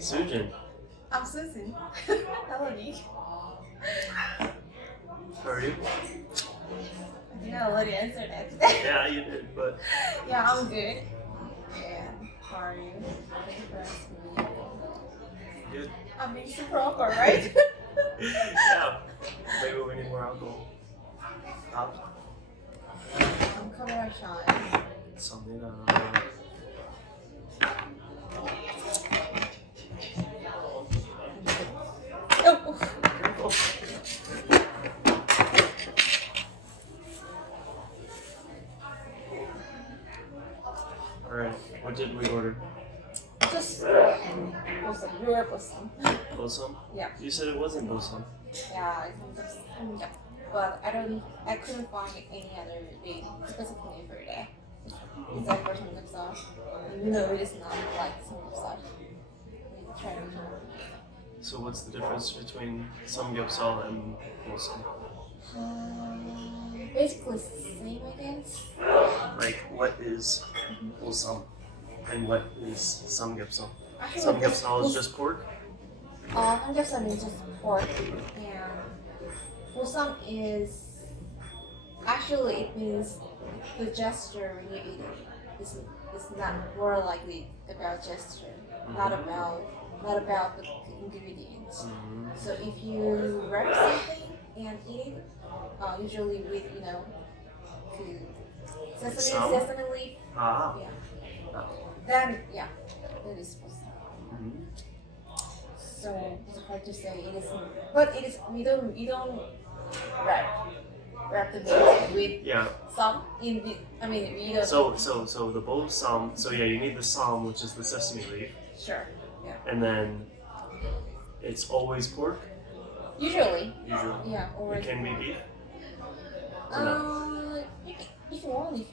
Sujin. I'm Sujin. Hello, Nick. How are you? I think I already answered that. Yeah, you did, but Yeah, I'm good. And how are you? Thank you for asking me. good. I'm being super awkward, right? Yeah. Maybe we need more alcohol. I'm camera shy. Something. Oh, Careful. All right. What did we order? just awesome. You're awesome. Bosom? Yeah. You said it wasn't bosom. Yeah, I think that's but I couldn't find any other name specifically for that. It's like for samgyeopsal. You know it is not like samgyeopsal. Try to So what's the difference between samgyeopsal and bosom? basically same, I guess. Like, what is bosom and what is samgyeopsal? I think Samgyeopsal is just pork. samgyeopsal means just pork, and bosom is actually it means the gesture when you eat it. It's not more likely about gesture, not about the ingredients. So if you wrap something and eat it, usually with sesame leaf, Ah. yeah, Ah. then yeah, that is bosom. Mhm. So it's hard to say. It isn't, but it is. We don't wrap the meat with Yeah. some in the. I mean, we don't. So the bosom. So yeah, you need the sam, which is the sesame leaf, Sure. Yeah. and then it's always pork. Usually. Usually. Yeah. Or It can be beef. if you want, if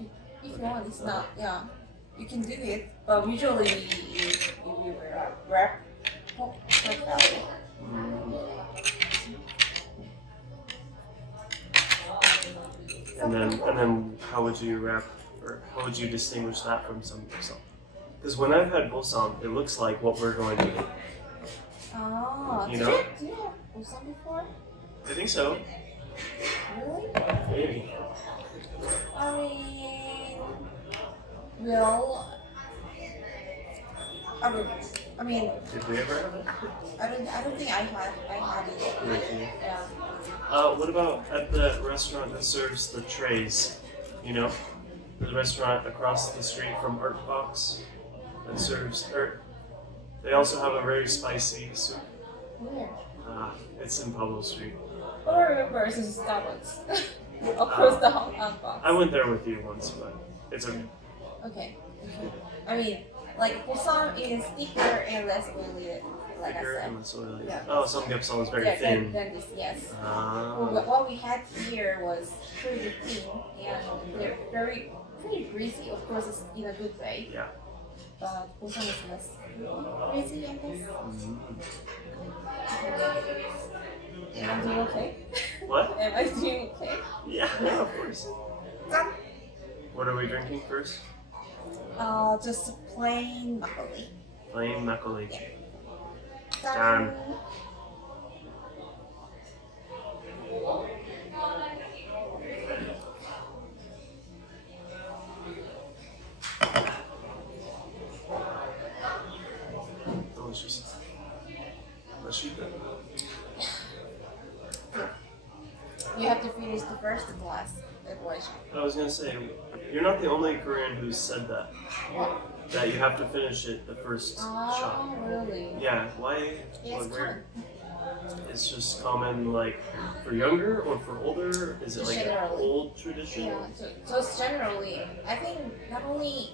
you want, it's not. Yeah. You can do it, but usually we wrap pork belly. And then how would you wrap, or how would you distinguish that from samgyeopsal? Because when I've had bosom, it looks like what we're going to do. Oh, You did know? you have bosom before? I think so. Really? Maybe. I mean, well, I mean, Did we ever have it? I don't think I had it. Really? Yeah. What about at the restaurant that serves the trays? You know, the restaurant across the street from Art Box that serves Art. They also have a very spicy soup. Where? It's in Pablo Street. All I remember is Starbucks. Across the whole box. I went there with you once, but it's okay. Okay. I mean, like bosom is thicker and less oily, like Thicker I said. and less oily. Yeah. Oh, samgyeopsal is very Yeah, thin. than this, yes. Ah. What we had here was pretty thin and they're pretty greasy. Of course, it's in a good way. Yeah. But bosom is less greasy, I guess. Am I doing okay? What? Am I doing okay? Yeah, of course. Done. What are we drinking first? Just plain makgeolli. Plain makgeolli. Done. Delicious. Let's shoot that. You have to finish the first glass. Otherwise, I was gonna say, you're not the only Korean who said that. what? That you have to finish it the first shot. Oh, really? Yeah, why? Yes, What, where? It's just common, like, for younger or for older? Is it like an Generally. old tradition? Yeah, so it's generally, I think not only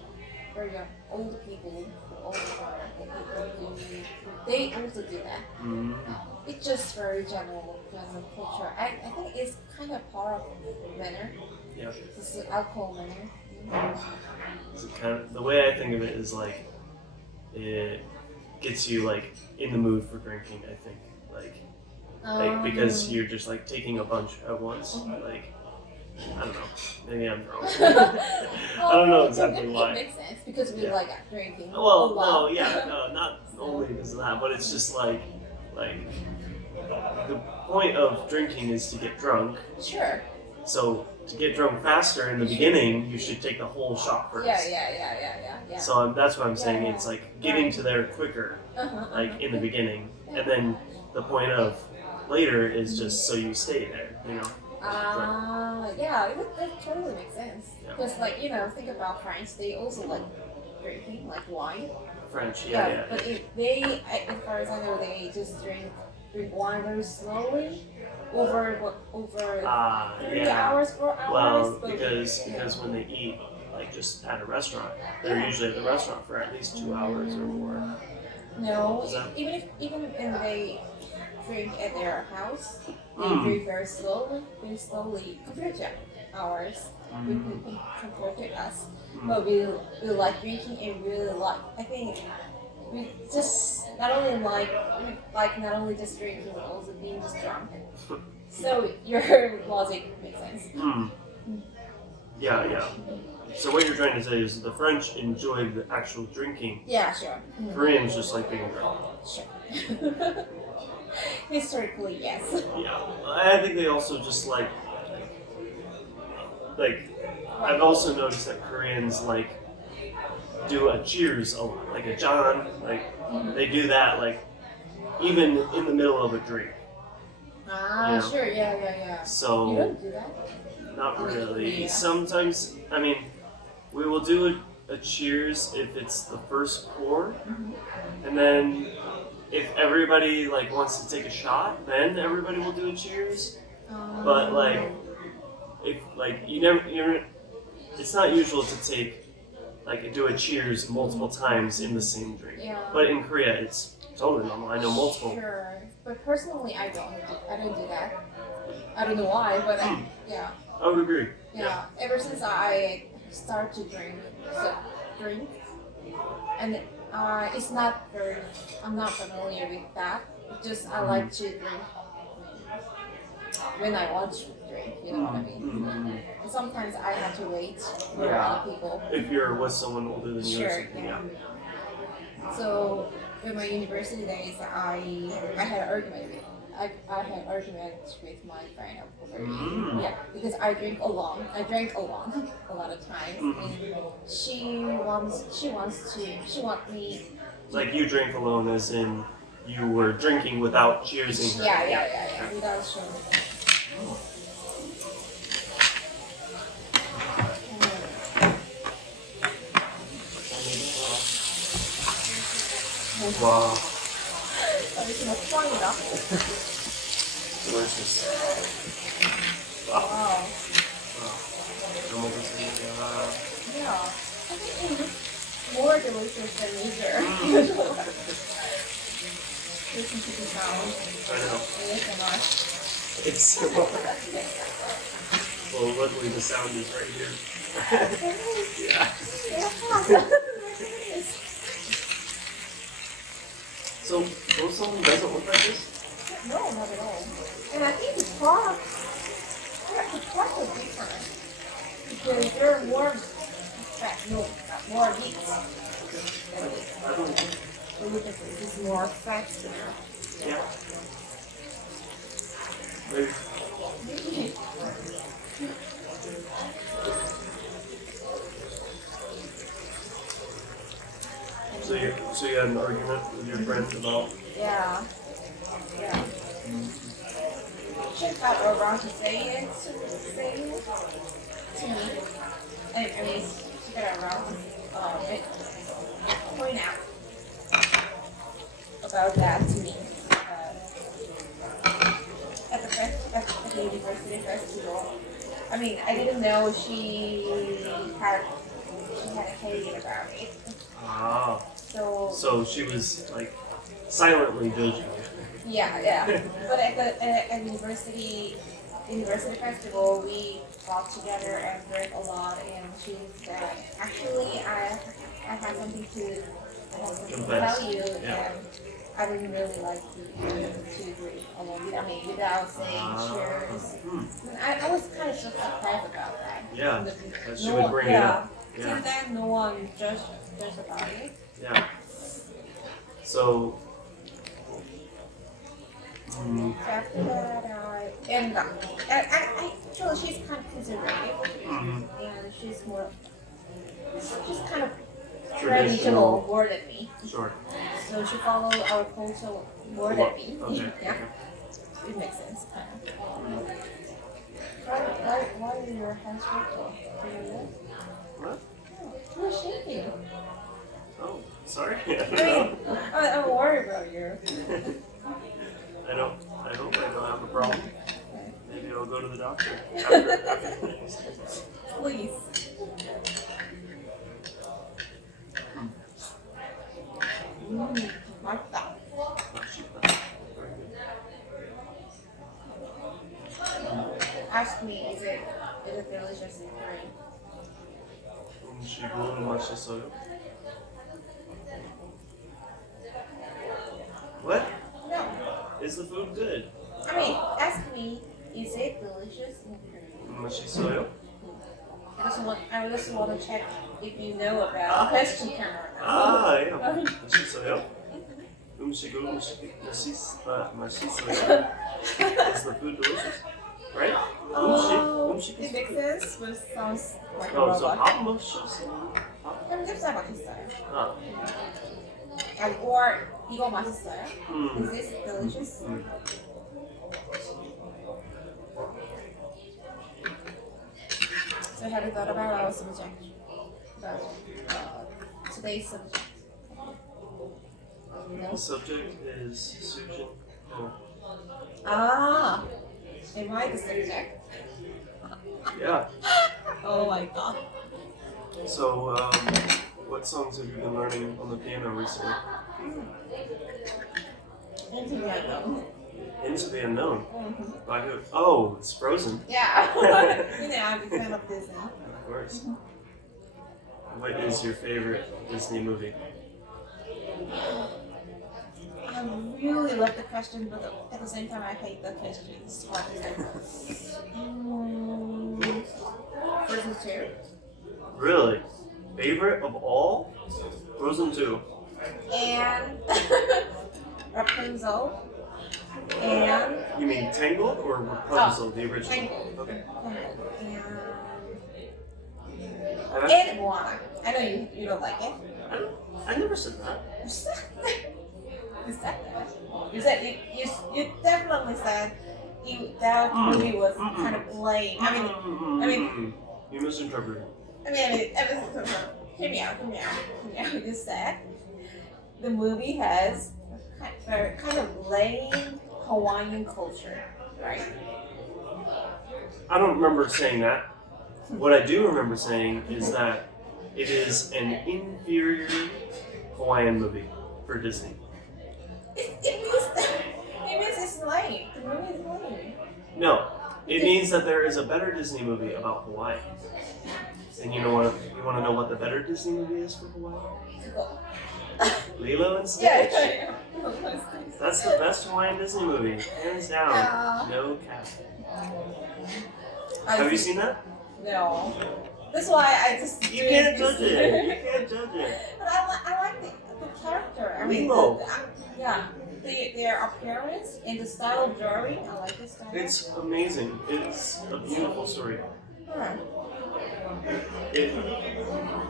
for young, old people, they also do that. Mm. It's just very general culture. I think it's kind of part of manner. Yeah. It's an alcohol manner. Is it kind of, the way I think of it is like, it gets you like in the mood for drinking, I think. Like because you're just like taking a bunch at once. Like, I don't know. Maybe I'm wrong. I don't know exactly it why. makes sense because we Yeah. like drinking. Well, a lot. no, yeah, no, not only because of that, but it's just like the point of drinking is to get drunk. Sure. So to get drunk faster in the beginning, you should take the whole shot first. Yeah. So that's what I'm saying. Yeah. It's like getting to there quicker, like in the beginning, and then the point of later is just so you stay there, you know. Yeah, that totally makes sense. Yeah. Because think about French. They also like drinking, like wine. French, yeah. But if they, as far as I know, they just drink wine very slowly over 3 hours, 4 hours. Well, because when they eat, like just at a restaurant, they're usually at the restaurant for at least 2 hours or more. No, even when they drink at their house, they drink very slowly compared to ours, compared to us. But we like drinking and really like. I think we just not only just drinking, but also being just drunk. So your logic makes sense. Yeah. So what you're trying to say is the French enjoy the actual drinking. Yeah, sure. Koreans just like being drunk. Sure. Historically, yes. Yeah, I think they also just like I've also noticed that Koreans like do a cheers a lot, like a John, like they do that like even in the middle of a drink. Sure, yeah. So you don't do that? Not really. Yeah. Sometimes, I mean, we will do a cheers if it's the first pour, and then if everybody like wants to take a shot, then everybody will do a cheers. But like, if like it's not usual to do a cheers multiple times in the same drink. Yeah. But in Korea, it's totally normal. I know multiple. Sure, but personally, I don't do that. I don't know why, but yeah. I would agree. Yeah. Ever since I started to drink, and it's not very. I'm not familiar with that. Just I like to drink when I want to drink. You know what I mean? And sometimes I have to wait for other people. If you're with someone older than you or Sure. something, Yeah. So in my university days, I had an argument with my friend over yeah, because I drank alone a lot of times, and she wants me. Like you drank alone, as in you were drinking without cheersing her. Yeah, without showing. Wow. 이렇게 막 꽝이다. Delicious. Wow. 잘 먹었습니다. Yeah. I think it's more delicious than usual. Listen to the sound. I know. ASMR. It's well, luckily the sound is right here. Yeah. So, Ulsan doesn't look like this? No, not at all. And I think the products are different because they're more fat, more meat. I don't know. The liquid is more fat there. Yeah. Maybe. So you had an argument with your friend about? Yeah. She got around to say it to me. I mean, she got around to point out about that to me at the university festival. I mean, I didn't know she had a hate about it. Ah. So she was like silently judging you. Yeah. But at the university festival, we got together and drank a lot, and she said, "Actually, I have something to tell you, and I didn't really like to drink alone. I mean, without saying cheers." And I was kind of surprised about that. Yeah, that she would bring it up. Yeah. Since then, no one judged about it. Yeah. So. So after that, and actually she's kind of conservative, and she's kind of traditional more than me. Sure. So she follows our culture more than me. Okay. Yeah, it makes sense. Kind of. Why are your hands shaking? What? You're shaking. Oh, sorry. I mean, I'm worried about you. I hope I don't have a problem. Maybe I'll go to the doctor after this. Please. Like that. Ask me, is it delicious? 음식은 맛있어요? What? No. Is the food good? I mean, ask me, is it delicious? 맛있어요? I just want to check if you know about question camera. 예. 맛있어요? 맛있어요? Is the food delicious? Right? 음식 It is makes food. sense, but sounds like a Oh, so robot. 밥 맛있어요? 삼겹살 맛있어요. 아, Or 이거 맛있어요? Is this delicious? So have you thought about our subject? About today's subject? The No? subject is Sujin. Oh, Ah! Am I the subject? yeah. Oh my god. So, what songs have you been learning on the piano recently? Into the unknown. Into the Unknown. By who? Oh, it's Frozen. Yeah. You know, I'm a fan of Disney. Of course. What is your favorite Disney movie? I really love the question, but at the same time, I hate the question. It's hard to say. Frozen 2. Really? Favorite of all? Frozen 2. And Rapunzel. And You mean Tangled or Rapunzel, the original? Tangled. Okay. And Moana. I know you don't like it. I never said that. You said that. You definitely said that movie was kind of lame. I mean, You misinterpreted. hear me out. You said the movie has kind of lame Hawaiian culture, right? I don't remember saying that. What I do remember saying is that it is an inferior Hawaiian movie for Disney. It means it's lame. The movie is lame. No, it means that there is a better Disney movie about Hawaii. And you want to know what the better Disney movie is for Hawaii? Lilo and Stitch. Yeah. That's the best Hawaiian Disney movie, hands down. Yeah. No cap. Have you seen that? No. That's why I just. You can't judge it. You can't judge it. But I like the character. I mean, Lilo. their appearance and the style of drawing. I like the style. It's amazing. It's a beautiful story. Huh. It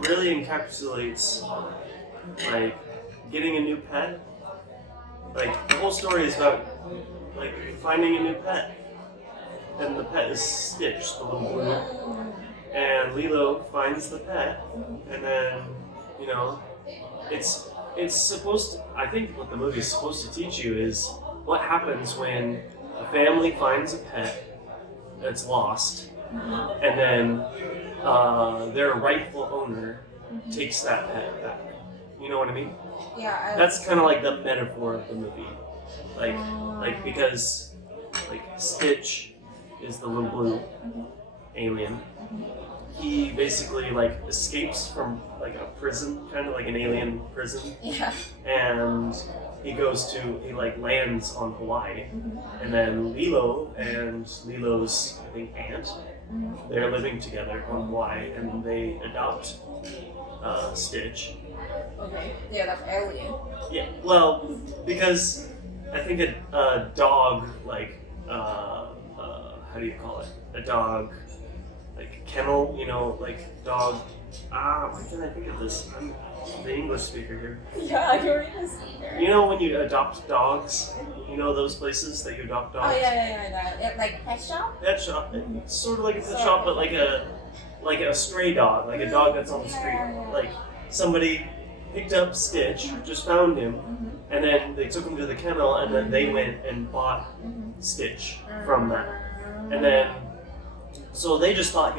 really encapsulates like getting a new pet. Like the whole story is about like finding a new pet, and the pet is Stitch, the little blue. And Lilo finds the pet, and then it's supposed to. I think what the movie is supposed to teach you is what happens when a family finds a pet that's lost, and then their rightful owner takes that pet back. You know what I mean? Yeah. That's kind of like the metaphor of the movie, like because like Stitch is the little blue alien. He basically like escapes from like a prison, kind of like an alien prison. Yeah. And he lands on Hawaii, and then Lilo and Lilo's I think aunt, they're living together on Hawaii, and they adopt Stitch, Okay. Yeah, that's alien. Yeah, well, because I think a dog, like, how do you call it? A dog, like kennel, like dog. Why can't I think of this? I'm the English speaker here. Yeah, you're in this here. You know when you adopt dogs? You know those places that you adopt dogs? Oh yeah. Like pet shop. Pet shop. It's sort of like a pet shop, but like a stray dog, like a dog that's on the street. Yeah. Like somebody picked up Stitch, just found him, and then they took him to the kennel, and then they went and bought Stitch from that. And then, so they just thought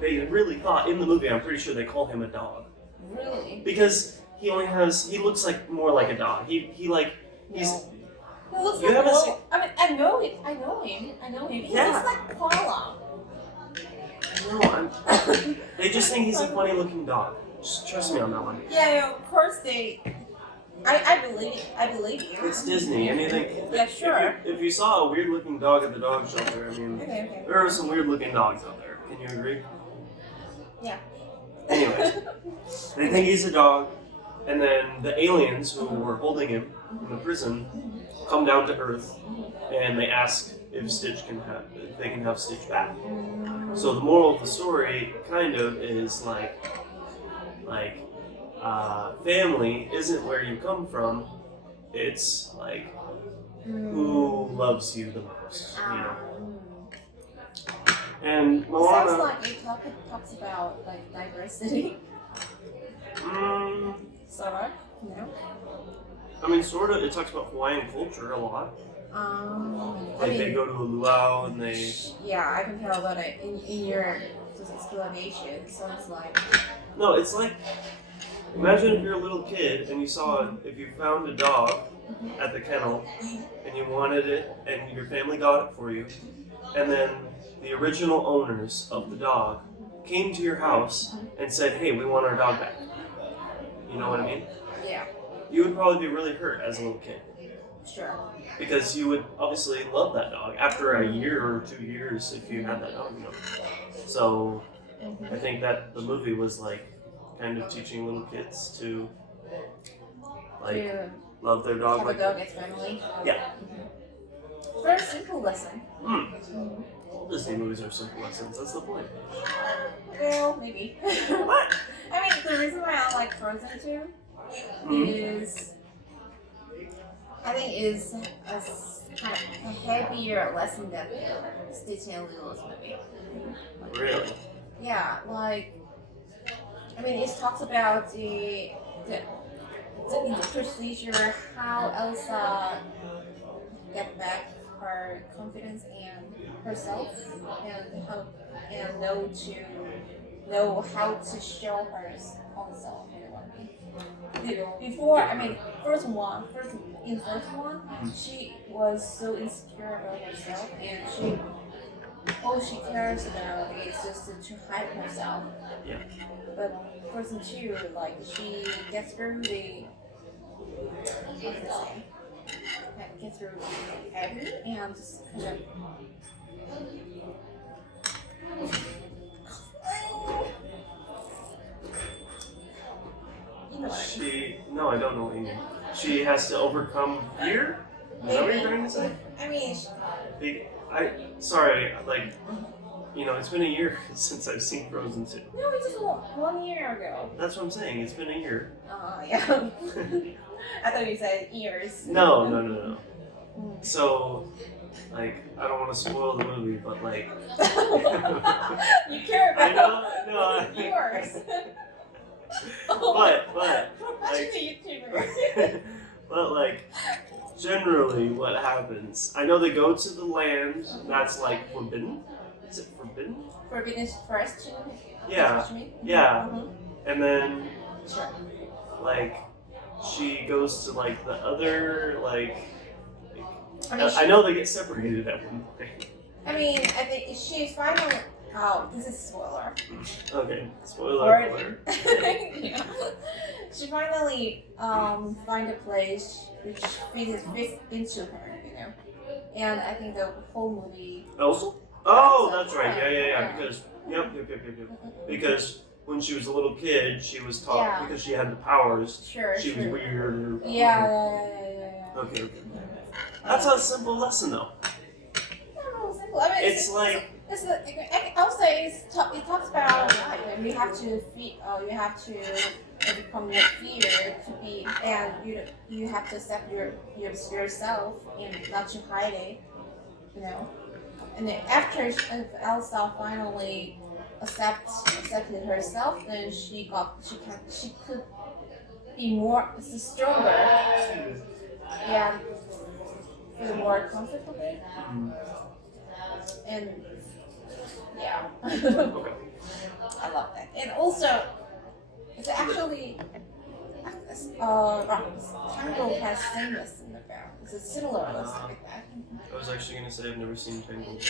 they really thought in the movie, I'm pretty sure they call him a dog. Really? Because he looks like more like a dog. He's, He looks You like haven't a seen- I mean, I know him. He Yeah. looks like koala. no, they just think he's a funny looking dog. Just trust me on that one. Yeah, of course they. I believe it. I believe you. It's Disney. Anything. Yeah, sure. If you saw a weird looking dog at the dog shelter, I mean, Okay. there are some weird looking dogs out there. Can you agree? Yeah. Anyways, they think he's a dog, and then the aliens who were holding him in the prison come down to Earth, and they ask if they can have Stitch back. So the moral of the story, kind of, is like family isn't where you come from. It's like who loves you the most, And Moana. Sounds like it talks about like diversity. Sort of. No. I mean, sort of. It talks about Hawaiian culture a lot. Like they go to a luau and they. Yeah, I can tell about it in your explanation. So it's like. No, it's like. Imagine if you're a little kid and if you found a dog at the kennel and you wanted it and your family got it for you, and then the original owners of the dog came to your house and said, "Hey, we want our dog back." You know what I mean? Yeah. You would probably be really hurt as a little kid. Sure. Because you would obviously love that dog after a year or 2 years if you had that dog, So I think that the movie was like kind of teaching little kids to love their dog. Have like a dog as family. Yeah. Very simple lesson. All Disney movies are simple lessons. That's the point. Well, maybe. What? I mean, the reason why I like Frozen 2 is, I think, is a kind of a heavier lesson than Stitch and Lilo's movie. Really? Yeah, like, I mean, it talks about the procedure, how Elsa get back her confidence and herself, and know how to show her own self. Before, I mean, first one, she was so insecure about herself, and all she cares about is just to hide herself. Yeah. But Frozen 2, like, she gets through the, gets through the heavy and just kind of. You know what I mean? No, I don't know what you mean. She has to overcome fear? Is that what you're trying to say? I mean, Sorry, like, it's been a year since I've seen Frozen 2. no, it's just 1 year ago. That's what I'm saying, it's been a year. Yeah. I thought you said years. No. So, like, I don't want to spoil the movie, but like... You care about I know, yours. But, Like, YouTuber. but like, generally what happens, I know they go to the land that's like forbidden. Is it forbidden? Forbidden Forest. Yeah. Yeah. And then, Sure. like, she goes to like the other, like, I I know they get separated at one point. I mean, I think she finally. Oh, this is spoiler. Okay, spoiler alert. Yeah. She finally find a place which fits into her, And I think the whole movie. Oh, that's right. Yeah. Because, yep. Because when she was a little kid, she was taught Yeah. because she had the powers. Sure. She was weird. Yeah. Okay. That's a simple lesson, though. No, simple. I mean, It's like I would say it talks about life, and you have to you have to overcome your fear to be, and you have to accept yourself and not to hide it, you know. And then after Elsa finally accepted herself, then she could be more stronger, yeah, feel more comfortable, and yeah, okay. I love that. And also, it's actually Tango has same lesson about. It's a similar lesson like that. I was actually gonna say I've never seen Tangled.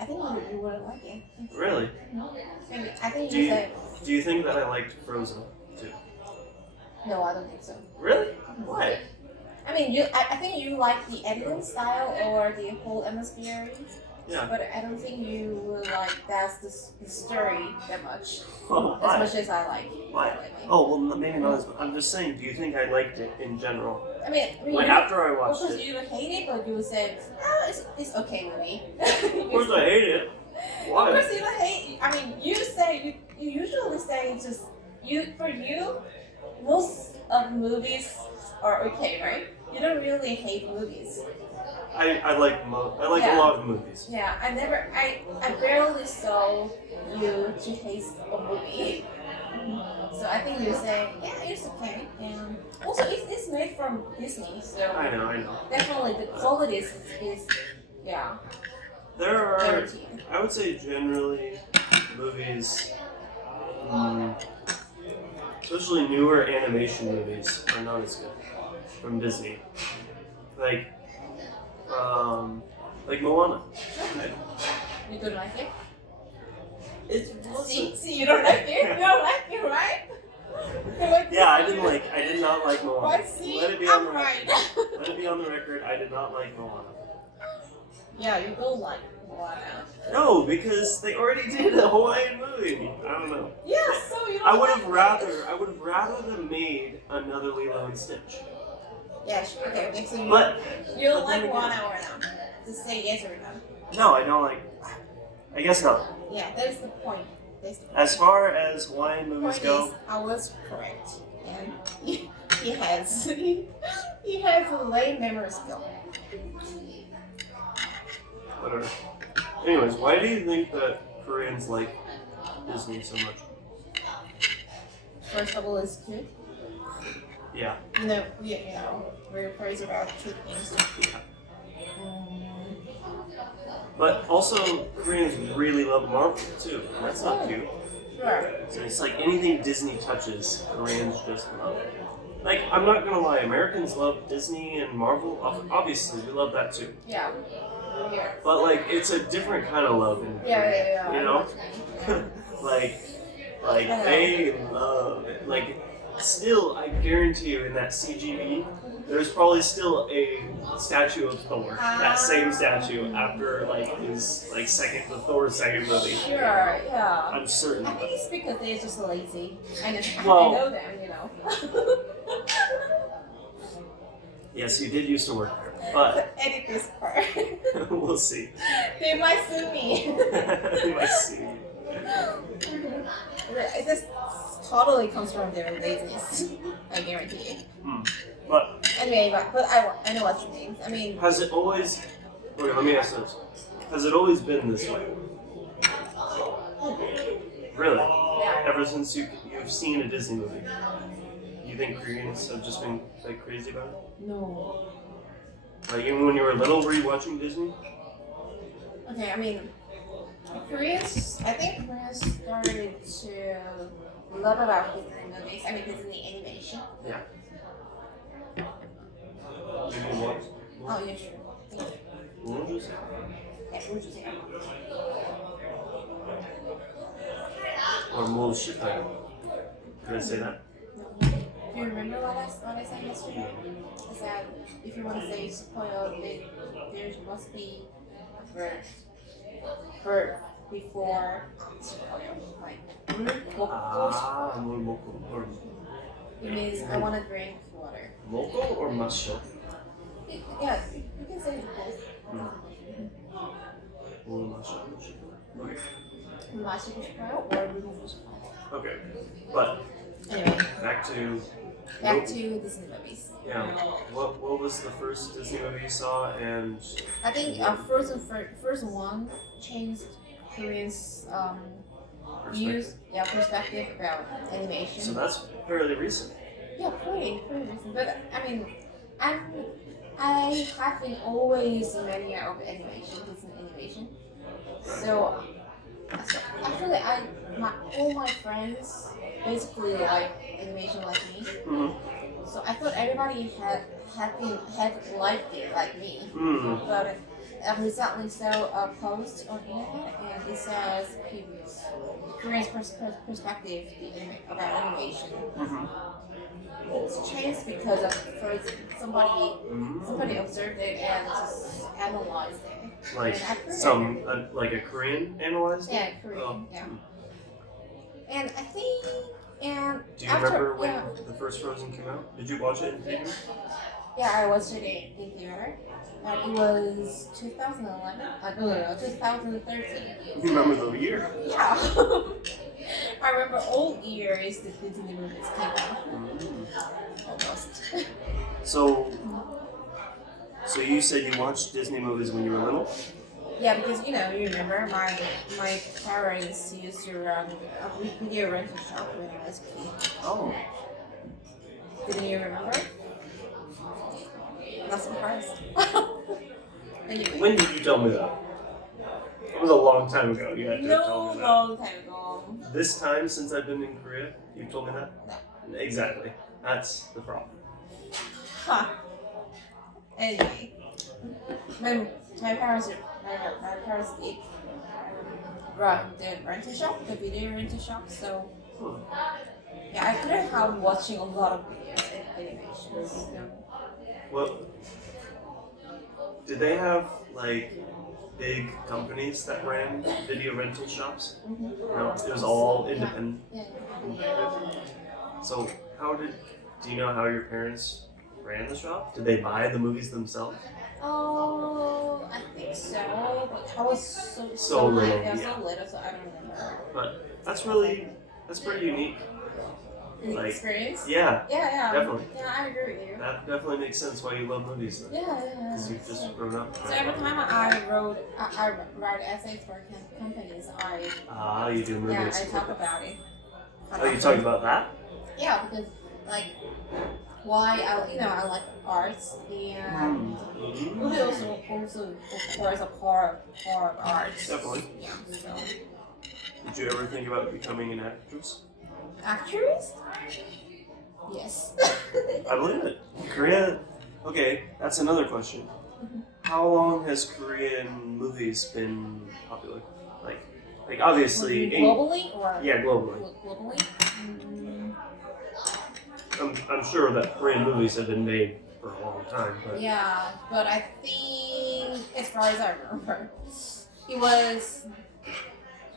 I think you would like it. Really? Maybe, I think Do you you, say do you think that I liked Frozen too? no. I don't think so. Really? Why? I mean, I think you like the editing style or the whole atmosphere. Yeah. But I don't think you would like the story that much. Oh, why? As much as I like. Why? Oh, well, maybe not as much. I'm just saying, do you think I liked it in general? I mean Like, after I watched because it. you hate it, but you would say, it's okay movie. Of course I hate it. Why? Of course you don't hate. I mean, you usually say just for you, most of movies are okay, right? You don't really hate movies. I like Yeah. a lot of movies. Yeah, I barely saw you to hate a movie. So I think you say, yeah, it's okay. And also, it's made from Disney, so I know. definitely the quality is yeah, There are, guaranteed. I would say generally, movies, especially newer animation movies, are not as good from Disney. Like Moana. You don't like it? It See, you don't like it? You don't like it, right? Yeah, I did not like Moana. Right, see? Let it be on I'm the right. Let it be on the record, I did not like Moana. Yeah, you don't like Moana. No, because they already did a Hawaiian movie. I don't know. Yeah, so you don't I would like have it. rather them made another Lilo and Stitch. Yeah, sure. Okay, so you don't But like then again- Moana or no? Just say yes or no. no, I don't like. I guess not. Yeah, that's the point. That's the point. As far as Hawaiian movies Point go, is, I was correct, and he has he has a late memory skill. whatever. Anyways, why do you think that Koreans like Disney so much? First of all, it's good. Yeah. We're crazy about two things. But also, Koreans really love Marvel too. And that's not cute. Sure. So it's like anything Disney touches, Koreans just love. Like, I'm not gonna lie, Americans love Disney and Marvel. Obviously, we love that too. Yeah. Yeah. But like, it's a different kind of love in Korea. Yeah. You know? like they love it. Like, still, I guarantee you, in that CGV, there's probably still a statue of Thor. That same statue after like his Thor's second movie. Sure. Yeah. I'm certain. I think it's because they're just lazy. I Well- know them, you know. Yes, you did used to work there, but Edit this part. we'll see. They might sue me. You might see. It just totally comes from their laziness. I guarantee you. But Anyway, but I know what you mean. I mean, has it always? Okay, let me ask this: has it always been this way? Really? yeah. Ever since you've seen a Disney movie, you think Koreans have just been like crazy about it? No. Like even when you were little, were you watching Disney? Okay, I mean, I think Koreans started to love about Disney movies. I mean, Disney animation. Yeah. Maybe what? Oh, yeah, sure. Thank you. What would you say? Yeah, what would you say? Or more shit like. Did I say that? No. Do you remember what I said yesterday? I said, if you want to say spoiled, there must be a verb before spoil. Like 먹고 Ah, 물 먹고 or it means I want to drink water. 먹고 or 마셔? Yeah, you can say both. 물 마셔. 마시고 싶어요 or 물 먹고 싶어요. Okay, but Anyway, back to Disney movies. yeah. What was the first Disney movie you saw and I think first one changed Koreans' views, perspective about animation. so that's fairly recent. Yeah, pretty recent. But I mean, I have been always a mania of animation, Disney animation. So actually, all my friends basically like animation like me. Mm-hmm. So I thought everybody had liked it like me. Mm. But I recently saw a post on internet and it says Korean's perspective about animation. Mm-hmm. It's changed because of first somebody observed it and just analyzed it. Like And after some like a Korean analyzed it? Yeah, Korean. Oh. Yeah. And I think Do you after remember when the first Frozen came out? Did you watch it in theater? I watched it in theater. It was 2011. No, 2013. You remember the year? Yeah. I remember all years the Disney movies came out. Almost. So you said you watched Disney movies when you were little? Yeah, because you remember my parents used to run a video rental shop when I was a kid. Oh. Didn't you remember? Not surprised. Anyway. When did you tell me that? It was a long time ago. You had to tell me that. Long time ago. This time since I've been in Korea, you told me that? No. Exactly. That's the problem. Huh. Anyway, my parents did run the rental shop, the video rental shop. So yeah, I couldn't have watching a lot of videos and animations. So. Well, did they have like big companies that ran video rental shops? Mm-hmm. No, it was all independent. Yeah. So do you know how your parents ran the shop? Did they buy the movies themselves? Oh, I think so. But I was So little, yeah, yeah. so little, so I don't remember. But that's pretty unique. Like, Experience? Yeah, Yeah. definitely. Yeah, I agree with you. That definitely makes sense why you love movies. Then. Yeah. Because you've just grown up. So every time I write essays for companies, You do movies. I talk about it. Oh, you talked about that? Yeah, because like why I like arts and movie also of course a part of arts. Definitely. Yeah. So Did you ever think about becoming an actress? actress? Yes. I believe it. Korea. Okay, that's another question. How long has Korean movies been popular? Like obviously. Globally or? Yeah, globally. Globally. I'm sure that Korean movies have been made for a long time, but Yeah, but I think as far as I remember, it was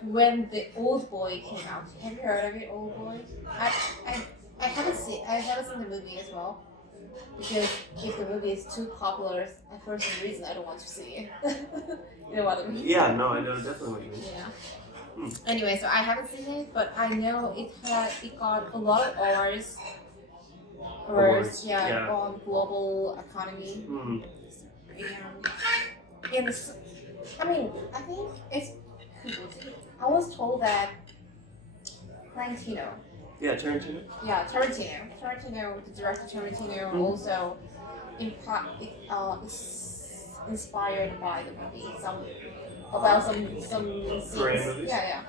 when the Old Boy came out. Have you heard of it, Old Boy? I haven't seen the movie as well because if the movie is too popular, for some reason I don't want to see it. You know what I mean? yeah, no, I know definitely what you mean. Yeah. Anyway, so I haven't seen it, but I know it got a lot of awards. Yeah. On global economy. And I mean, I think it's. I was told that Tarantino. Yeah, Tarantino. Yeah, Tarantino, the director Tarantino, also inspired by the movie. About some scenes. Korean movies? Yeah.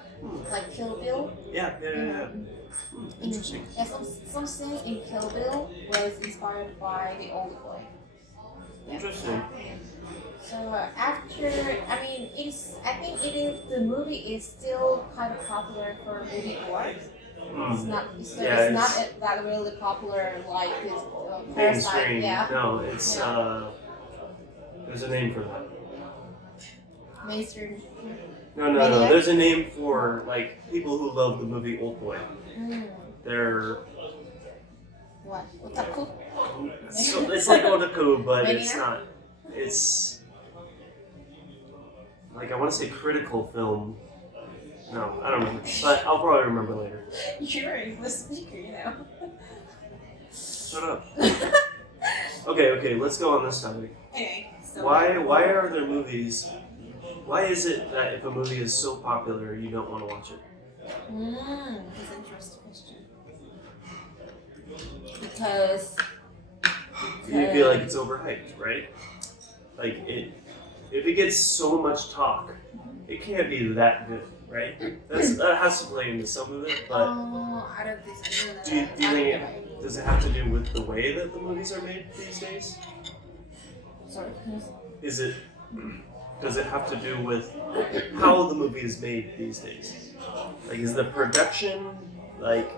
Like Kill Bill. Yeah. Interesting. Yeah, some scene in Kill Bill was inspired by the Old Boy. Yeah. Interesting. So after, I think the movie is still kind of popular for movie awards. It's not that really popular like this Parasite. Mainstream. Yeah. No, it's there's a name for that. Mainstream. No. Maniac? There's a name for like people who love the movie Old Boy. They're What? Otaku? so it's like otaku, but it's Maniac? not. It's like I want to say critical film. No, I don't remember, but I'll probably remember later. You're a English speaker, you know. Shut up. Okay, let's go on this topic. Anyway, so Why are there movies? Why is it that if a movie is so popular, you don't want to watch it? that's an interesting question. Because You feel like it's overhyped, right? Like if it gets so much talk, it can't be that good, right? That has to play into some of it, but I don't think so. do you think does it have to do with the way that the movies are made these days? Sorry. Does it have to do with how the movie is made these days? Like, is the production like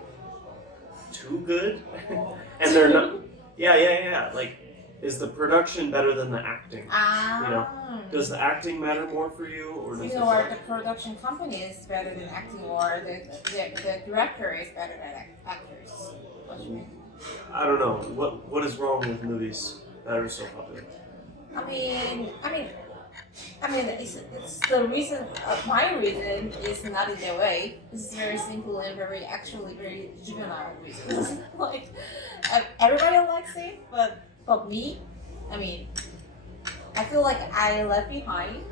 too good? And they're not. Yeah. Like, is the production better than the acting? You know, does the acting matter more for you, or does or the production company is better than acting, or the director is better than actors? What do you mean? I don't know. What is wrong with movies that are so popular? I mean, it's the reason. My reason is not in a way. It's very simple and very juvenile reason. Like everybody likes it, but me, I mean, I feel like I left behind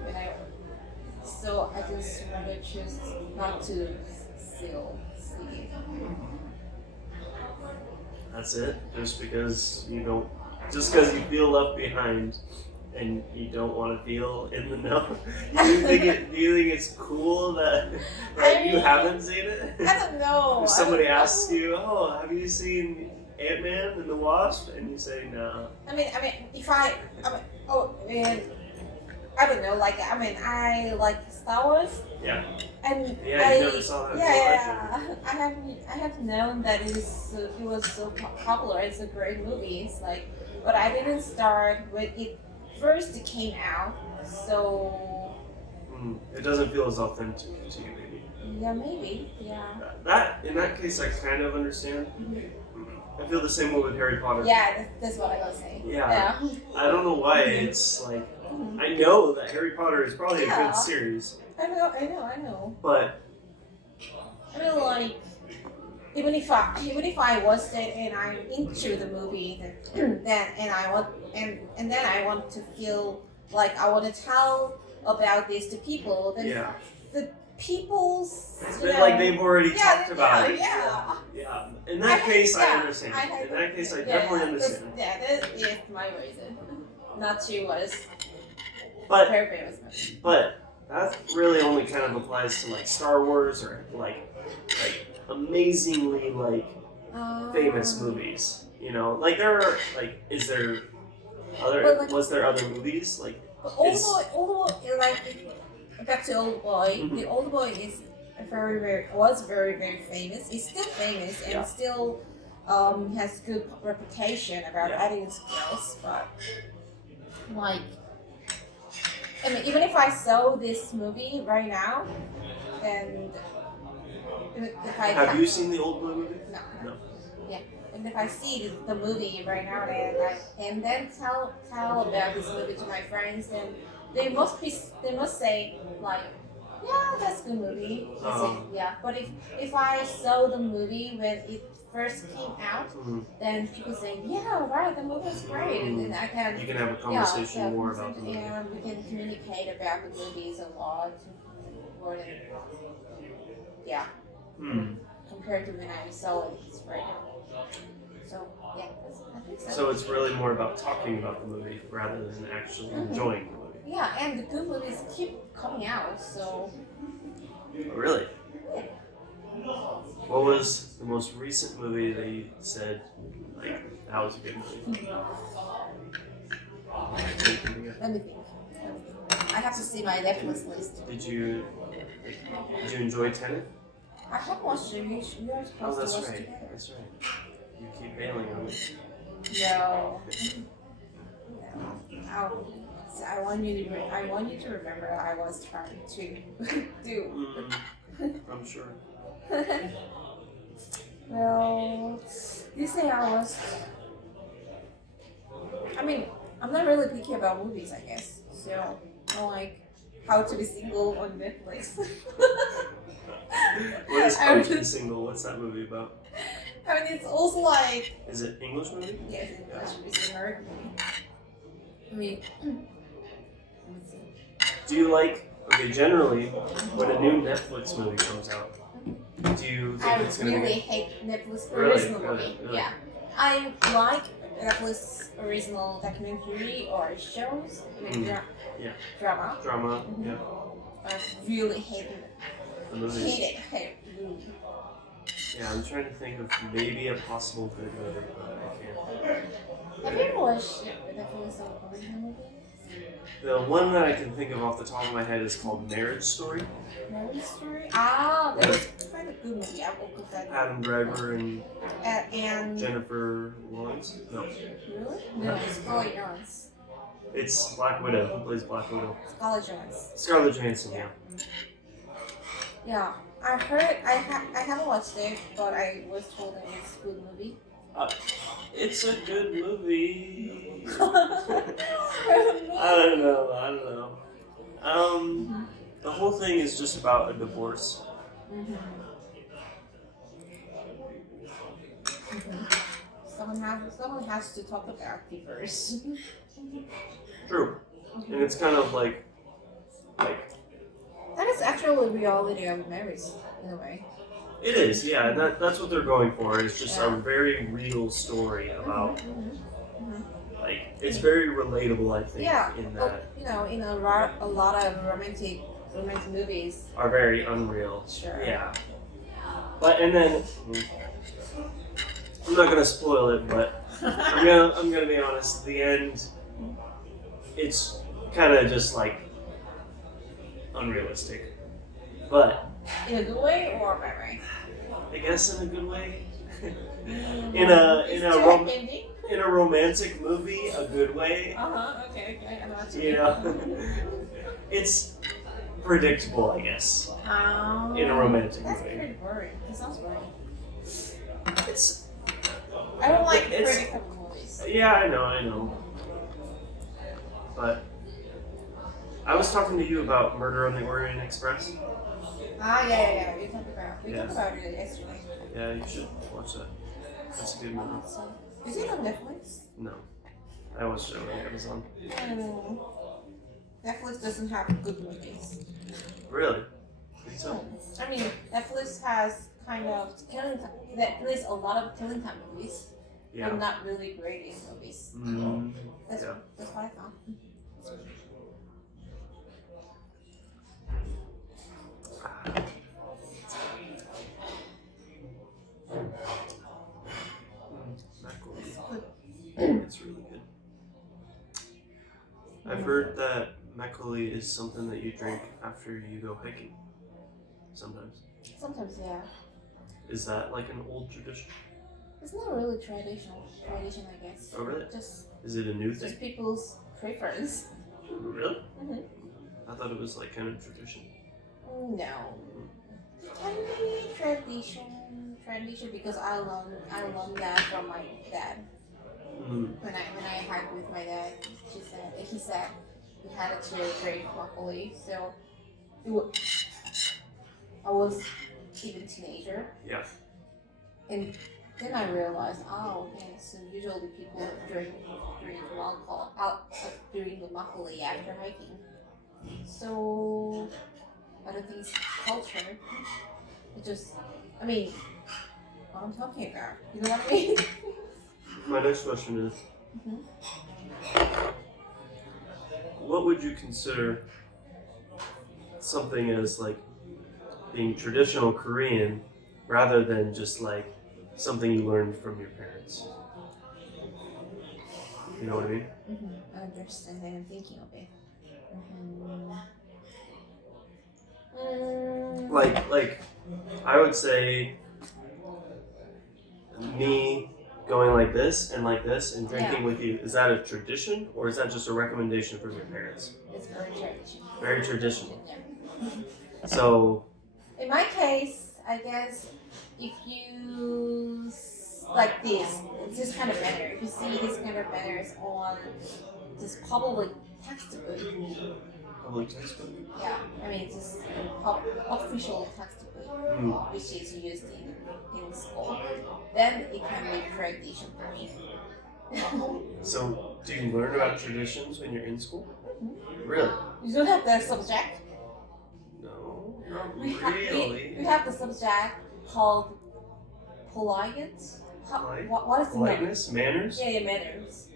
so I just want to choose not to still see it. That's it. Just because you feel left behind. And you don't want to feel in the know. Do you think it's cool that you haven't seen it? I don't know. If somebody asks you, "Oh, have you seen Ant-Man and the Wasp?" and you say no. I mean, I don't know. Like, I like Star Wars. Yeah. And you never saw that. Yeah. I have known that it was so popular. It's a great movie. It's like, but I didn't start when it first came out, so it doesn't feel as authentic to you, maybe. Yeah, maybe. Yeah. That in that case, I kind of understand. I feel the same way with Harry Potter. Yeah, that's what I was saying. Yeah. I don't know why it's like. I know that Harry Potter is probably a good series. I know. But I mean, like, even if I watched it and I'm into the movie, then I want to feel like I want to tell about this to people. Then the people's like they've already talked about it. Yeah. In that case, I understand. In that case, I definitely understand. That is my reason. Not to was but very famous. But that really only kind of applies to like Star Wars or like amazingly like famous movies. You know, like there are like was there other movies like? Old Boy, like back to Old Boy. The Old Boy is was very famous. It's still famous and still has good reputation about editing skills. But like, I mean, even if I saw this movie right now, and if I have you seen the Old Boy movie? No. Yeah. And if I see the movie right now and then tell about this movie to my friends, then they must say like, yeah, that's a good movie. Yeah. But if I saw the movie when it first came out, then people say, yeah, right, the movie is great, and then you can have a conversation more about the movie. And we can communicate about the movies a lot more than compared to when I saw it right now. So yeah, I think so. So it's really more about talking about the movie rather than actually enjoying the movie. Yeah, and the good movies keep coming out, so. Oh, really? Yeah. What was the most recent movie that you said, like, that was a good movie? Let me think. I have to see my Netflix list. Did you enjoy Tenet? I have watched it. You are supposed to watch it together. That's right. You keep bailing on me. No. Oh, So I want you to remember I was trying to do. I'm sure. Well, you say I was. I mean, I'm not really picky about movies, I guess. So I like How to Be Single on Netflix. What is How to Be Single? What's that movie about? I mean, it's also like. Is it English movie? Yes, it's English. It's an American movie. I mean, let me see. Do you like? Okay, generally, when a new Netflix movie comes out, do you think it's gonna really be? hate Netflix Really? original Really? movie. Yeah, I like Netflix original documentary or shows with Yeah. drama. Drama. Mhm. Yeah. I really hate it. The movies. Hate it. Really. Yeah, I'm trying to think of maybe a possible good movie, but I can't. Have you ever watched Netflix original movie? The one that I can think of off the top of my head is called Marriage Story. Marriage Story? Ah, that was kind of good movie. I will put that. Adam Driver and And Jennifer Lawrence. No, really? No, Scarlett Johansson. it's Black Widow. Who plays Black Widow? Scarlett Johansson. Scarlett Johansson. Yeah. Yeah, I heard. I haven't watched it, but I was told that it's a good movie. It's a good movie. I I don't know. The whole thing is just about a divorce. Someone has to talk about it first. True. And it's kind of like that is actually the reality of marriage in a way. it is, yeah, and that's what they're going for. It's just Yeah. a very real story about like it's very relatable, I think, Yeah, in but, that you know, in a lot of romantic movies. are very unreal. Sure. Yeah. But and then I'm not gonna spoil it, but I'm gonna be honest. The end, it's kind of just like unrealistic, but In a good way or a bad way? I guess in a good way. Is in it a happy ending? in a romantic movie, a good way. Okay. I know what You know, it's predictable, I guess. In a romantic that's movie. pretty boring. It sounds boring. It's I don't like It's- predictable movies. yeah, I know. But I was talking to you about Murder on the Orient Express. Yeah. We Yeah. talked about it yesterday. Yeah, you should watch that. That's a good movie. So, is it on Netflix? No, I watched it on Amazon. Netflix doesn't have good movies. Really? Think so? I mean, Netflix has kind of Netflix a lot of killing time movies, Yeah. but not really great movies. That's Yeah. that's what I thought. It's really good. I've heard that makgeolli is something that you drink after you go hiking. Sometimes. Sometimes, yeah. Is that like an old tradition? It's not really tradition, I guess. Oh, really? Just Is it a new thing? people's preference. Really? Mhm. I thought it was like kind of tradition. No. Can be tradition because I learned that from my dad. When I hiked with my dad, he said we had to drink makgeolli. So I was even teenager. Yeah. And then I realized, okay, so usually people drink alcohol during the makgeolli after hiking. So I don't think it's culture. It just, I mean, what I'm talking about. You know what I mean? My next question is, what would you consider something as like being traditional Korean rather than just like something you learned from your parents? You know what I mean? I understand and I'm thinking of it. Like I would say me going like this and drinking with you, is that a tradition or is that just a recommendation from your parents? It's very traditional. Very traditional. Yeah. So, In my case, I guess if you like this kind of banner, if you see this kind of banners on this public textbook, public textbook. yeah, I mean this official textbook, which is used in school, then it can be tradition for me. So, do you learn about traditions when you're in school? Really? You don't have the subject. No, not We really. have the subject called polite. What is the Politeness, manners. Yeah, manners.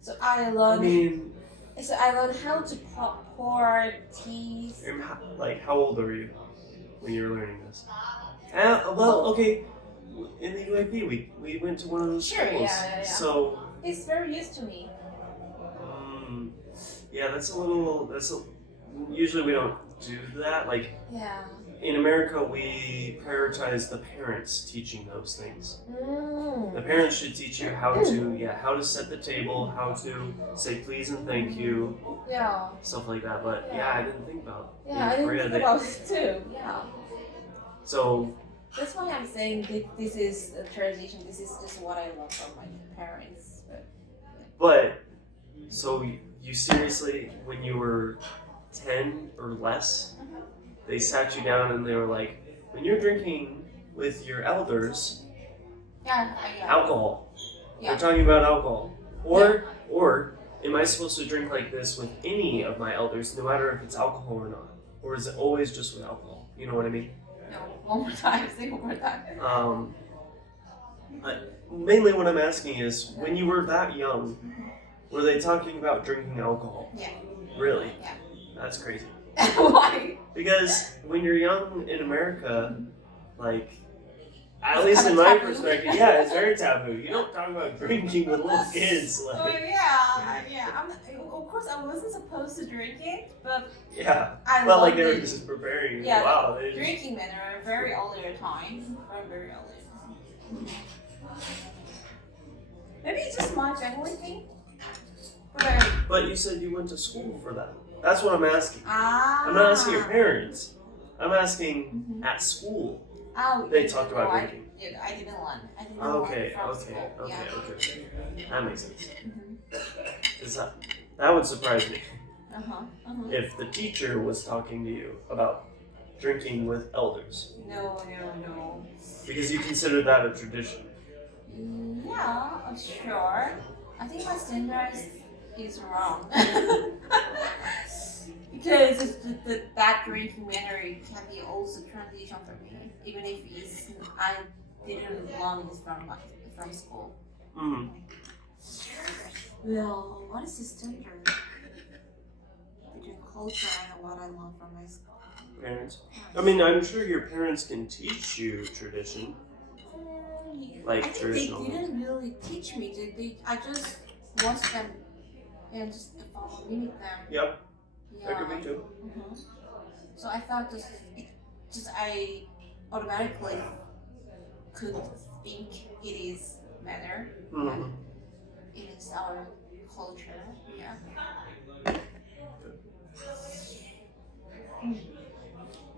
So I learned how to pour tea. Like, how old are you when you were learning this? Well, okay. In the UAP, we went to one of those schools. Yeah. So it's very used to me. Yeah, usually we don't do that. Like, yeah. In America, we prioritize the parents teaching those things. The parents should teach you how to set the table, how to say please and thank you, stuff like that. But I didn't think about. I didn't think about it too. Yeah. So that's why I'm saying this is a tradition. This is just what I love from my parents. But so you seriously, when you were 10 or less, they sat you down and they were like, when you're drinking with your elders, alcohol. They're talking about alcohol. Or am I supposed to drink like this with any of my elders, no matter if it's alcohol or not? Or is it always just with alcohol? You know what I mean? No, one more time. Say one more time. Mainly what I'm asking is, when you were that young, were they talking about drinking alcohol? Yeah. Really? Yeah. That's crazy. Why? Because when you're young in America, like, at least in my perspective, it's very taboo. You don't talk about drinking with little kids. Like. Oh yeah. Of course, I wasn't supposed to drink it, but like they were just preparing you. Yeah, wow. Drinking men are very earlier time. Very early. Maybe it's just my family thing. But you said you went to school for that. That's what I'm asking. I'm I'm not asking your parents. I'm asking at school. They talked about drinking. I didn't learn. Okay. That makes sense. That would surprise me. If the teacher was talking to you about drinking with elders. No. Because you consider that a tradition. Yeah, sure. I think my standard is wrong. Because that drinking manner can be also tradition for me, even if I didn't learn it from school. Well, what is the standard between culture and what I learned from my school? Parents. I mean, I'm sure your parents can teach you tradition. Like traditional. They didn't really teach me. I just watched them and just mimic them. Yep. That could be too. So I thought I automatically could think it is manner. It is our culture.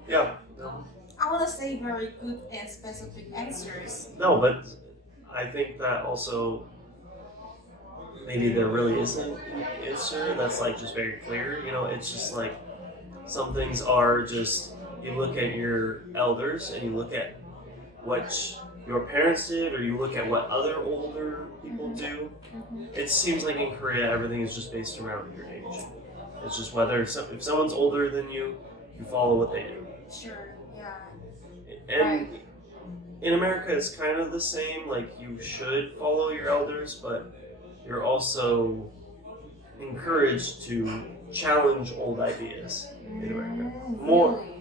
Yeah. No. I want to say very good and specific answers. No, but I think that also maybe there really isn't an answer that's like just very clear. You know, it's just like some things are just, you look at your elders and you look at what your parents did, or you look at what other older people do. It seems like in Korea everything is just based around your age. It's just if someone's older than you follow what they do. Sure, yeah. And in America it's kind of the same, like you should follow your elders, but you're also encouraged to challenge old ideas in America.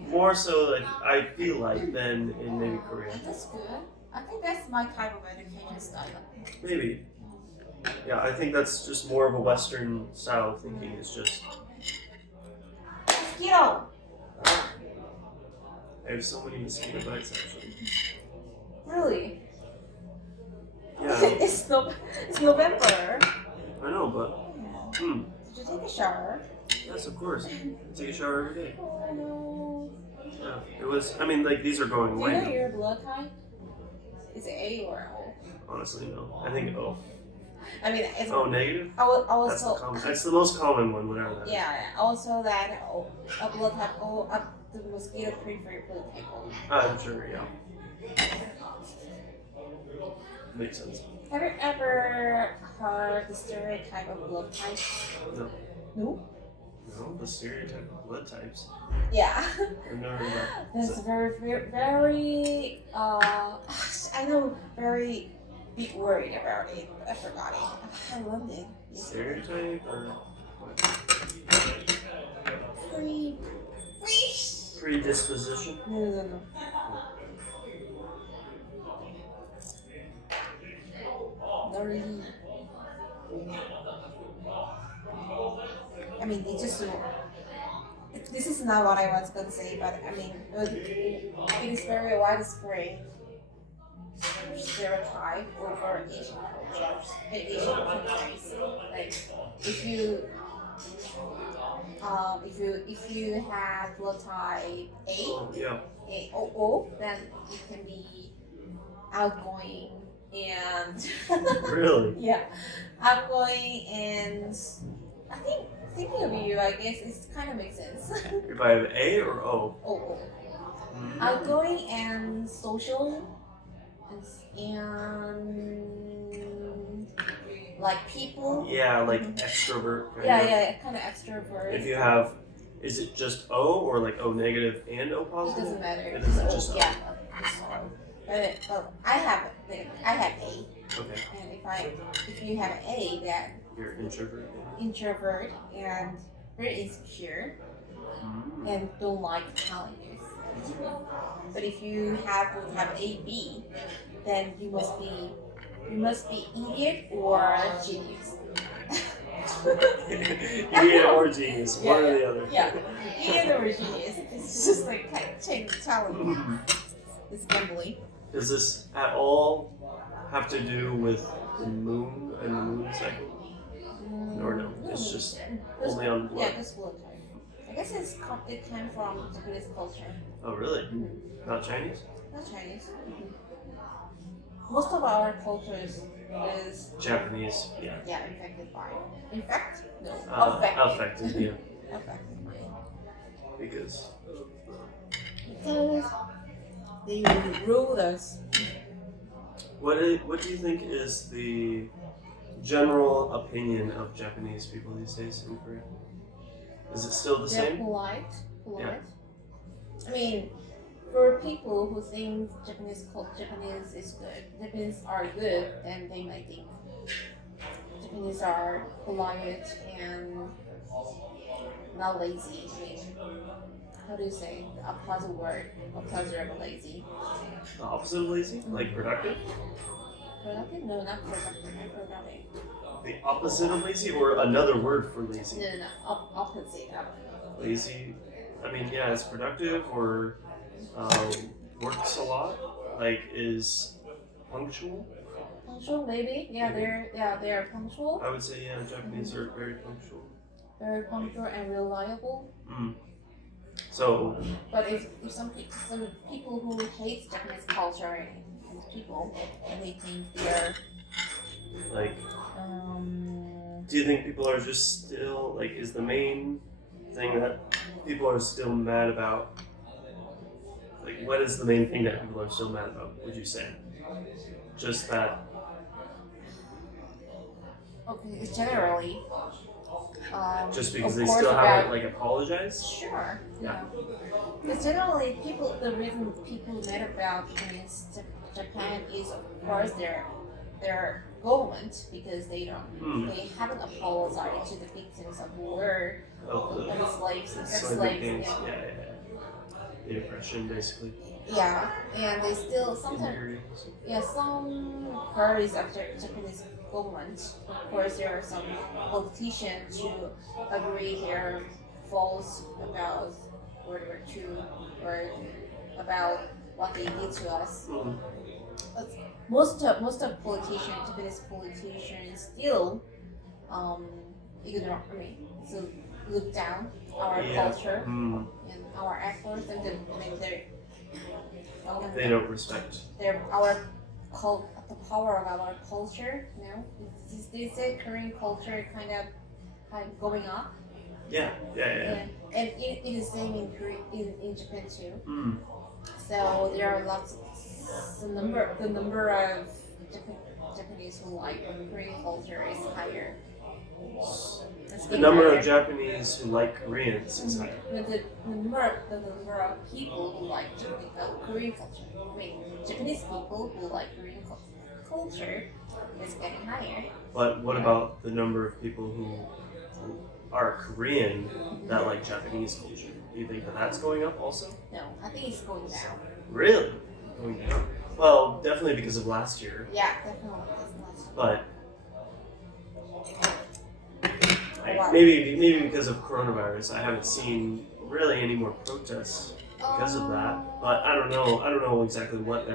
More so that I feel like than in maybe Korea. That's good. I think that's my type of education style. Maybe. Yeah, I think that's just more of a Western style of thinking. It's just mosquito. I have so many mosquito bites actually. Really? Yeah. Yeah. It's November. I know, but Did you take a shower? yes, of course. I take a shower every day. Oh no. Yeah, it was. I mean, like these are going Do you away know now. your blood type? Is it A or O? Honestly, no. I think O. I mean, it's O negative. I was That's the also that's the most common one. Whatever that is. yeah. Also that a blood type O, the mosquito prefer blood type O. I'm sure. Yeah. Makes sense. Have you ever heard the stereotype of blood type? No. No. No, the stereotype of blood types. Yeah. I've never heard that. That's very I know very big word about it. I forgot it. I learned it. Stereotype or what? Pre Predisposition? no. Very I mean it just this is not what I was gonna say, but I mean it is very widespread stereotype over Asian cultures and Asian countries. Like if you have blood type A, Oh, yeah. O, then it can be outgoing and Really? yeah, outgoing and I think thinking of you, I guess it kind of makes sense. If I have A or O? O. Mhm. Outgoing and social and like people. Yeah, like extrovert. Kind of. Yeah, kind of extrovert. If you have, is it just O or like O negative and O It positive? doesn't matter. It isn't just O. Yeah, it's O. But I have A, Okay. and if you have A, then You're introvert. introvert and very insecure Mm. and don't like challenges. But if you have A B, then you must be idiot or genius. Idiot or genius, one or the other. Yeah, idiot or genius. It's just like kind of change the challenge. Mhm. It's gambling. Does this at all have to do with the moon and the moon cycle? Or no? It's just only on blood. Yeah, just blood type. I guess it came from Japanese culture, Oh, really? Not Chinese? not Chinese. Most of our cultures is Japanese, yeah. infected by. In fact, no, Affected, yeah. Affected by. Because Because they ruled us. what do you think is the general opinion of Japanese people these days in Korea? Is it still the They're same? polite. Yeah. I mean, for people who think Japanese is good, Japanese are good, then they might think Japanese are polite and not lazy. I mean, how do you say the opposite word? Opposite of lazy. The opposite of lazy? Like productive? Productive? No, not productive. I forgot it. The opposite of lazy or another word for lazy? No. Opposite of. Lazy, I mean, yeah, it's productive or works a lot, like is punctual. Punctual, maybe. Yeah, they're punctual. I would say, yeah, Japanese are very punctual. Very punctual and reliable. Mm. So, But if some people who hate Japanese culture and people, and they think they're like, do you think people are just still, like, is the main thing that people are still mad about? Like, what is the main thing that people are still mad about, would you say? Just that. okay, generally. Just because of they course still about- haven't, like, apologized? Sure. Yeah. But generally, the reason people mad about Japan is, of course, their government, because they haven't apologized to the victims of war, Oh, of the slaves, and slave slaves. victims, Yeah. yeah. The oppression, basically. Yeah, and they still sometimes. Imperialism. Yeah, some parties of the Japanese government, of course, there are some politicians who agree they're false about World War II or about what they did to us. Mhm. most of politicians, Japanese politicians, still ignore. I mean, so look down our Yeah. culture Mm. and our efforts, and then I mean They don't respect. they're our the power of our culture. You know, they say Korean culture kind of going up. Yeah. And it is same in in Japan too. Mm. So there are lots of the number of Japanese who like Korean culture is higher. It's The getting number higher. of Japanese who like Koreans is higher. The number of people who like Korean culture. I mean, Japanese people who like Korean culture is getting higher. But what about the number of people who are Korean that like Japanese culture? Do you think that that's going up also? No, I think it's going down. Really? Going down? Well, definitely because of last year. Yeah, definitely. That's But Wow. maybe because of coronavirus, I haven't seen really any more protests because of that. But I don't know exactly what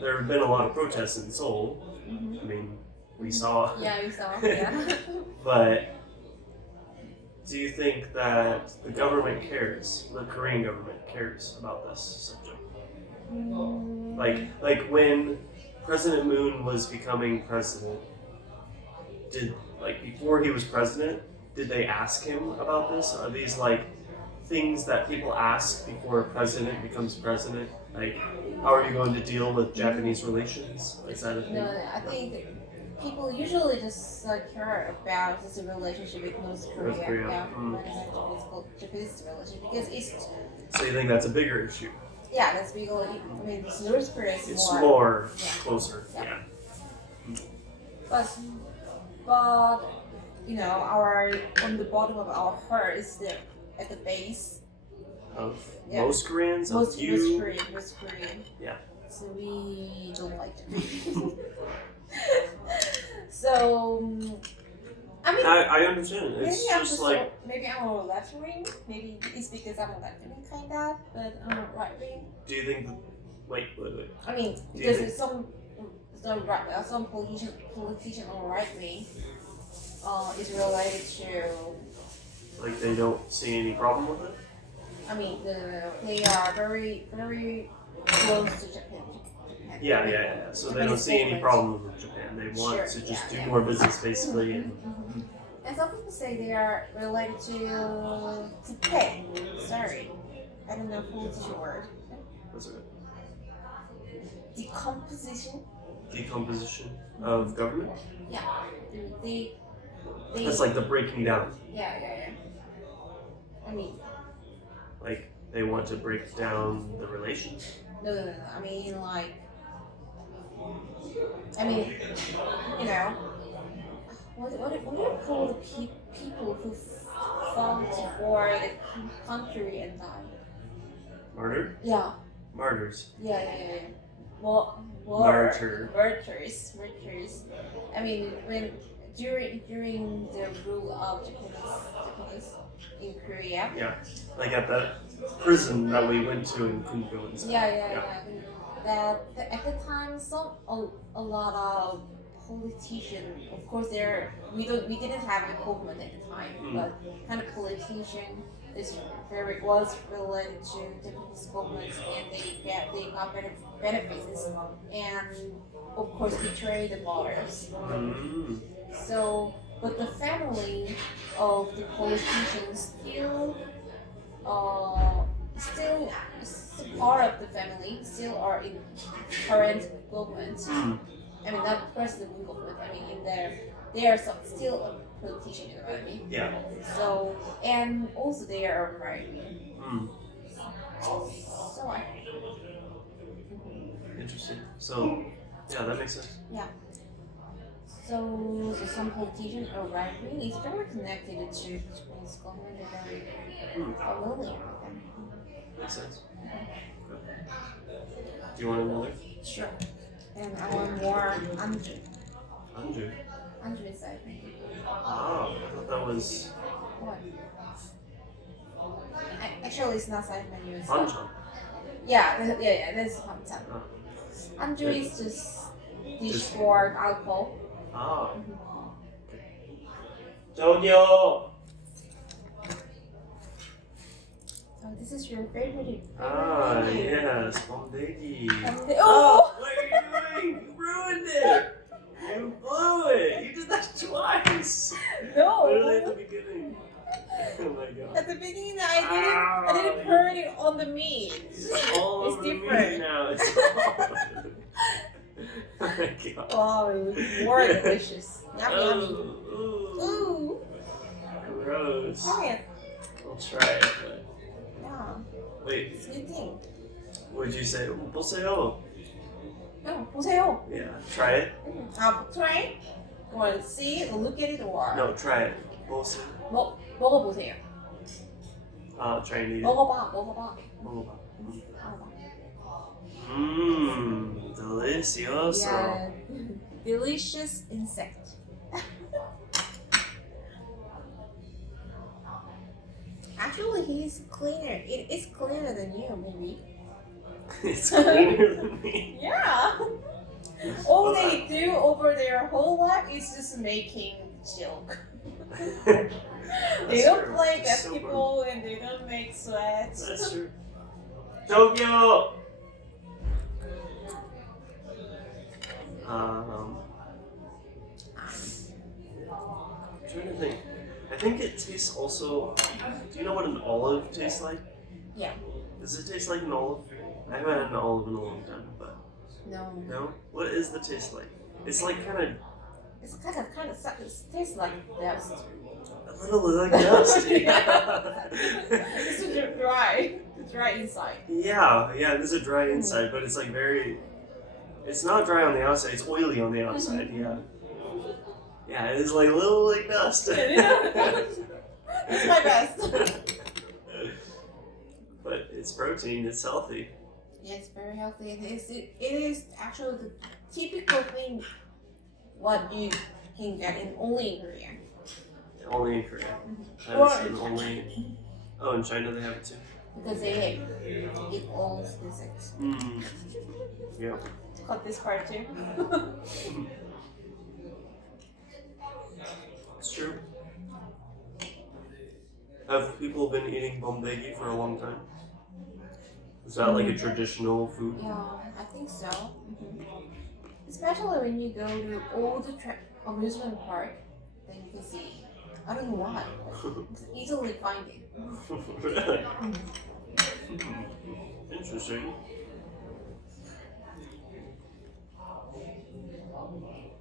there have been a lot of protests in Seoul. Mhm. I mean, we saw. Yeah, we saw. Yeah. But do you think that the government cares, the Korean government cares about this subject? Like when President Moon was becoming president, before he was president, did they ask him about this? Are these like things that people ask before a president becomes president? Like, how are you going to deal with Japanese relations? Is that a thing? No, I think people usually just care about this relationship with North Korea. North Korea. Yeah, Mm. rather than Japanese relationship because it's So you think that's a bigger issue? yeah, that's because I mean this North Korea is It's more. more Yeah. closer. Yeah. Yeah. But you know our on the bottom of our heart is the at the base. Of Yeah. most Koreans, of Most you. Korean. Yeah. So we don't like Japan. So I mean. I understand. It's Maybe I'm just just like maybe I'm a left wing. Maybe it's because I'm a left wing kind of, but I'm a right wing. do you think that, wait. I mean, Do you because think- it's some politician on right wing is related to. Like they don't see any problem with it? I mean, they are very close to Japan. Yeah. So they Japan don't is see any different. problem with Japan. They want Sure, to just yeah. do more business basically and And some people say they are related to pay. Sorry, I don't know politician word. what's it? Decomposition. Decomposition of government? Yeah. They That's like the breaking down. yeah. I mean, Like they want to break down the relations. no. I mean, you know, what do you call the people who fought for the country and died? Martyr? Yeah. Martyrs. Yeah. Martyr. Martyrs. I mean, when during the rule of Japanese in Korea. Yeah. Like at that prison that we went to and couldn't go inside. Yeah. That at the time, a lot of politicians. Of course, we didn't have a government at the time, but kind of politician was related to Japanese government, and they got benefits, and of course betrayed the martyrs. Mm. So, but the family of the politicians still part of the family, still are in current government. Mm. I mean, not president government. I mean, they are still a politician. You know what I mean? Yeah. So, and also they are right wing. Mm. So I. Interesting. So yeah, that makes sense. So some politicians are right wing is very connected to Japanese government. They're very familiar with them. Makes sense. Okay. Do you want another? Sure. And I want more Andrew. Anju. Andrew is I think. Oh, I thought that was What? Actually, it's not side menu. It's Anchan. yeah, that's Hantan. Oh. Andrew is just dish Just- for alcohol. Ah. 저기요. So this is your favorite. Ah, menu. yes, bomdegi. Oh! What are you doing? You ruined it. You blew it. You did that twice. Literally at the No. beginning. Oh my god. At the beginning, I didn't put it on the meat. It's all It's over the meat different. now. It's all over the meat. Oh my god. Wow, it looks more delicious. Yummy, yummy. Ooh. Ooh. Gross. Try it. I'll try it, but Yeah, wait, it's a good thing. would you say 보세요? 보세요. Yeah, try it. Try it. Or see it, or look at it, or No, try it. 보세요. 먹어보세요. Try and eat it. 먹어봐. 먹어봐. 먹어봐. Delicioso. Yeah, delicious insect. Actually, he's cleaner. It is cleaner than you, maybe. It's cleaner than me. Yeah. All they do over their whole life is just making joke. They don't true. play It's so basketball and they don't make sweats. That's true. 저기요. I'm trying to think. I think it tastes also. Do you know what an olive tastes like? Yeah. Does it taste like an olive? I haven't had an olive in a long time, but No. no. What is the taste like? It's like It's kind of it tastes like dust. a little like dust. It's dry inside. Yeah, there's a dry inside, but it's like very. It's not dry on the outside. It's oily on the outside. Yeah. Yeah, it is like a little like dust. It's my best. But it's protein. It's healthy. Yeah, it's very healthy. It is actually the typical thing what you can get in only in Korea. Only in Korea. Or That's in an only. Oh, in China they have it too. Because they eat all insects. Yeah. Cut this part too. It's true. Have people been eating bomdegi for a long time? Is that like a traditional food? Yeah, I think so. Especially when you go to all the amusement park, then you can see. I don't know why. You can easily find it. Really? Interesting.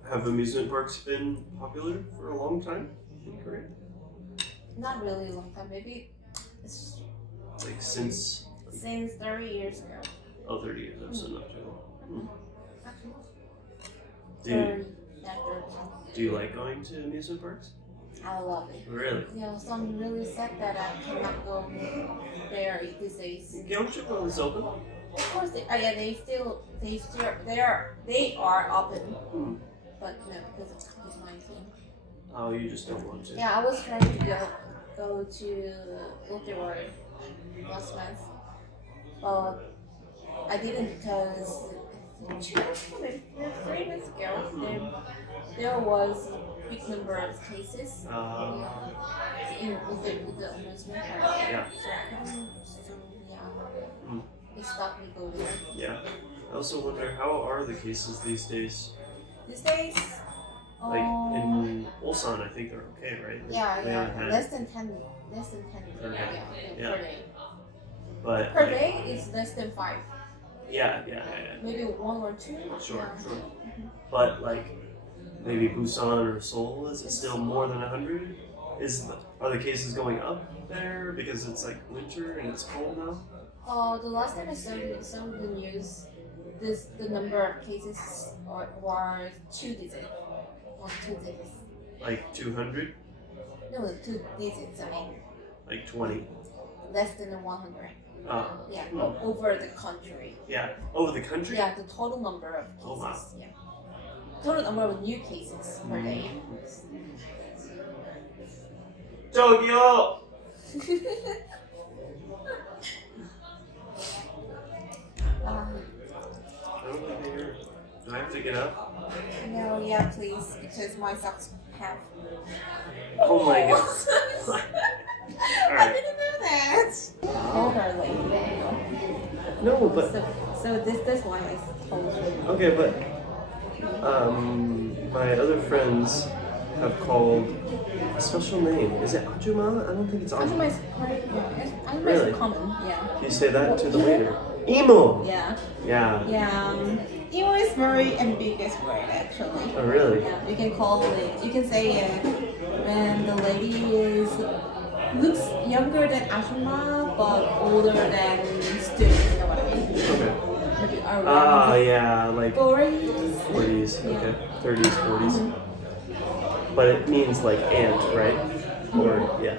Have amusement parks been popular for a long time in Korea? Not really a long time. Maybe it's Like since since 30 years ago. 30 years, that's not too long. Actually, Do you, 30. Yeah, 30. do you like going to amusement parks? I love it. Really? Yeah, so I'm really sad that I cannot go there these days. Gyeongju is open. Of course, they are open, but no, because of COVID-19. Oh, you just don't want to. Yeah, I was trying to go to Lotte World last month, but I didn't because 3 months ago there was a big number of cases with the amusement park. Yeah. So I couldn't. So yeah, they stopped me go there. Yeah. I also wonder, how are the cases these days? These days, Like in Ulsan, I think they're okay, right? They haven't had- less than 10 Per day. yeah, per day. But Per like, day is less than 5. yeah. Maybe 1 or 2. Sure, Yeah. sure. But like maybe Busan or Seoul, is it still more than 100? Are the cases going up there because it's like winter and it's cold now? The last time I saw the news, the number of cases were 2 digits. Or 2 digits. Like 200? No, 2 digits. I mean, Like 20? less than 100. Yeah, over the country. Yeah. Over the country? Yeah, the total number of cases. Oh, wow. Yeah. Total number of new cases per day. 저기요! I don't think they hear. Do I have to get up? No, yeah, please, because my socks have. Oh my god. I Alright. didn't know that. Older lady. No, but So this one is told. okay, but my other friends have called a special name. Is it Ajuma? I don't think it's Ajuma. Ajuma is quite, yeah, Ajuma Really? is common, yeah. You say that to the waiter. Emo. Yeah. Yeah. Yeah. Emo is very ambiguous word actually. Oh really? Yeah, you can call it. You can say when the lady looks younger than Ajuma but older than student. You know what I mean? Okay. Maybe around Ah, yeah, like 40s. 40s. Yeah. Okay. 30s, 40s. But it means like aunt, right? Or yeah.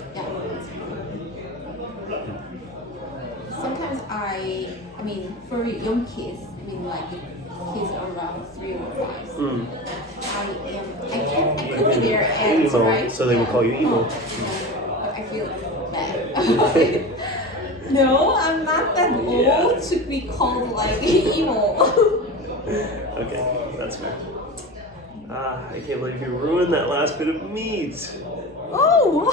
Sometimes I mean, for young kids, I mean like kids around 3 or 5. Mm. I could be their aunt, Emo, right? so they will call you emo. But I feel bad. No, I'm not that old to be called like emo. Okay, that's fair. Ah, I can't believe you ruined that last bit of meat. Oh!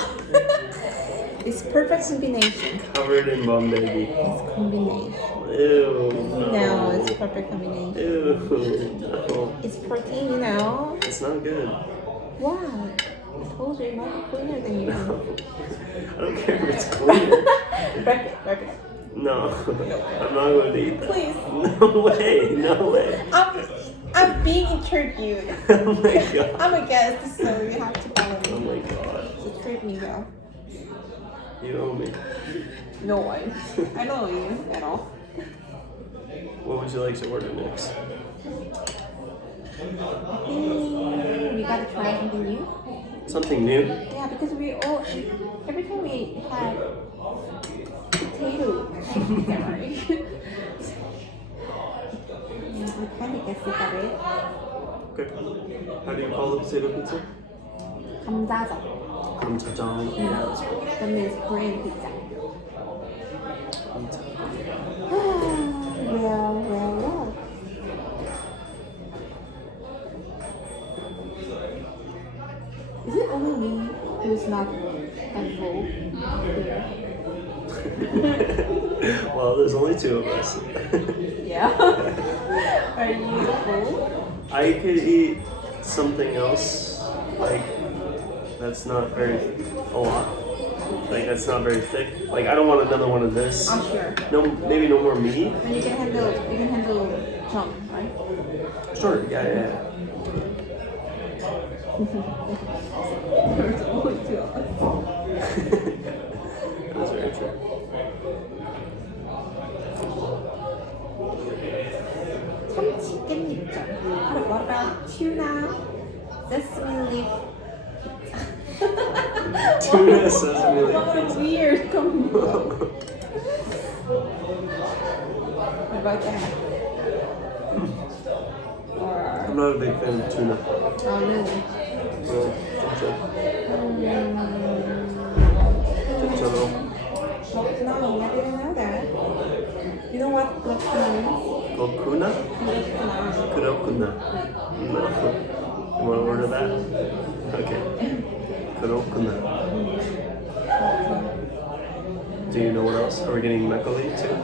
It's perfect combination. Covered in Bombay. It's combination. Ew. No, it's perfect combination. Ew. No. It's protein, you know. It's not good. Why? I told you it might be cleaner than you. No. I don't care if it's clean. Wrap it. No. I'm not going to eat that. Please. No way. No way. I'm being interviewed. Oh my god. I'm a guest, so you have to follow Oh me. my god. So treat me well. You owe me. No way. I don't know you at all. What would you like to order next? We gotta try something new. Something new? Yeah, because we all every time we have potato pizza, right? We kind of guess at it. Okay. How do you call the potato pizza? 감자전. 감자전. Yeah, that's good. That means Korean pizza. Well. Is it only me who's not full here? Well, there's only two of us. Yeah. Are you full? I could eat something else, like that's not a lot. Like that's not very thick. Like I don't want another one of this. I'm sure. No, maybe no more meat. And you can handle jump, right? Sure. Yeah. There's only two of us. That's very true. 참치 깻잎전. What about tuna, sesame leaf? Tuna sesame leaf What a pizza. weird combo. What about that? Or I'm not a big fan of tuna. oh no. No, I didn't know that. You know what gokuna means? Gokuna? Gokuna. Kurokuna. No. You want to order that? Okay. Kurokuna. Do you know what else? Are we getting makgeolli too?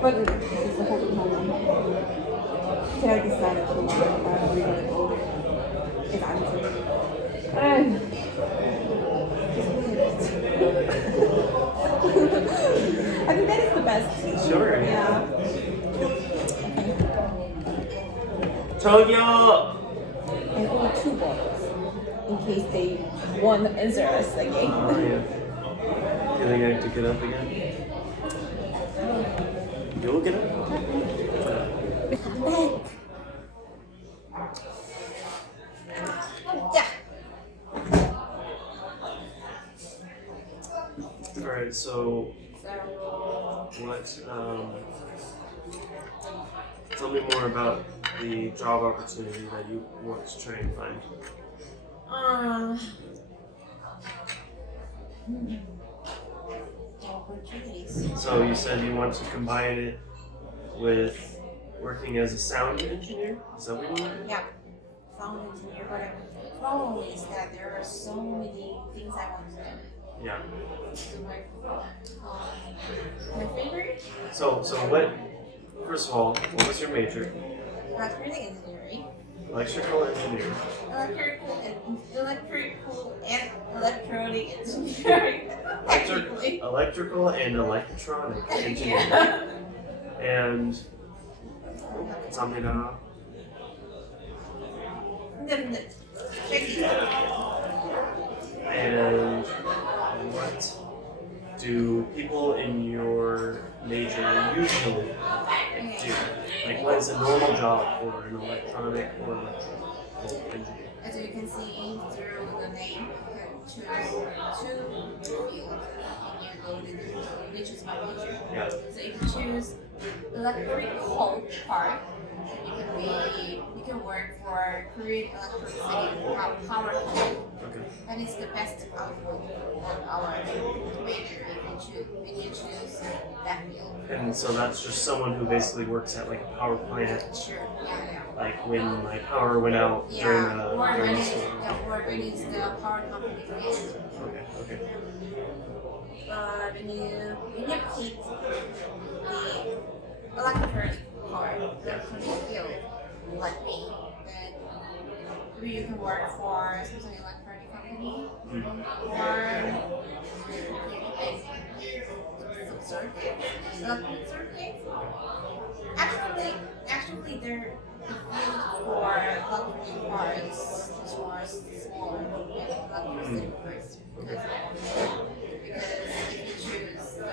But this is the whole moment. Can I decide if we're gonna go? If I'm I think that is the best. Sure. Yeah. 저기요! And only 2 bottles in case they want to answer us again. Oh yeah. You think I have to get up again? You'll get up? Yeah. Alright, so what tell me more about the job opportunity that you want to try and find. Opportunities. So you said you want to combine it with working as a sound engineer? Is that what you want to do? Yeah. sound engineer, but the problem is that there are so many things I want to do. Yeah. So my favorite So what? First of all, what was your major? electronic engineering, Electrical engineering. electrical and electronic engineering. Technically. Electrical and electronic engineering. Yeah. And 감사합니다. And what do people in your major usually do? Like, what is a normal job for an electronic or electrical engineer? As you can see through the name, you can choose two fields and you go to which is my major. Yeah. So if you choose electrical part, you can work for Korean electricity power plant. Okay. That is the best output of our major when you choose that field. And so that's just someone who basically works at like a power plant. Sure. Yeah. Like when my power went out during a storm. Or when it's the power company field. Okay. When you pick the electronic part, electronic field, like me, then maybe you can work for some electronic company, or some circuit, electronic circuit. Actually, the field for electronic parts is more smaller than electricity parts because if you choose the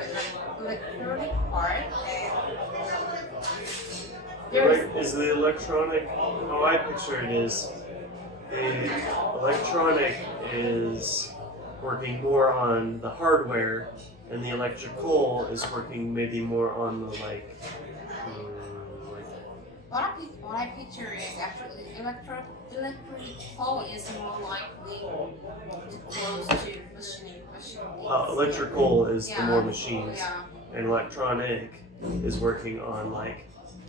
electronic part, then Is the electronic, how I picture it is, the electronic is working more on the hardware and the electrical is working maybe more on the what I picture is actually electrical is more likely to close to machining. electrical is the more machines Yeah. and electronic is working on like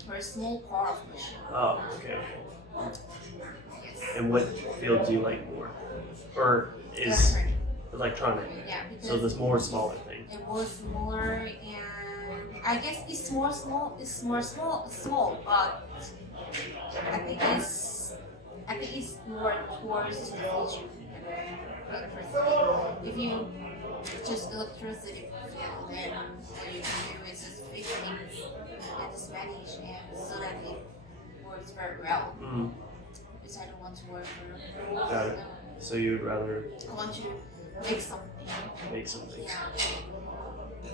For a small part of machine. oh okay. Yes. And what field do you like more? Or is Electronic. electronic? Yeah, because So there's more smaller things. it was smaller and I guess it's more small, but I think it's more towards the future. Electricity. If you just electricity, then what you can do is just fix things in Spanish and so that it works very well. Mm, Because I don't want to work for. got it. So you would rather I want to make something. make something. Yeah.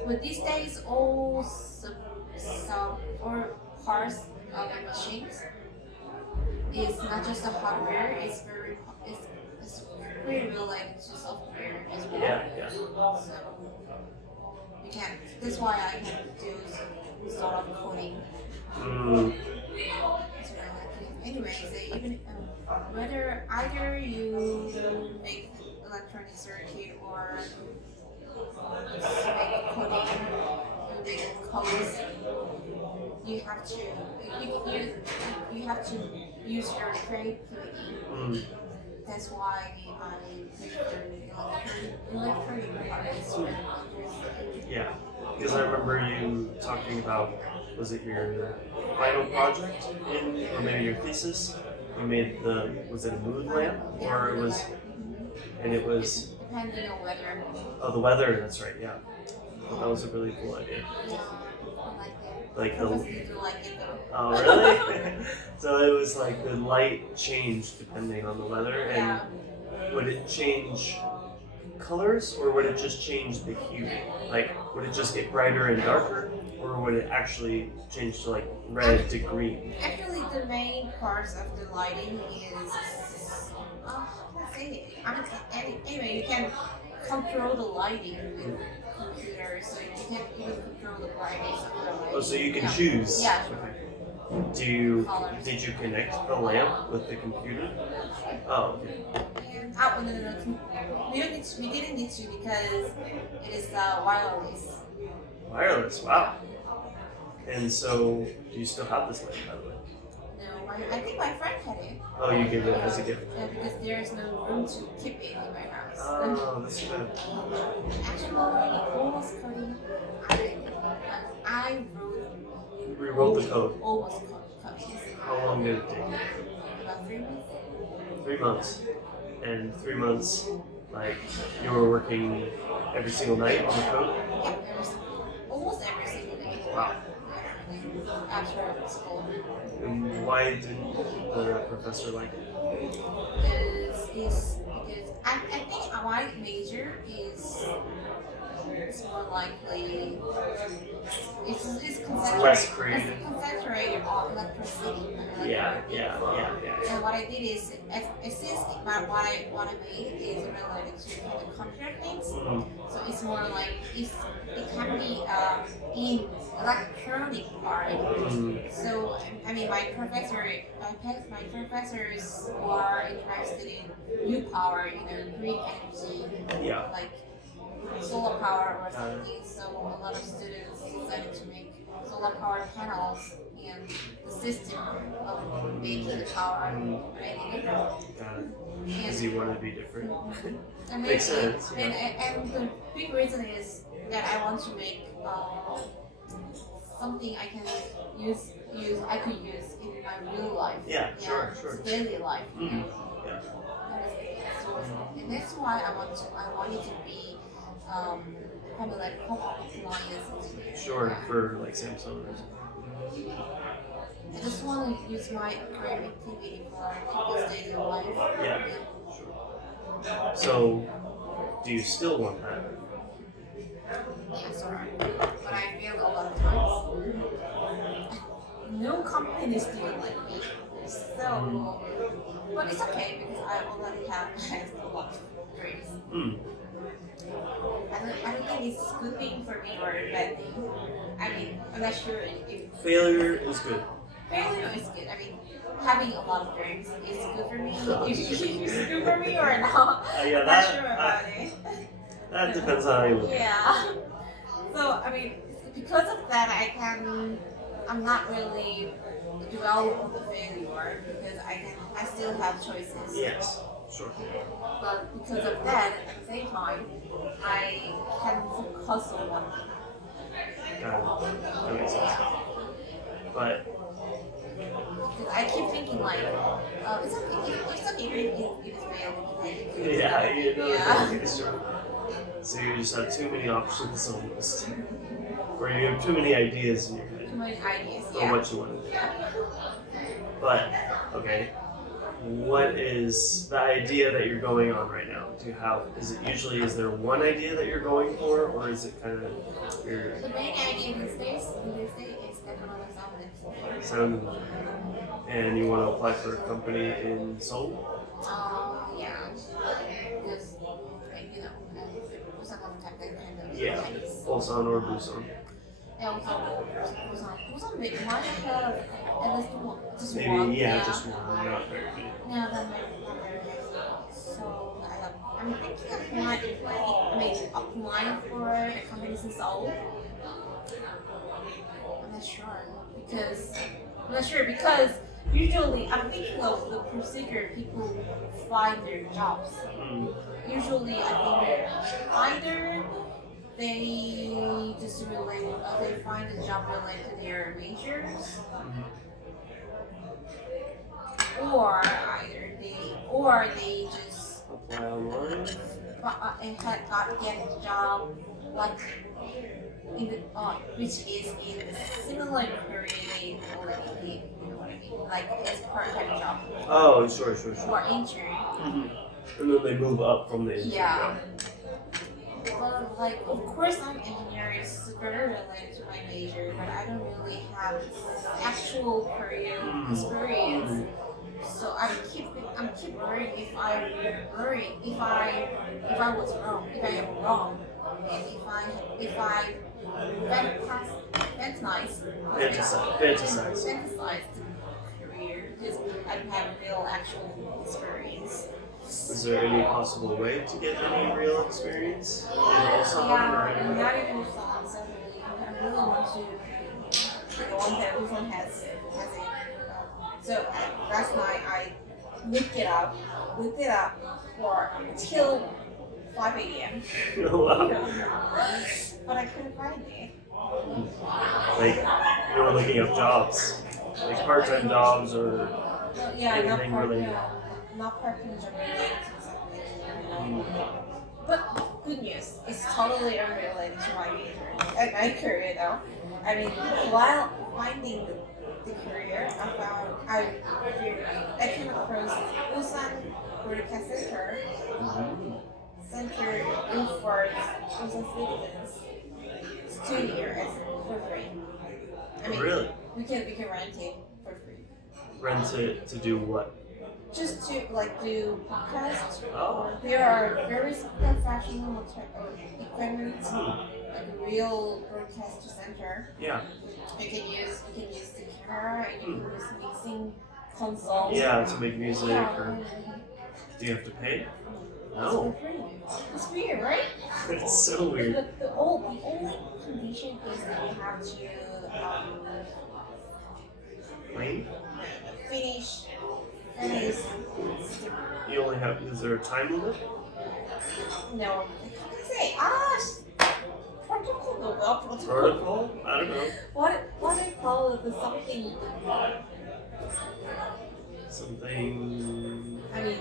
But these days, all some or parts of the machines is not just the hardware. It's pretty related to software as well. Yeah. So you can. That's why I can do some sort of coding. Mm, That's what I like. Anyways, even whether either you make electronic circuit or make coding, you make codes, you have to use your creativity. mm. That's why I prefer electronic parts. Yeah, because I remember you talking about, was it your final project or maybe your thesis? You made was it a mood lamp or it was, and it was, Depending on whether. oh, the weather, that's right, yeah. That was a really cool idea. Yeah, I like it. Like I purposely do like it though. oh really? So it was like the light changed depending on the weather, and Yeah. would it change colors or would it just change the hue? Like, would it just get brighter and darker, or would it actually change to like red to green? Actually, the main parts of the lighting is. How can I say it? Anyway, you can control the lighting with computer, so you can even control the brightness of the light. Oh, so you can Yeah. choose. Yeah. Okay. Colors. Did you connect the lamp with the computer? Oh, okay. And no. We didn't need to because it is wireless. Wireless. Wow. And so, do you still have this lamp, by the way? No, I think my friend had it. Oh, you gave it as a gift. Yeah, because there is no room to keep it in my house. Oh, that's good. Actually, almost coding. I wrote Rewrote the code. almost coding. How long did it take? About 3 months. 3 months. And 3 months, like, you were working every single night on the code? Yeah, almost every single day. Wow. After school. And why didn't the professor like it? Because I think my major is more likely it's less creative. It's concentrated on electricity. Yeah. And what I did is, since what I made is related to kind of computer things, so it's more like it can be in electronic part. So I mean, my professors who are interested in new power, green energy, like solar power or something. So a lot of students decided to make solar power panels and the system of making the power. Right? Got it. Because you want to be different. Makes sense. And the big reason is that I want to make something I can use in my real life. Yeah, sure. Daily life. Yeah. And that's why I wanted to be probably like home appliance engineer. Sure, for like Samsung or something. I just want to use my creativity for people's daily life. Yeah, sure. So, do you still want that? Yeah, sorry. But I failed a lot of times. No companies didn't like me. So, but it's okay because I already have a lot of dreams. I don't think it's a good thing for me or a bad thing. I mean, I'm not sure if failure is good. Failure is good. I mean, having a lot of dreams is good for me. If it's good for me or not, Yeah, I'm not sure about it. That depends on how you look at it. Yeah. So I mean, because of that, I'm not really dwell on the failure because I still have choices. Yes, sure. But because of that, at the same time, I can focus on one thing. Got it. That makes sense. But I keep thinking like, it's okay if it's failed. yeah. Sure. So you just have too many options almost. Or you have too many ideas in your head. Too many ideas, for what you want to do. But, okay, what is the idea that you're going on right now? Is there one idea that you're going for, or is it kind of your... The main idea these days is economic dominance. Sound, and you want to apply for a company in Seoul? Yeah. Because, Ulsan doesn't have that kind of Chinese. Ulsan or Busan. And Ulsan might have at least one, just Maybe, one. just one, not very big. Yeah, not very big. So, I'm thinking applying for companies in Seoul. I'm not sure because usually I'm thinking of the procedure people find their jobs. Usually I think either they just they find a job related to their majors, or they just apply online and get a job like in the which is in a similar career they already did. You know what I mean? Like as part-time job. Oh, sure. Or intern. And then they move up from the intern. Yeah. But like, of course, I'm engineer is very related to my major, but I don't really have actual career experience. So I keep worrying if I was wrong, if I am wrong, and if I fantasize the career because I don't have real actual experience. Is there any possible way to get any real experience in Ulsan? Yeah, not even Ulsan. I really want to. The one that Ulsan has a So last night I looked it up for till 5 a.m. Wow. But I couldn't find it. Like, you were looking up jobs, like part-time jobs or Well, yeah, anything related. not part-time job related to something. Mm. But good news, it's totally unrelated to my major and my career though. I mean, while finding the career, I came across Ulsan Broadcast Center offers Ulsan citizens studio for free. I mean, Really? we can rent it for free. Rent it to do what? Just to like do podcasts. Oh. There are very professional equipment, like real broadcast center. Yeah. You can use the camera and you can use mixing console. Yeah, to make music Yeah. or do you have to pay? It's No. for free. It's weird, right? It's so weird. The only condition is that you have to Lane? finish. You only have, is there a time limit? No, how can I say? Protocol. No, not protocol. Protocol? I don't know. What they call it? The something. Something. I mean,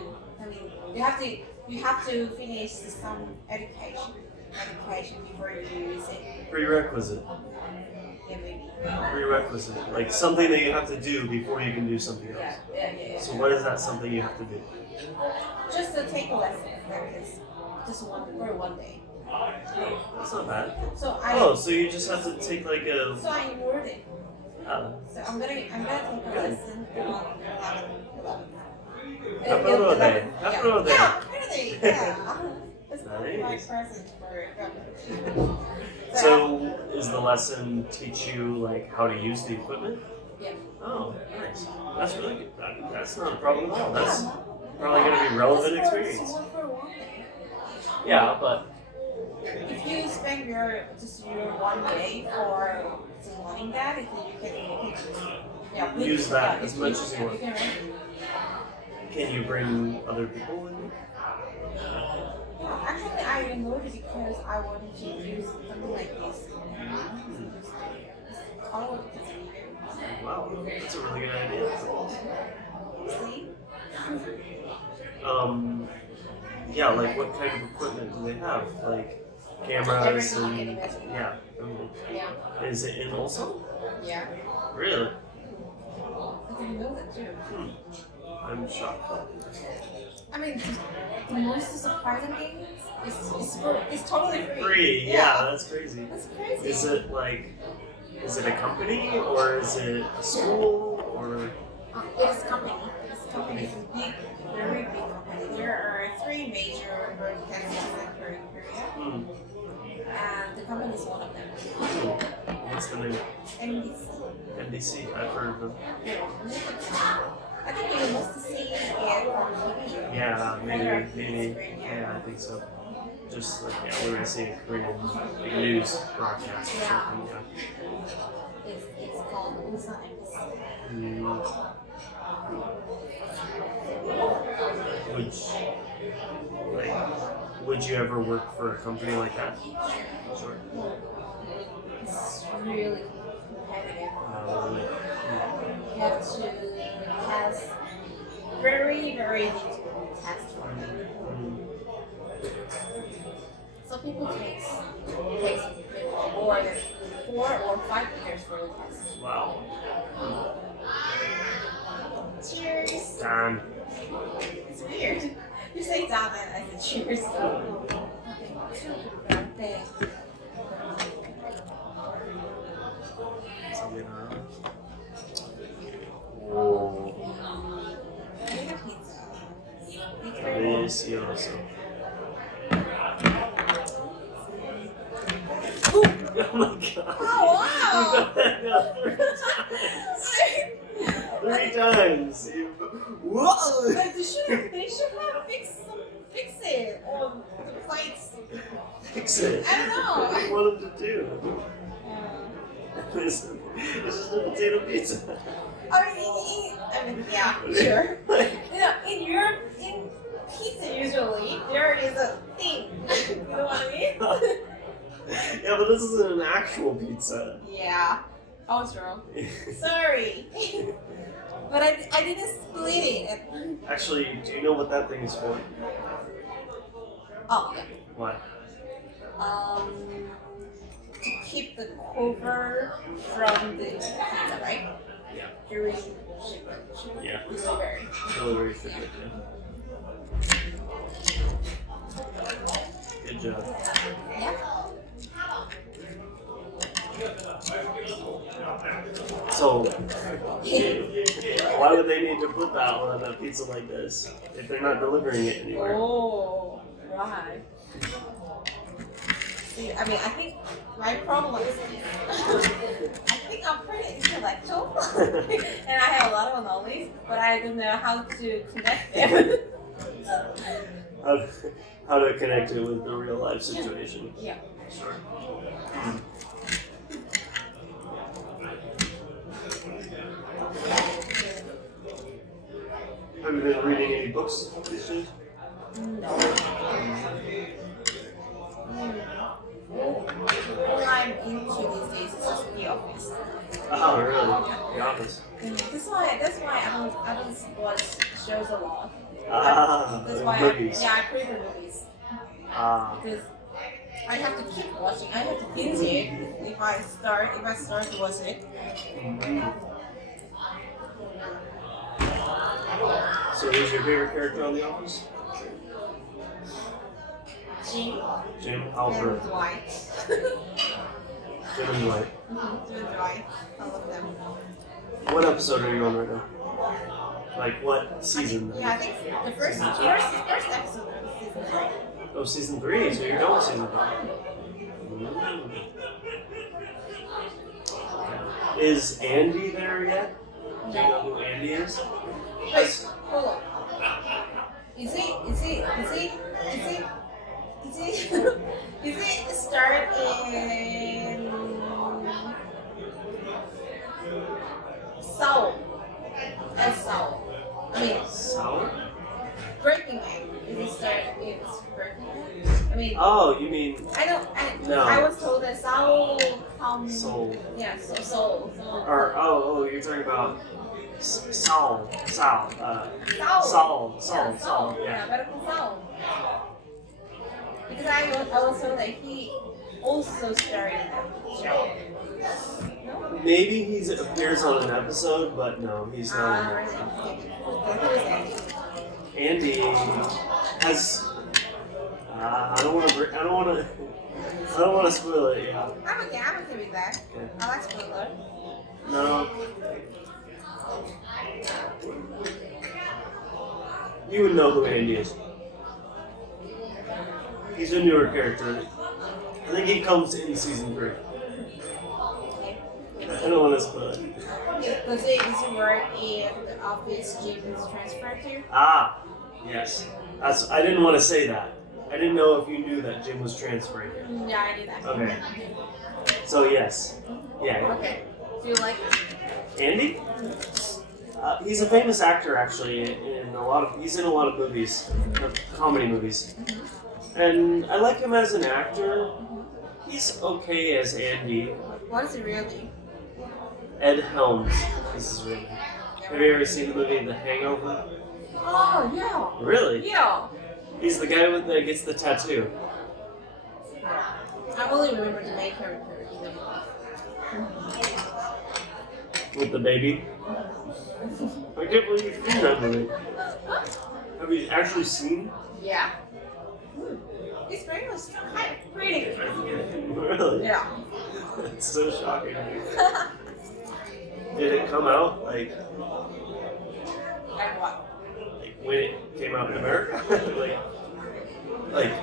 you have to finish some education before you use it. Prerequisite. Yeah, maybe. Prerequisite. Like something that you have to do before you can do something else. Yeah. So what is that something you have to do? Just to take a lesson, that is just one day. That's not bad. So So you just have to take like a. So I enrolled it. So I'm gonna take a lesson on 11. Approve. Yeah, really. Yeah. That's Nice. my present for it. So is the lesson teach you like how to use the equipment? Yeah. Oh, nice. That's really good. That's not a problem at all. That's probably going to be relevant experience. It's one for one day. Yeah, but If you spend your 1 day for learning that, you can use that as much as you want. can Can you bring other people in? Actually, I enrolled it because I wanted to use something like this. All of it. Wow, that's a really good idea. See? Yeah, like what kind of equipment do they have? Like cameras and yeah. Yeah. Is it in Ulsan? Yeah. Really? I didn't know that too. I'm shocked. I mean, the most surprising thing is it's totally free. Free, yeah, that's crazy. That's crazy. Is it a company or is it a school or? It is company. It's a company. It's a big, very big company. There are 3 major broadcast centers in Korea, and the company is one of them. What's the name? NBC. NBC. I've heard of them. I think you must see it on TV. Yeah, maybe. Yeah, I think so. Just like we're gonna see a Korean news broadcast or something. Yeah. It's called Ulsan NBC. Would you ever work for a company like that? Sure. It's really competitive. Really? You have to pass very difficult tests for it. Some people takes more than 4 or 5 years for the test. Wow. Cheers! Done. It's weird. You say damn and I said cheers. Okay. Oh, delicioso. Oh my god. Oh wow! You got that 3 times. Whoa! But they should have fix it on the plates. Fix it. I don't know. What do you want them to do? This is a potato pizza. Yeah, sure. You know, in Europe, in pizza usually there is a thing. You know what I mean? Yeah, but this isn't an actual pizza. Yeah. I was wrong. Sorry. But I didn't split it. Actually, do you know what that thing is for? Oh, yeah. What? To keep the cover from the pizza, right? Yeah. During shipment. Yeah. Delivery. Delivery shipment, yeah. Good job. Yeah. So, why would they need to put that on a pizza like this if they're not delivering it anywhere? Oh, why? See, I mean, I think my problem is I think I'm pretty intellectual and I have a lot of knowledge, but I don't know how to connect them. How to connect it with the real life situation. Yeah. Sure. Have you been reading any books these days? No. All I'm into these days is just The Office. Oh, really? The Office. That's why I don't watch shows a lot. That's why movies. I prefer movies. Because I have to keep watching. I have to binge it if I start to watch it. Mm-hmm. So who's your favorite character on The Office? Jim Jim, and Alfred, Dwight. Jim and Dwight. Jim and Dwight. I love them. What episode are you on right now? Like what season? Yeah, I think the first episode of season 3. Oh, season 3, so you're done with season 3. Is Andy there yet? Do you know who Andy is? Wait, hold on. Is it start in Seoul? As Seoul. I mean, Sour? Breaking Bad. Is it start in Breaking Bad? I mean, Oh, you mean No. I was told that Seoul comes. Soul? Yeah, so Seoul. Or you're talking about Saul. Seoul. Yeah. Better call Seoul. Because I was told that he also started that show. No? Maybe he appears on an episode, but no, he's not. Who is Andy? Andy has. I don't want to spoil it. Yeah. I'm okay with that. Okay. I like spoiler. No. You would know who Andy is. He's a newer character. I think he comes in season 3. Okay. I don't want to spoil it. Does it work in the office Jim is transferred to? Ah, yes. I didn't want to say that. I didn't know if you knew that Jim was transferring him. Yeah, I knew that. Okay. So yes. Yeah. Okay. Do you like it? Andy? He's a famous actor actually he's in a lot of movies, comedy movies. And I like him as an actor. He's okay as Andy. What is it really? Ed Helms is his real name. Have you ever seen the movie The Hangover? Oh, yeah. Really? Yeah. He's the guy that gets the tattoo. I only remember the main character in the movie. With the baby. I can't believe you've seen that movie. Have you actually seen? Yeah. It's very much pretty. Really? Yeah. It's so shocking. Did it come out like what? when it came out in America? like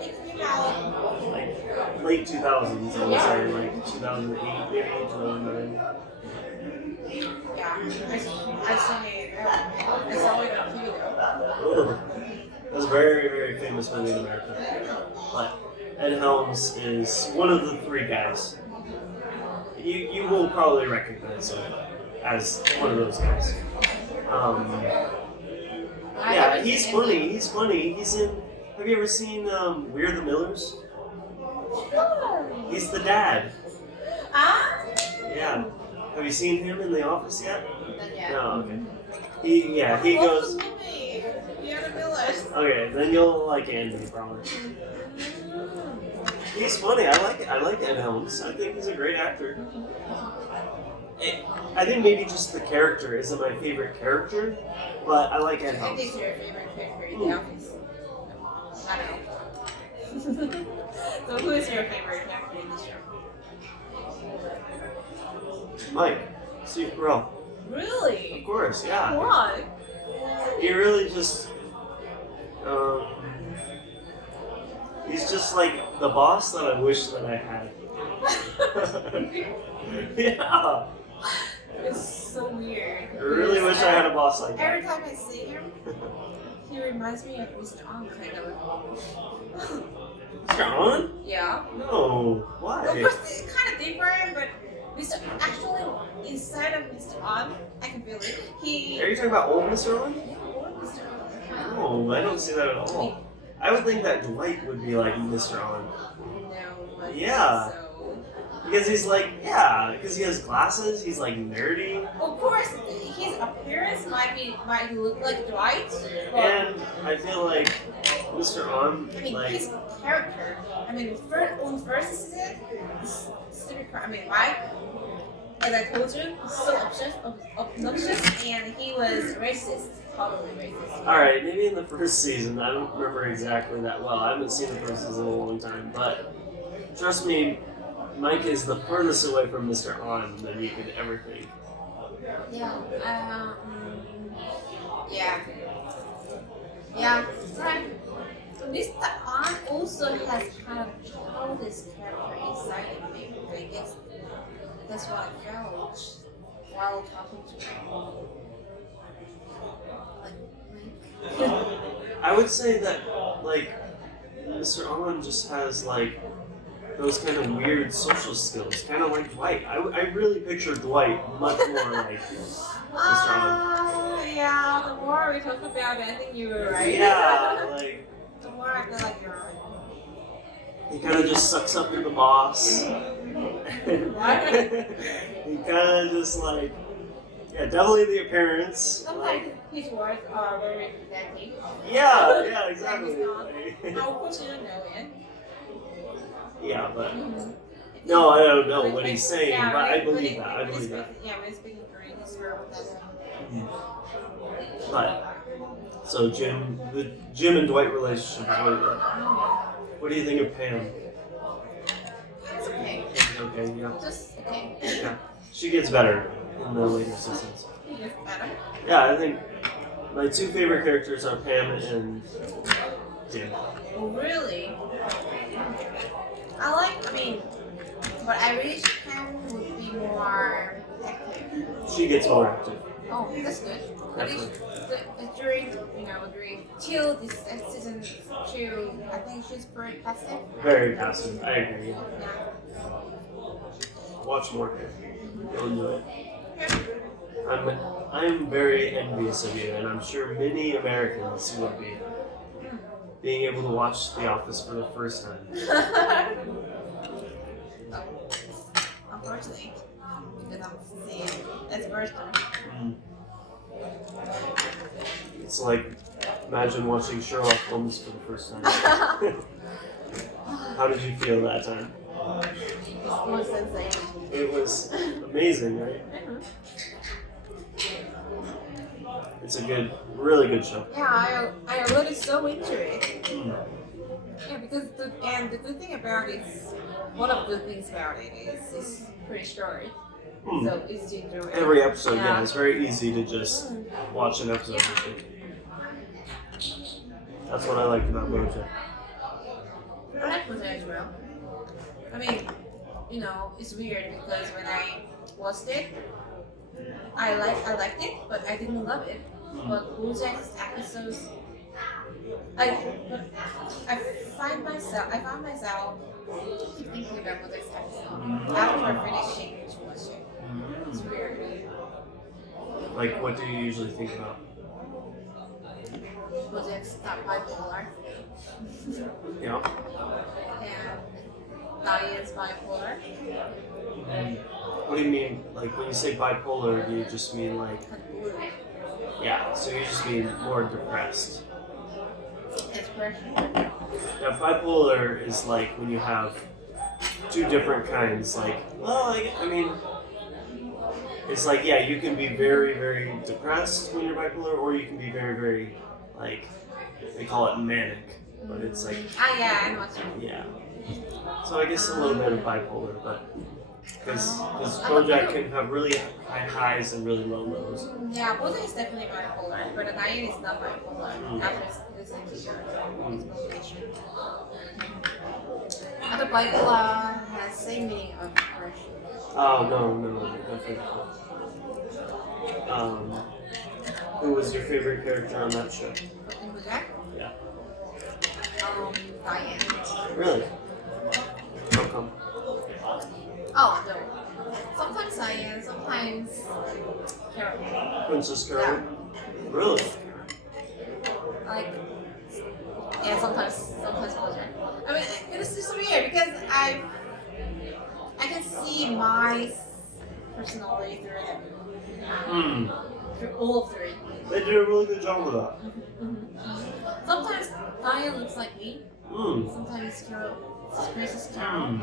It came out. like late 2000s, I would say, like 2008, maybe 2009. Yeah. I saw it on TV though. Oh, it was a very, very famous movie in America. But Ed Helms is one of the 3 guys. You will probably recognize him. as one of those guys. Yeah, he's funny. He's funny. He's in. Have you ever seen We're the Millers? He's the dad. Ah? Yeah. Have you seen him in The Office yet? Not yet. No. Okay. He goes. You're the Millers. Okay, then you'll like Andy probably. He's funny. I like Ed Helms. I think he's a great actor. I think maybe just the character isn't my favorite character, but I like Ed I Helms. think your favorite character in The Office. I don't know. So who is your favorite character in the show? Mike, Steve Carell. Really? Of course, yeah. Why? He really just, he's just like the boss that I wish that I had. Yeah. It's so weird. I really wish I had a boss like that. Every time I see him, he reminds me of Mr. On, kind of. John? Yeah. No. Of Why? course, it's kind of different, but actually, inside of Mr. On, I can feel it. Are you talking about old Mr. Owen? Yeah, or Mr. On. No, I don't see that at all. I would think that Dwight would be like Mr. Owen. No, I Yeah. think so. Because he's like, yeah, because he has glasses, he's like nerdy. Of course, his appearance might look like Dwight, but And I feel like Mr. On, I mean like, his character. I mean, on first season, Mike, as I told you, was so obnoxious, and he was racist, totally racist. alright, maybe in the first season, I don't remember exactly that well. I haven't seen the first season in a long time, but trust me, Mike is the furthest away from Mr. On than you could ever think. Yeah. Yeah. Right. Mr. On also has kind of childish character inside of him. I guess that's what I felt while talking to him. Like, I would say that, like, Mr. On just has, like, those kind of weird social skills, kind of like Dwight. I really picture Dwight much more like Mr. On. Yeah, the more we talk about it, I think you were right. Yeah, like, The more I feel like you're right. he kind of just sucks up to the boss. He kind of just like, yeah, definitely the appearance. Sometimes his words are very pedantic. Yeah, exactly. Of course, you don't know it. Yeah, but no, I don't know what he's saying, Yeah, but I when believe he- that. I when he's believe that. speaking- Yeah, when he's speaking Korean, he's very pedantic. But so Jim and Dwight relationship is really good. What do you think of Pam? It's okay. Okay, yeah, Just okay. yeah. She gets better in the later seasons. He gets better. Yeah, I think my two favorite characters are Pam and Jim. Really? But I wish Pam would be more active. She gets more active. Oh, that's good. At least during till this season 2, I think she's very passive. Very passive. I agree. Yeah. Yeah. Watch more. You'll enjoy it. Okay. I'm very envious of you, and I'm sure many Americans would be being able to watch The Office for the first time. Unfortunately, because I'm seeing it as first time. Mm. It's like, imagine watching Sherlock Holmes for the first time. How did you feel that time? It's more sensation. It was amazing, right? It's a really good show. Yeah, I really so into it. Mm. Yeah, because the good thing about it is, one of the good things about it is it's pretty short. Mm. So it's to enjoy. Every episode, yeah, Yeah. it's very easy to just watch an episode. That's what I liked about BoJack. I like Jose as well. I mean, it's weird because when I watched it, I liked it, but I didn't love it. But BoJack's episodes, I found myself keep thinking about BoJack's episode after finishing to watch it. It's weird. Like, what do you usually think about? Projects that bipolar Yeah. and Diane's bipolar. What do you mean? Like, when you say bipolar, do you just mean like, And blue. yeah, so you just mean more depressed. Depression. Now, bipolar is like when you have two different kinds. Like, well, I mean, it's like, yeah, you can be very, very depressed when you're bipolar, or you can be very, very, like, they call it manic, but it's like, Yeah, I know what you mean. yeah. So I guess a little bit of bipolar, but because BoJack can have really high highs and really low lows. Yeah, Bojack is definitely bipolar, but Diane is not bipolar after listening to your explanation. Other bipolar has same meaning of depression. Oh, no, definitely. Who was your favorite character on that show? In Bojack? Yeah. Diane. Really? How come? Oh, no. Sometimes Diane, sometimes Carol. Princess Carol? Really? Like, yeah, sometimes Bojack. I mean, it's just weird because I can see my personality through them. Through all three. They did a really good job with that. Sometimes Diane looks like me. Sometimes Carol, Princess Carol.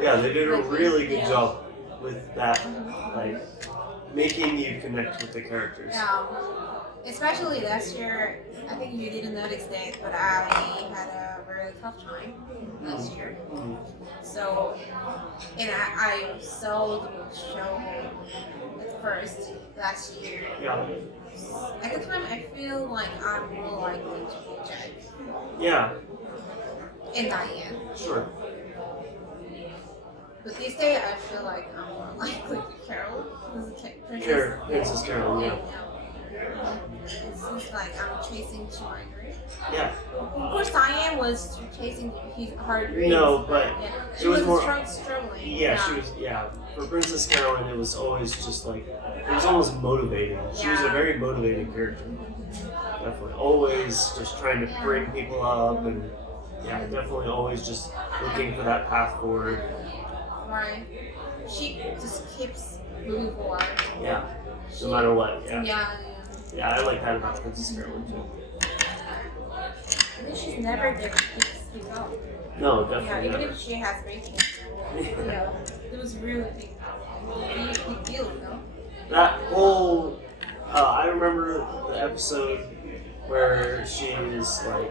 Yeah, they did a really good job with that, like, making you connect with the characters. Yeah. Especially last year, I think you didn't notice that, but I had a really tough time last year. So, and I saw the show at first last year. Yeah. At the time, I feel like I'm more likely to be Jack Yeah, and Diane. sure. But these days, I feel like I'm more likely to Carol. Princess Carol, yeah. It seems like I'm chasing to my dream. Yeah. Of course, Diane was chasing her dreams. No, but yeah. it She was was more- struggling. Yeah, she was, yeah. For Princess Carolyn, it was always just like, it was almost motivating. She was a Yeah. very motivating character. Definitely. Always just trying to bring people up and, yeah, definitely always just looking for that path forward. Right. She just keeps moving forward. Yeah. No matter what, yeah. Yeah. Yeah, I like that about Princess Carolyn too. I think she's never gives up. No, Yeah, definitely even never. if she has brain cancer. Yeah. It was really big deal, you know? That whole, I remember the episode where she's like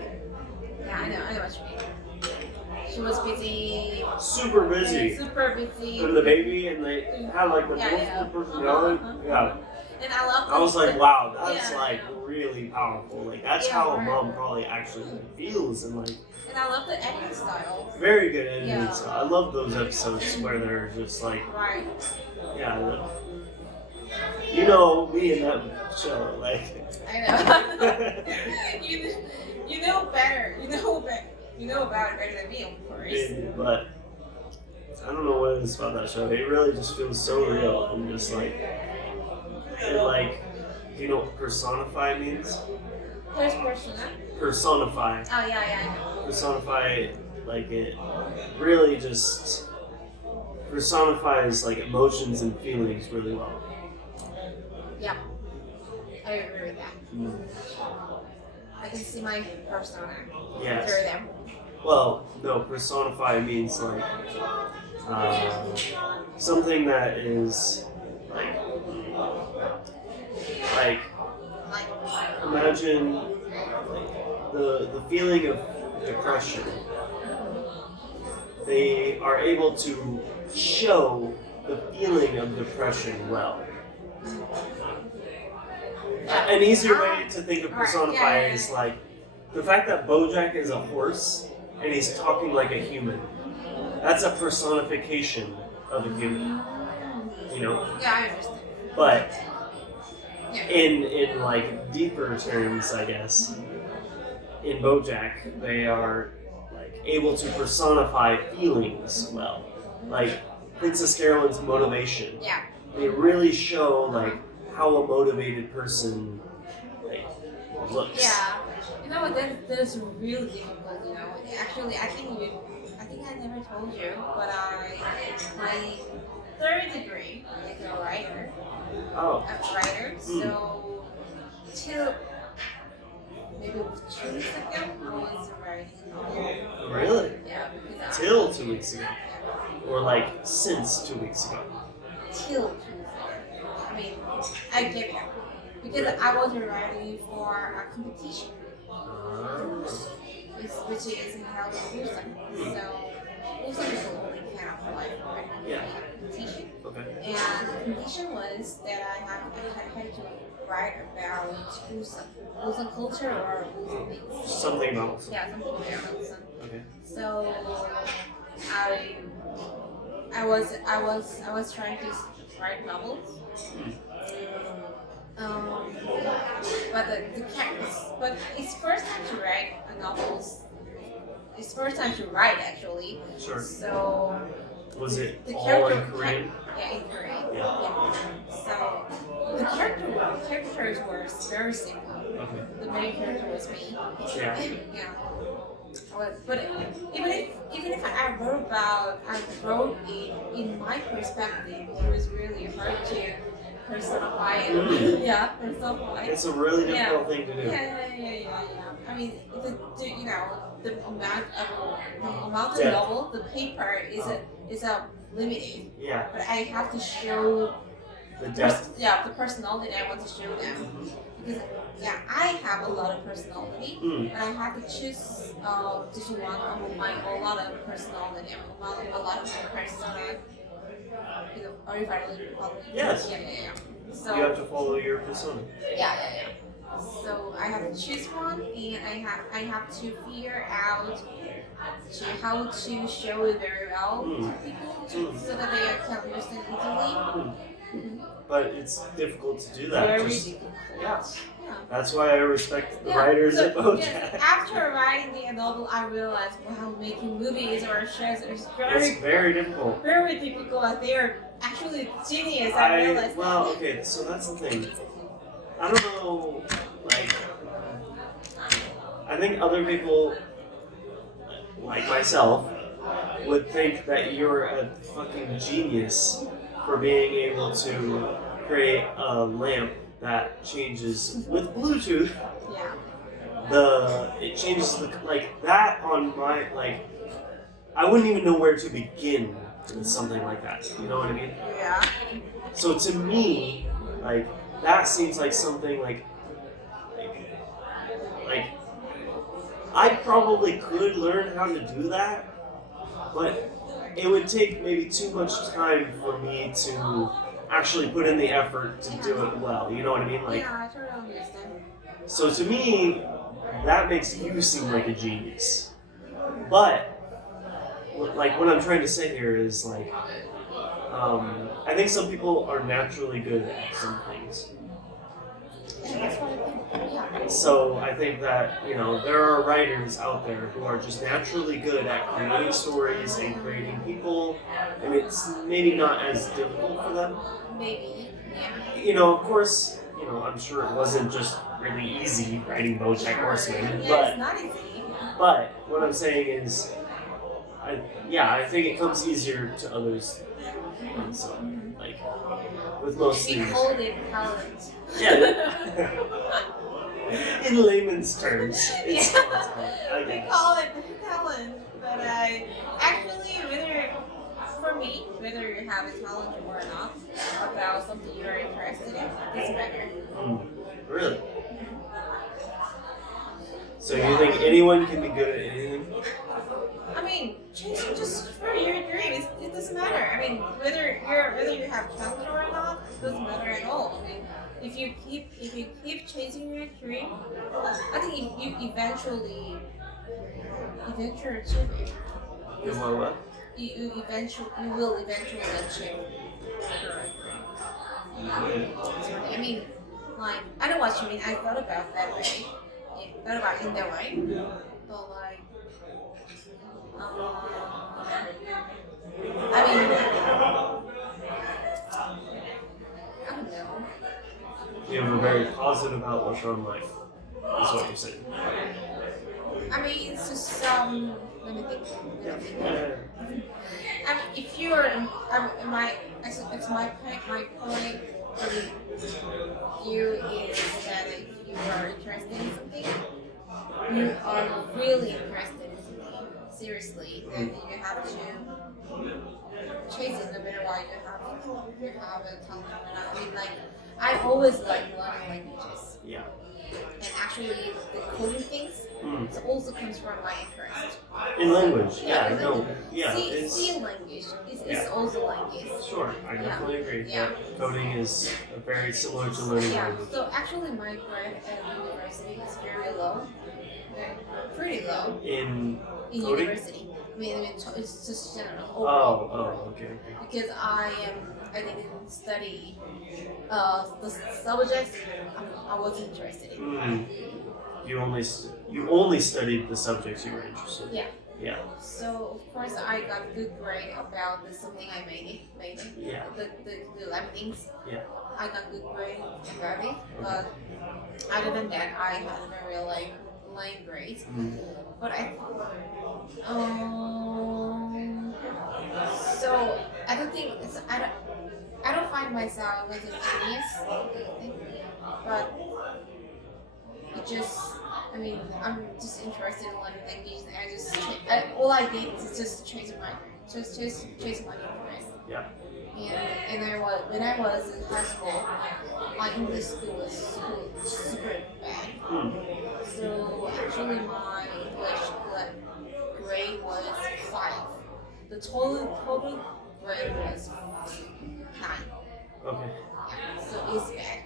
Yeah, I know what you mean. She was busy. super busy Super busy. with the baby, and they had like the Yeah. multiple personality. Yeah, And I love I was like, wow, that's Yeah. like really powerful. Like that's Yeah, how a right. mom probably actually feels, and like And I love the editing style. very good editing. Yeah. So I love those episodes where they're just like, Right. yeah, you know me in that show, like. I know. you know better. You know about it better than me, of course. But I don't know what it is about that show. It really just feels so real and just like, and like, do you know what personify means? First person, huh? Personify. Oh, yeah, I know. Personify, like it really just personifies like emotions and feelings really well. Yeah. I agree with that. I can see my persona Yes. through them. Well, no, personify means like something that is like Like, imagine like the feeling of depression. They are able to show the feeling of depression well. An easier way to think of personify is like the fact that BoJack is a horse and he's talking like a human. That's a personification of a human. You know? yeah, I understand. But Yeah. in like deeper terms, I guess, in BoJack, they are like able to personify feelings well. Like Princess Carolyn's motivation. Yeah. They really show like how a motivated person like looks. Yeah, you know what? That's really difficult. You know, actually, I think I never told you, but my third degree is a writer. Oh. A writer. So till maybe 2 weeks ago, I was writing a novel. Really? Yeah, because Till 2 weeks ago, yeah, or like since 2 weeks ago. till 2 weeks ago. I mean, I gave it up because I was writing for a competition. Which is held in Ulsan. So Ulsan is the only camp for like competition. Okay. And the competition was that I had to write about Ulsan culture or Ulsan things. Something about. Yeah, something about Ulsan. Okay. So I was trying to write novels. But it's first time to write a novels. It's first time to write actually. Sure. So Was it the all in character Korean? Yeah, in Korean. Yeah. So the characters were very simple. Okay. The main character was me. Yeah. Yeah. But even if I wrote it in my perspective, it was really hard to personify it. Yeah, personify. It's a really difficult thing to do. Yeah. I mean, the amount of Yeah. novel, the paper is a limited. Yeah. But I have to show The depth. the personality I want to show them. Because I have a lot of personality, and I have to choose just one of a lot of personality, a lot of my persona. You know, or if I really follow. Yes. Yeah. So You have to follow your persona. Yeah. So I have to choose one, and I have to figure out how to show it very well to people, so that they can understand easily. But it's difficult to do that. Very Just- difficult. yeah. Yeah. That's why I respect the writers at BoJack. After writing the novel, I realized, wow, making movies or shows is It's very difficult. very difficult. They are actually genius. I realized. Well, okay, so that's the thing. I don't know, like, I think other people, like myself, would think that you're a fucking genius for being able to create a lamp that changes with Bluetooth. Yeah. It changes like that on my I wouldn't even know where to begin with something like that. You know what I mean? Yeah. So to me, like that seems like something like I probably could learn how to do that, but it would take maybe too much time for me to actually put in the effort to do it well. You know what I mean? Like, Yeah, I totally understand. so to me, that makes you seem like a genius. But like what I'm trying to say here is like, I think some people are naturally good at some things. And that's what I think. Yeah. So I think that, there are writers out there who are just naturally good at creating stories and creating people, and it's maybe not as difficult for them. Maybe. Yeah. Of course, I'm sure it wasn't just really easy writing BoJack Horseman, Yeah, it's not easy. but what I'm saying is, I think it comes easier to others. And so, like, with most We things. call it talent. Yeah. In layman's terms, it's Yeah. talent. We call it talent, but actually, whether you have a talent or not, about something you're interested in, doesn't matter. Really? So you think anyone can be good at anything? I mean, just for your dream, it doesn't matter. I mean, whether you have talent or not, it doesn't matter at all. I mean, if you keep chasing your dream, I think if you eventually achieve it. You want what? You will eventually achieve your dream. I mean, like, I know what you mean. I thought about that way. Thought about it in that way. But like, I mean, I don't know. positive outlook on life, is what you're saying. I mean, it's just let me think. Yeah. I mean, if you're, it's my point for you is that if you are interested in something, you are really interested in something seriously, then you have to chase it no matter what you have a talent or not. I mean, like, I always like learning languages. Yeah. And actually, the coding things it also comes from my interest. In language, Yeah, yeah, no, yeah. See language is also language. Sure, I definitely agree. Yeah. Coding is very similar to learning Yeah, language. so actually my grade at university is very low. Pretty low. In In coding? university. I mean, it's just general. Okay. Because I didn't study the subjects I was interested in. You only studied the subjects you were interested in. Yeah. Yeah. So of course I got good grade about something I made it. Yeah. The lab things. Yeah. I got good grade about it, but other than that I had very lame grades. But so I don't think I don't find myself as a genius, but it just, I mean, I'm just interested in learning languages, and all I did is just chase my interest. Yeah. And when I was in high school, my English school was super bad. So actually, my English grade was 5. The total grade was 9. Okay. Yeah, so it's bad.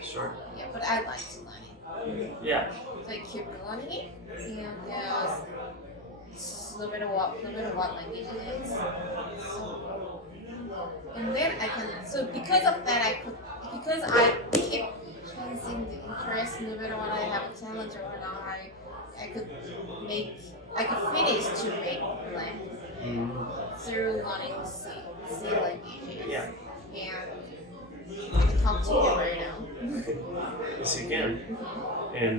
Sure. Yeah, but I like to learn it. Yeah. So I keep learning it, and no matter what language it is. So, and then I can. So because of that, because I keep chasing the interest, no matter what I have a talent or not, I could finish to make plan through learning C languages. Yeah. And I can talk to you right now. Yes, you can. In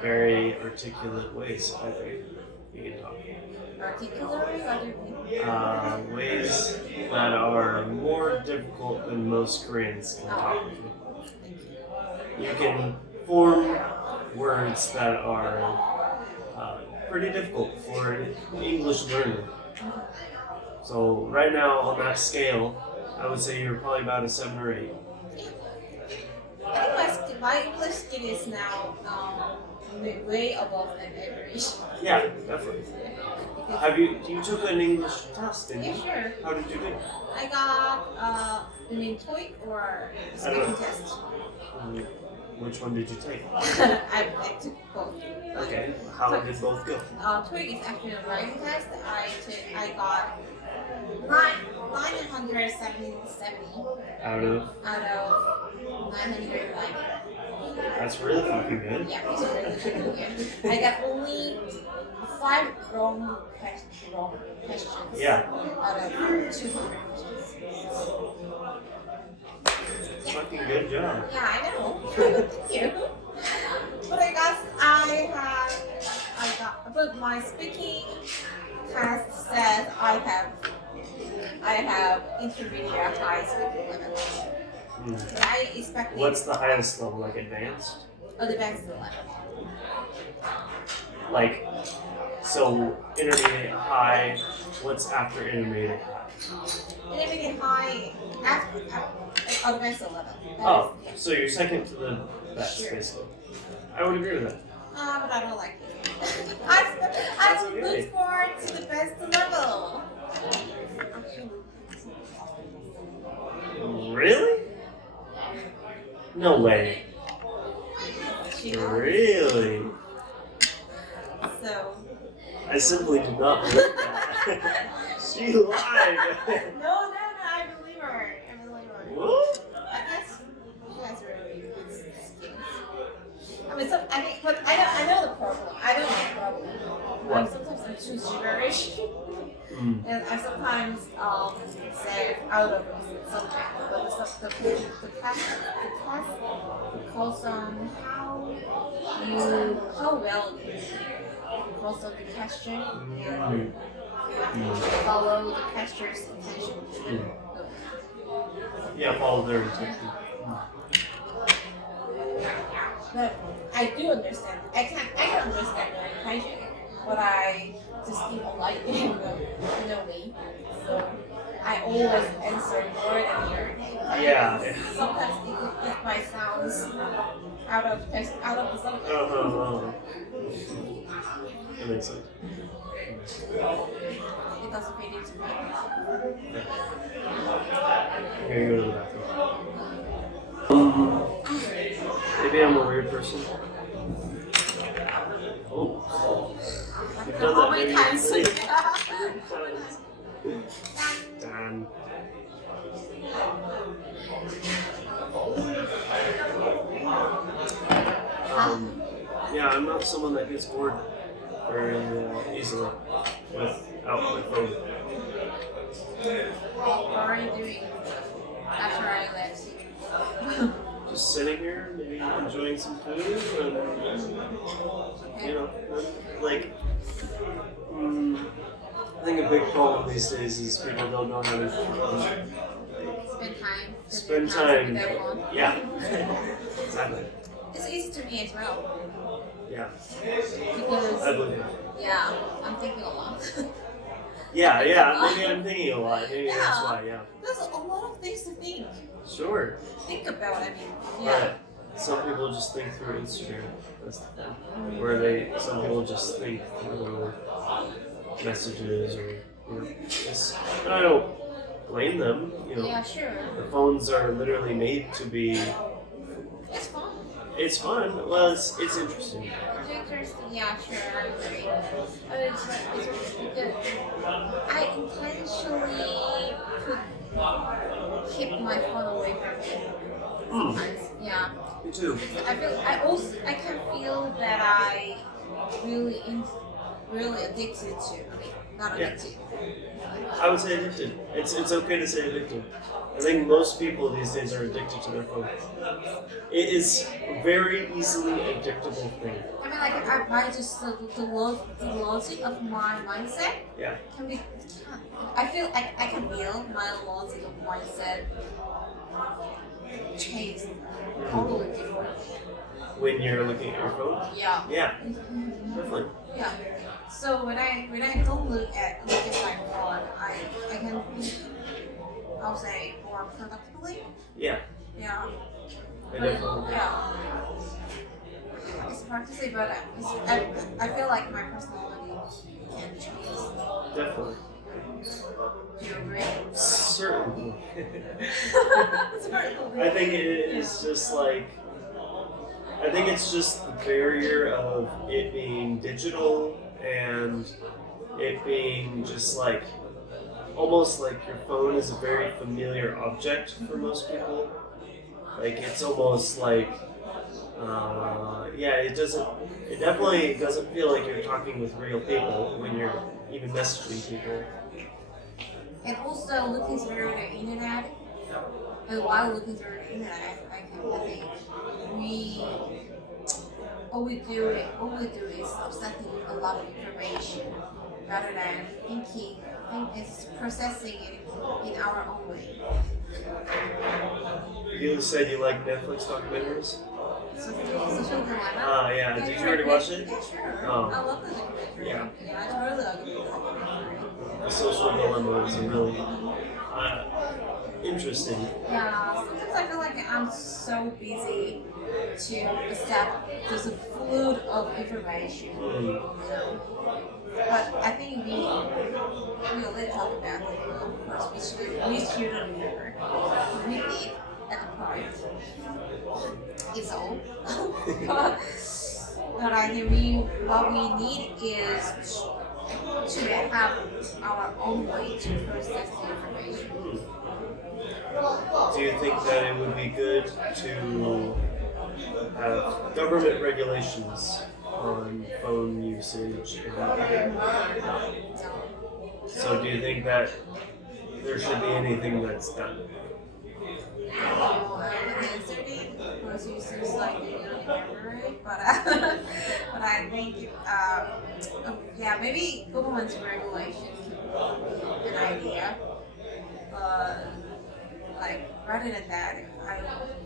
very articulate ways, I think you can talk. Articulate? What do you mean? Ways that are more difficult than most Koreans can talk with you. Thank you. You can form words that are pretty difficult for an English learner. So right now on that scale, I would say you're probably about a 7 or 8. I think my English skill is now way above an average. Yeah, definitely. You took an English test, didn't you? Yeah, sure. How did you do? I got you mean TOEIC or speaking test? Which one did you take? I took both. Okay. How did both go? TOEIC is actually a writing test. I got 970 Out of? out of 990. That's really fucking good. Yeah, it's really good. I got only 5 wrong questions. Yeah. Out of 200 questions. Fucking good job. Yeah, I know. Thank you. But but my speaking test says I have intermediate high speaking level. But I expect What's the highest level? Like advanced? advanced level. Like, so intermediate high. What's after intermediate high? Intermediate high after advanced level. Oh, so you're second to the best, Sure. basically. I would agree with that. But I don't like it. I look forward to the best level. Really? No way. Really? So. I simply did not believe that. She lied. No, I believe her. What? I guess she has really good skills. I mean, but I know the problem. I don't know the problem. What? Sometimes I'm too sugarish. And I sometimes say out of subject, but the test because on how well you because of the question and follow the questioner's intention. Yeah, follow their intention. But I do understand. I can understand their intention, but I just don't like it in a way. So I always answer more than your name. Yeah. Sometimes it might sound out of the subject. That makes sense. It doesn't fit into me. Okay, go to the bathroom. Maybe I'm a weird person. Oh. You've done How that many maybe times? 3 times. Done. Yeah, I'm not someone that gets bored very easily without my phone. What are you doing after I left? Just sitting here, maybe enjoying some food, and you know, like. I think a big problem these days is people don't know how to Spend time with their phone. Yeah, exactly. It's easy to me as well. Yeah, Because I believe it. yeah, I'm thinking a lot. Yeah, maybe I'm thinking a lot. Maybe that's why. Yeah. There's a lot of things to think. Sure. Think about. I mean, yeah. But some people just think through Instagram. That's the thing. Where some people just think through messages or and I don't blame them. You know, Yeah, sure. the phones are literally made to be. It's fun. It's fun. Well, it's interesting. It's interesting. Yeah, sure. I agree. It's because I intentionally keep my phone away from me. Sometimes, yeah. Me too. I can feel that I really addicted to. I mean, not addicted. I would say addicted. It's okay to say addicted. I think most people these days are addicted to their phone. It is a very easily addictable thing. I mean, like, I just the logic of my mindset can be. I feel like I can feel my logic of mindset change totally different. When you're looking at your phone? Yeah. Yeah. Definitely. Yeah. So when I don't look at my phone, I can think, I'll say, more productively. Yeah. Yeah. Definitely. Yeah. It's hard to say, but I feel like my personality can change. Definitely. Do you agree? Certainly. Certainly. I think it is just like. I think it's just the barrier of it being digital and it being just like almost like your phone is a very familiar object for most people. Like it's almost like it definitely doesn't feel like you're talking with real people when you're even messaging people. And also looking through the internet, and while looking through the internet, I think all we do is accepting a lot of information rather than thinking it's processing it in our own way. You said you like Netflix documentaries? Social Dilemma. Yeah. Did you already watch it? Yeah, sure. Oh. I love the documentary. Yeah. I totally like the documentary. The Social Dilemma is really interesting. Yeah, sometimes I feel like I'm so busy to accept just a flood of information. You know? But I think we already talked about it. Of course, we shouldn't never read it at the point. It's all. But I think what we need is to have our own way to process the information. Do you think that it would be good to have government regulations on phone usage? So do you think that there should be anything that's done? I haven't answered it because you seems like you don't remember it, but but I think yeah, maybe government's regulation could be an idea. But like rather than that, I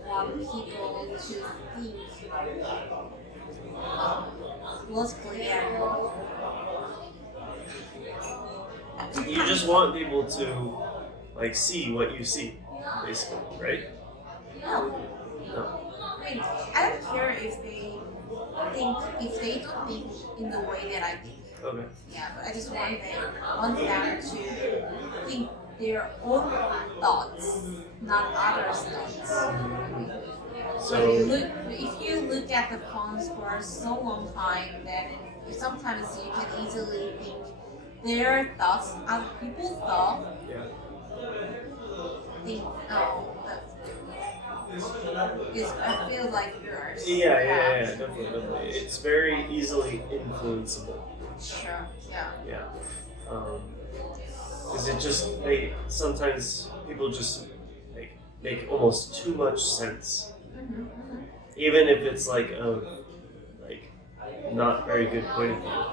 want people to think logically and You just want people to like see what you see, basically, right? no. No. I mean, I don't care if they don't think in the way that I think. Okay. Yeah, but I just want them to think their own thoughts, not others' thoughts. So if you look at the phones for so long time, then sometimes you can easily think their thoughts, other people's thoughts. Yeah. Think, oh, I feel like yours. Yeah, definitely. It's very easily influenceable. Sure. Yeah. Yeah. Because it just sometimes people just like make almost too much sense, even if it's like a not very good point of view,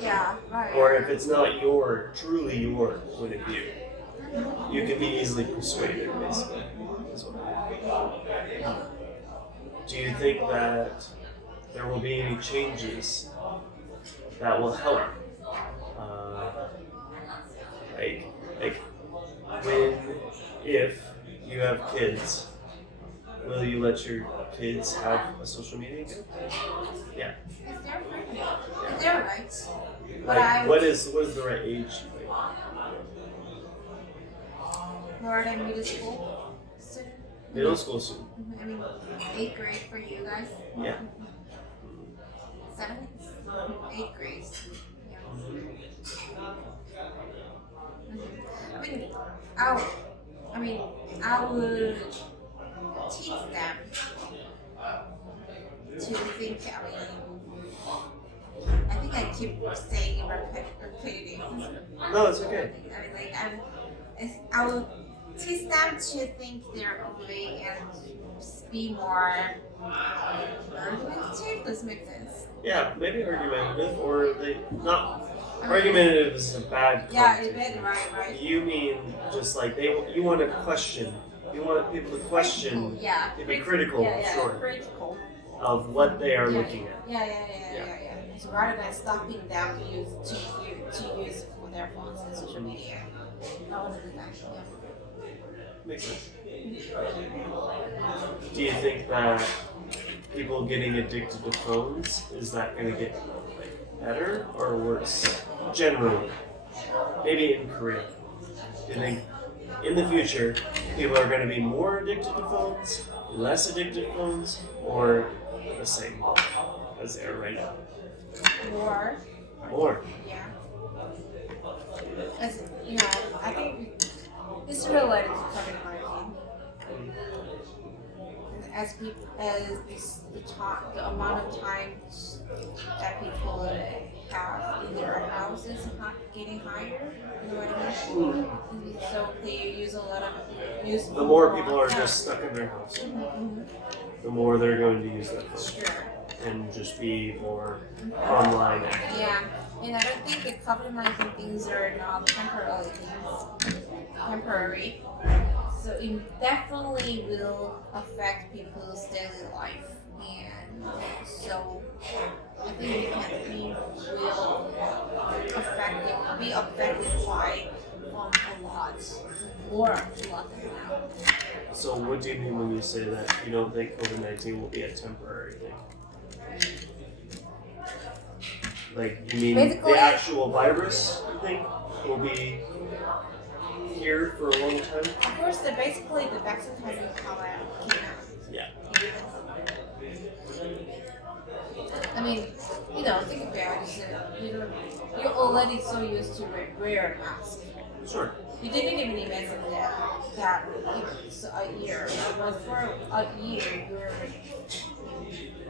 Yeah. Right. or if it's not truly your point of view, you can be easily persuaded. Basically, is what I mean. Do you think that there will be any changes that will help? Like if you have kids, will you let your kids have a social media account? Yeah. It's their freedom. It's their rights. But Like, what is the right age? more than middle school student. Middle school student. I mean, 8th grade for you guys. Yeah. 7th, 8th grade. Yeah. I mean, I would teach them to think. I think I keep saying repeating. No, it's okay. I will teach them to think their own way and be more argumentative. Does make sense? Yeah, maybe argumentative, or not. Argumentative is a bad Yeah, connotation. right. You mean just like you want to question. You want people to question, to be critical, critical of what they are looking at. Yeah. So rather than stopping them to use for their phones and social media, I want to do that. Yeah. Makes sense. Do you think that people getting addicted to phones, is that going to get better or worse? Generally. Maybe in Korea. Do you think in the future people are going to be more addicted to phones, less addicted to phones, or the same as they are right now? More. Yeah. As you know, I think it's related to COVID-19. As the amount of time that people have in their houses getting higher, you know what I mean? So they use a lot of The more people are just stuck in their house, the more they're going to use that phone. Sure. And just be more online active. Yeah, and I don't think the COVID-19 things are not temporary things. Temporary. So it definitely will affect people's daily life, and so I think we will be affected by a lot than now. So what do you mean when you say that you don't think COVID-19 will be a temporary thing? Like, you mean Basically, the actual virus, you think, will be here for a long time? Of course, the vaccine hasn't come out. Yeah. I mean, think about it. You're already so used to wear a mask. Sure. You didn't even imagine that it's a year. But for a year,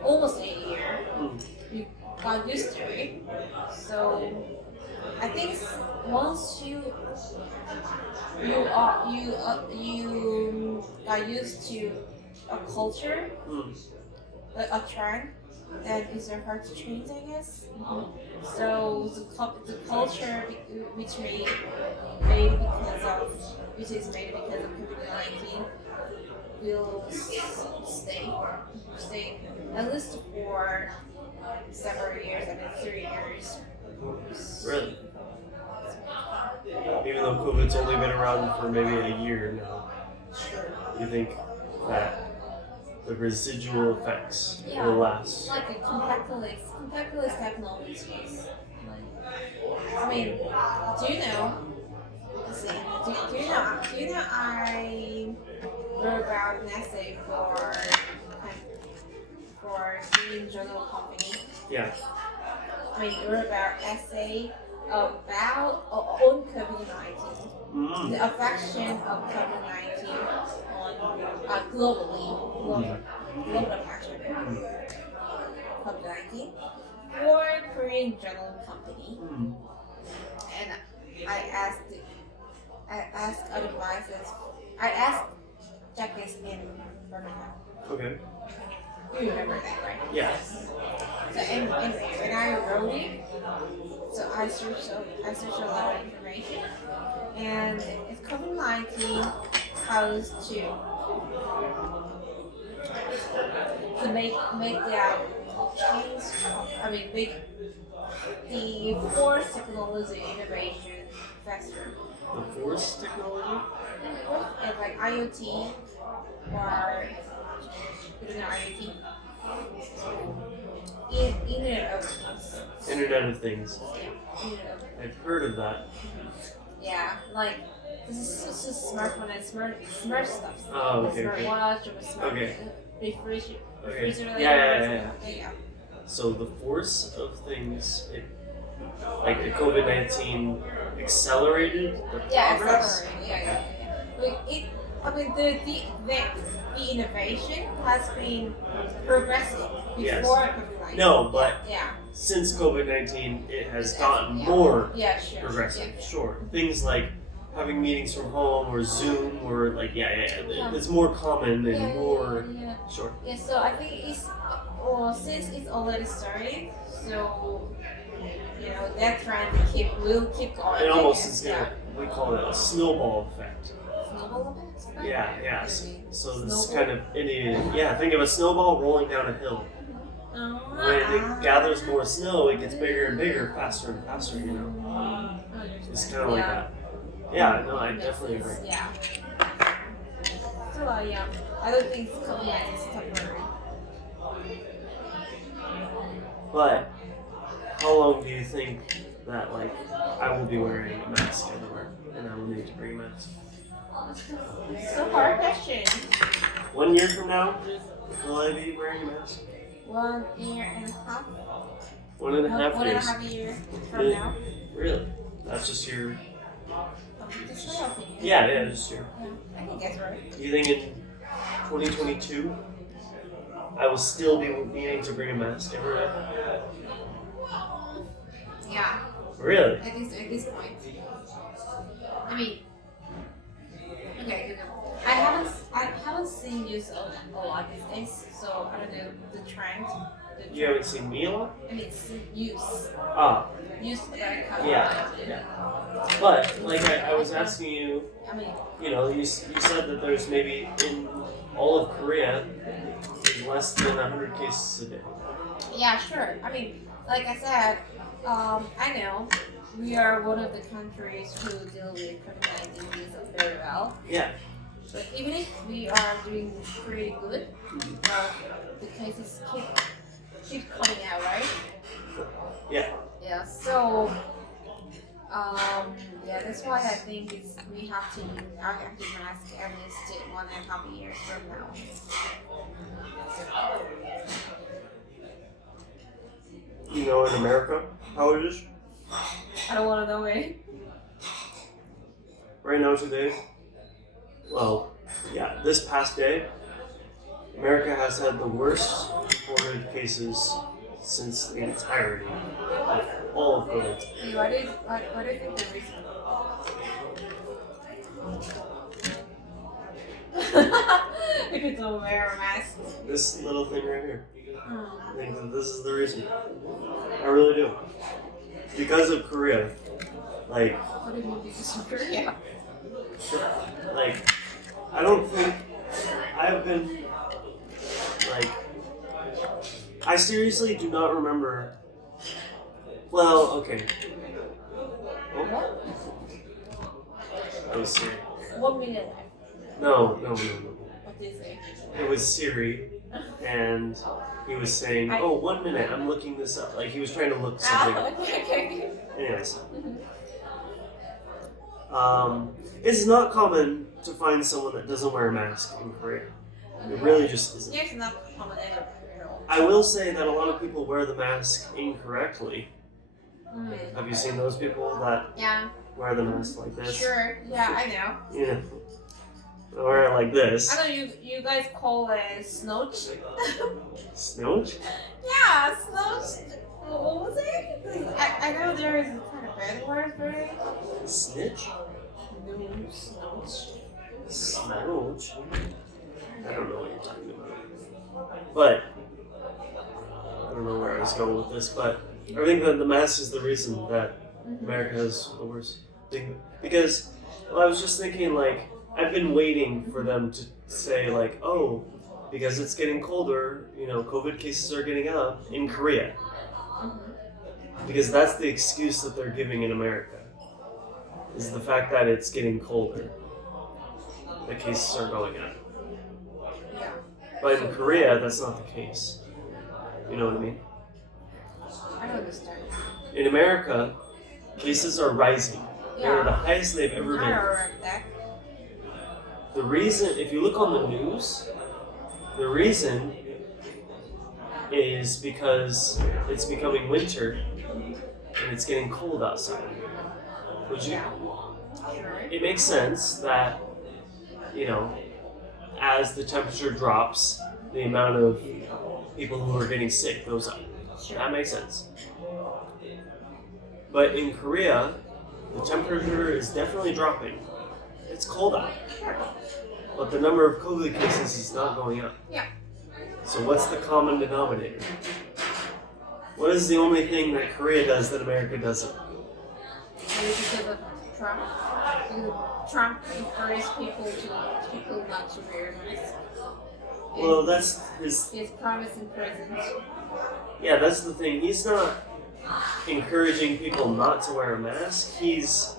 almost a year, you got used to it. So I think once you are used to a culture, like a trend, then it's hard to change, I guess. So the culture which is made because of COVID-19 will stay at least for several years, I mean 3 years. Really? Even though COVID's only been around for maybe a year now, you think that the residual effects will last? Like a contactless technologies. I mean, do you know? Let's see. Do you know I wrote about an essay for Sujin journal company. Yeah. I mean, wrote about essay about on COVID-19, the affection of COVID-19 on global affection of COVID-19 for Korean journal company, and I asked advisors. I asked Japanese in Birmingham. Okay. You remember that, right? Yeah. So anyway, when I wrote it, so I searched a lot of information, and it's COVID-19 caused to make that change. I mean, make the force technology innovation faster. The force technology? And like IoT or you know IoT. Internet of Things. Internet of Things. Yeah. Internet of Things. I've heard of that. Yeah, like this is just smartphone and smart stuff. Oh, okay. Smartwatch or smart refrigerator. Yeah. So the force of things, like the COVID-19 accelerated the progress? Yeah. The innovation has been progressing before COVID-19. No, but since COVID-19, it has gotten more progressive. Yeah. Sure. Things like having meetings from home or Zoom or like, it's more common and more. Sure. Yeah, so I think since it's already started, so that trend will keep going. It almost is we call it a snowball effect. Snowball effect? Yeah. So this kind of think of a snowball rolling down a hill. When it gathers more snow, it gets bigger and bigger, faster and faster. It's kind of like that. Yeah, no, I definitely agree. Yeah. So I don't think COVID-19 is temporary. But how long do you think that I will be wearing a mask everywhere, and I will need to bring a mask? It's a hard question. 1 year from now, will I be wearing a mask? 1 year and a half. 1.5 years. 1.5 years from now. Really? That's just your. Just my opinion. Yeah, just your. I think that's right. You think in 2022, I will still be needing to bring a mask everywhere? Yeah. Really? At this point. I mean, okay. I haven't seen you a lot these days, so I don't know the trend. You haven't seen me a lot? I mean, use. Use very common. Yeah. But I was asking you. I mean, you said that there's maybe in all of Korea there's less than 100 cases a day. Yeah, sure. I mean, like I said, I know we are one of the countries who deal with COVID-19 disease very well. Yeah. But even if we are doing pretty good, the cases keep coming out, right? Yeah. Yeah. So, that's why I think we have to active mask at least 1.5 years from now. In America, how it is? I don't want to know it. Right now, today, this past day, America has had the worst reported cases since the entirety of all of COVID. Hey, what do you think the reason? If you don't wear a mask. This little thing right here. Mm. I think that this is the reason. I really do. Because of Korea. Like, What do you mean because of Korea? like, I don't think I've been, like, I seriously do not remember. Well, okay. Oh, What? that was Siri. 1 minute left. No. What did you say? It was Siri, and he was saying, I- "Oh, 1 minute, I'm looking this up." Like he was trying to look something up. Okay. Anyways, it's not common to find someone that doesn't wear a mask in Korea. It really just isn't. It's not common at all. I will say that a lot of people wear the mask incorrectly. Mm. Have you seen those people that Yeah, wear the mask like this? sure. Yeah, I know. Yeah. Or like this. I know you guys call it snooch. Snooch? Yeah, snooch. What was it? I know there is a kind of bad word for it. Snitch? No, snooch. Snooch? I don't know what you're talking about. But, I don't know where I was going with this, but I think that the mask is the reason that America has the worst thing. Because, well, I was just thinking, like, I've been waiting for them to say, like, oh, because it's getting colder, you know, COVID cases are getting up in Korea. Because that's the excuse that they're giving in America, is the fact that it's getting colder. The cases are going up. Yeah. But in Korea, that's not the case. You know what I mean? I don't understand. In America, cases are rising. They're the highest they've ever I been. remember that. The reason, if you look on the news, the reason is because it's becoming winter and it's getting cold outside. Would you? Sure. It makes sense that, you know, as the temperature drops, the amount of people who are getting sick goes up. Sure. That makes sense. But in Korea, the temperature is definitely dropping. It's cold out. Sure. But the number of COVID cases is not going up. Yeah. So what's the common denominator? What is the only thing that Korea does that America doesn't? Maybe because of Trump. Because Trump encourages people not to wear masks. Well, that's his. His promise in prison. Yeah, that's the thing. He's not encouraging people not to wear a mask. He's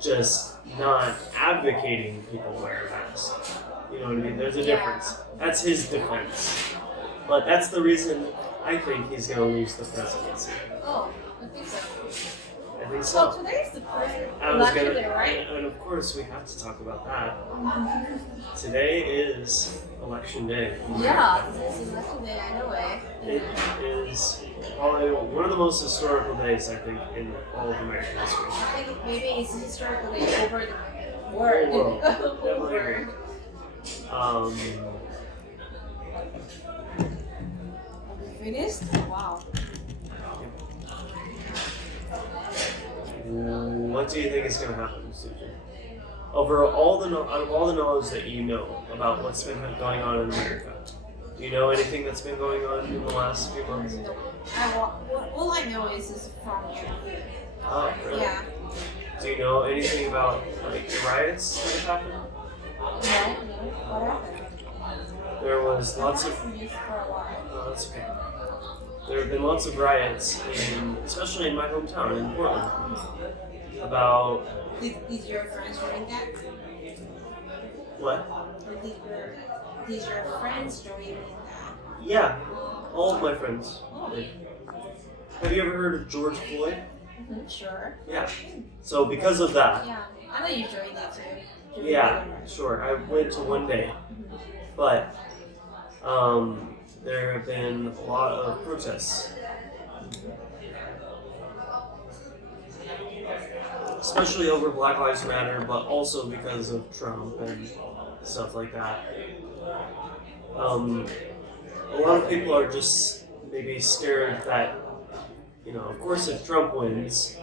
just not advocating people wear a mask. You know what I mean? There's a difference. That's his defense. But that's the reason I think he's going to lose the presidency. Oh, I think so. I think So so. today's the president. I was Election gonna, day, right? and of course we have to talk about that. Today is election day. Yeah, today's election day. I know it. It is probably one of the most historical days, I think, in all of American history. I think maybe it's historically over the Whole world. world. Definitely agree. Are we finished? Wow. What do you think is going to happen, Sujin? Over all the out of all the knowledge that you know about what's been going on in America, do you know anything that's been going on in the last few months? No. All I know is this from you. Really? Yeah. Do you know anything about like the riots that have happened? No. What happened? There was lots of. News for a while. Oh, that's okay. There have been lots of riots, especially in my hometown in Portland, about Did your friends join that? what? Or did your friends join in that? Yeah, all of my friends did. Have you ever heard of George Floyd? Sure. Yeah. So because of that, Yeah. I know you joined that too. yeah, sure. I went to one day, but there have been a lot of protests, especially over Black Lives Matter, but also because of Trump and stuff like that. A lot of people are just maybe scared that of course, if Trump wins,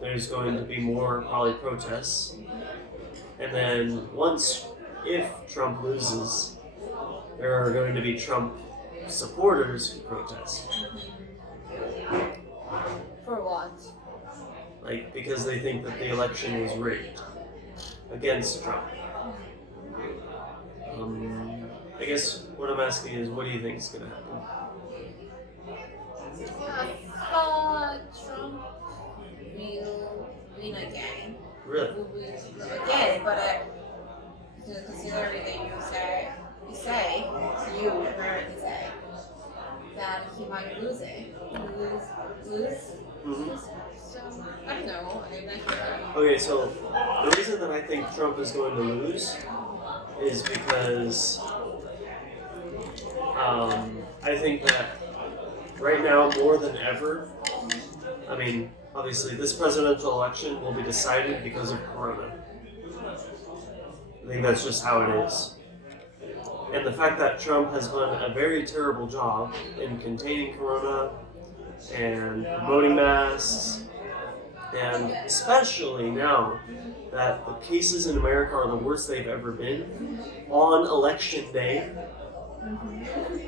there's going to be more probably protests. And then if Trump loses, there are going to be Trump supporters who protest. For what? Like, because they think that the election was rigged against Trump. I guess what I'm asking is, what do you think is going to happen? I thought Trump will win again. Really? Will win again, but considering that you say that he might lose it. Lose. Mm-hmm. So I don't know. I'm not sure. Okay, so the reason that I think Trump is going to lose is because I think that right now, more than ever, I mean, obviously, this presidential election will be decided because of Corona. I think that's just how it is. And the fact that Trump has done a very terrible job in containing Corona and promoting masks, and especially now that the cases in America are the worst they've ever been on election day,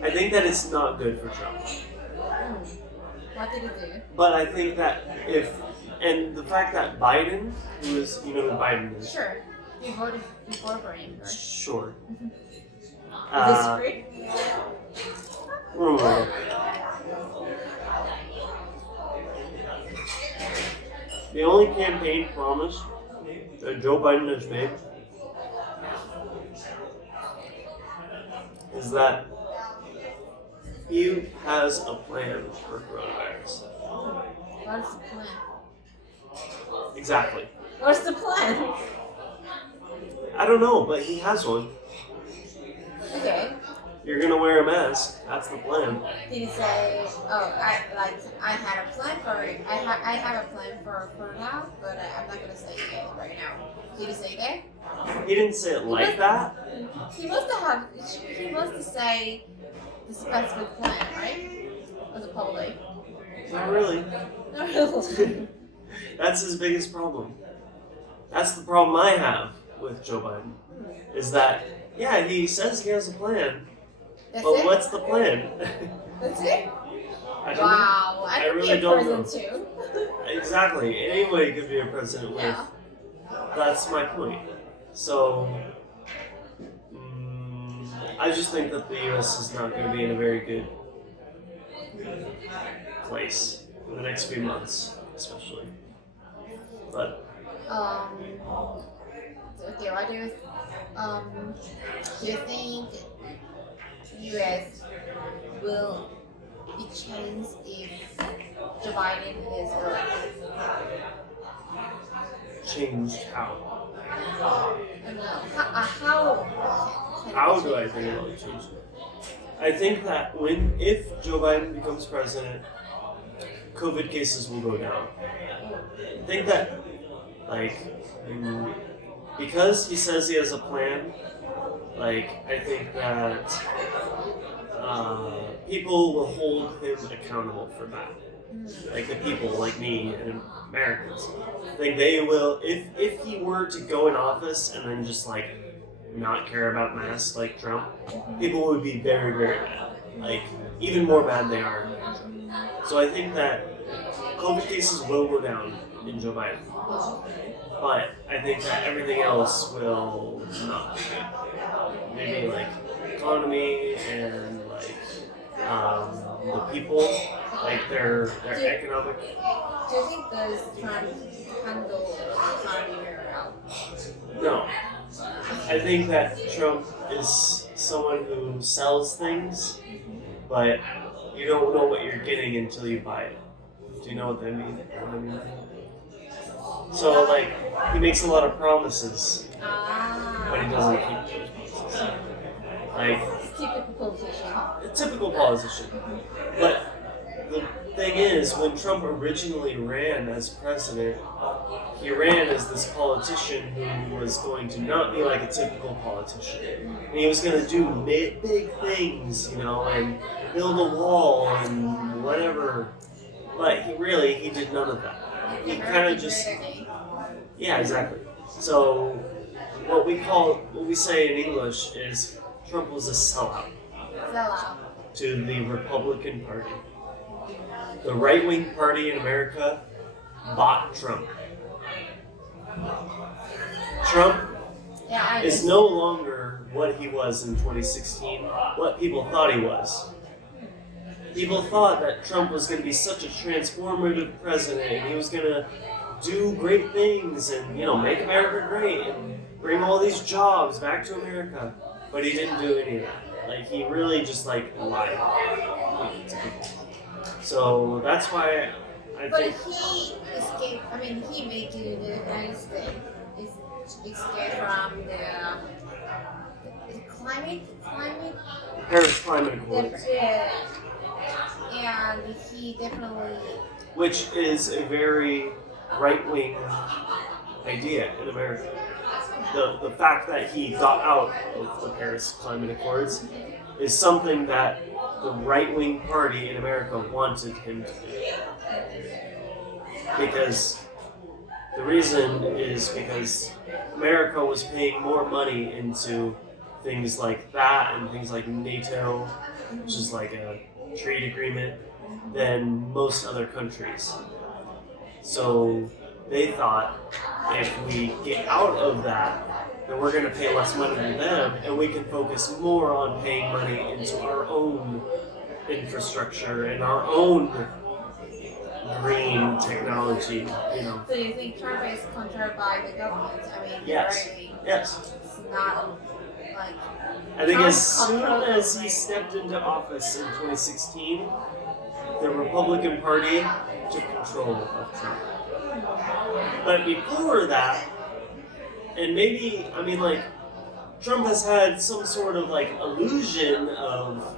I think that it's not good for Trump. What did he do? But I think that and the fact that Biden, who is, you know who Biden is? Sure. You voted for him, right? Sure. Is this free? The only campaign promise that Joe Biden has made is that he has a plan for coronavirus. What's the plan? Exactly. What's the plan? I don't know, but he has one. Okay. You're gonna wear a mask. That's the plan. Did he say, "Oh, I had a plan for it. I have a plan for now, but I'm not gonna say it right now." Did he say that? He didn't say it like that. He must have. He must say the specific plan, right? As a public. Not really. Not really. That's his biggest problem. That's the problem I have with Joe Biden. Is that, yeah, he says he has a plan, That's but it? what's the plan? That's it? I don't Wow, know. I really don't know. Too. Exactly. Anybody could be a president with. Yeah. That's my point. So, I just think that the U.S. is not going to be in a very good place in the next few months, especially. But okay, what do you think U.S. will be changed if Joe Biden is elected? changed how? I don't know. How do I think it'll change it? I think that if Joe Biden becomes president, COVID cases will go down. I think that, because he says he has a plan, I think that people will hold him accountable for that. Like the people like me and Americans. I think they will, if he were to go in office and then just not care about masks like Trump, people would be very, very mad. Even more mad they are. So I think that COVID cases will go down in Joe Biden. But I think that everything else will not be good. Maybe economy and the people, their economic. Do you think does Trump handle the economy very well? No. I think that Trump is someone who sells things, but you don't know what you're getting until you buy it. Do you know what that means? So, he makes a lot of promises, but he doesn't keep those promises. Typical politician. A typical politician. But the thing is, when Trump originally ran as president, he ran as this politician who was going to not be like a typical politician. And he was going to do big things, and build a wall and whatever. but he did none of that. He kind of just yeah, exactly. So what we say in English is Trump was a sellout to the Republican Party. The right-wing party in America bought Trump. Trump is no longer what he was in 2016, what people thought he was. People thought that Trump was going to be such a transformative president and he was going to do great things and, make America great and bring all these jobs back to America. But he didn't do any of that. Like, he really just, lied to people. So that's why I think... But he escaped, he made it in the United States. Escaped from the climate... Paris Climate Accords. Yeah. And he definitely... Which is a very right-wing idea in America. The fact that he got out of the Paris Climate Accords is something that the right-wing party in America wanted him to do. Because the reason is because America was paying more money into things like that and things like NATO, which is like a trade agreement, than most other countries. So they thought if we get out of that, then we're going to pay less money than them, and we can focus more on paying money into our own infrastructure and our own green technology, So you think Trump is controlled by the government? Yes. Yes. It's not like... I think as soon as he stepped into office in 2016, the Republican Party took control of Trump. But before that, and maybe, Trump has had some sort of illusion of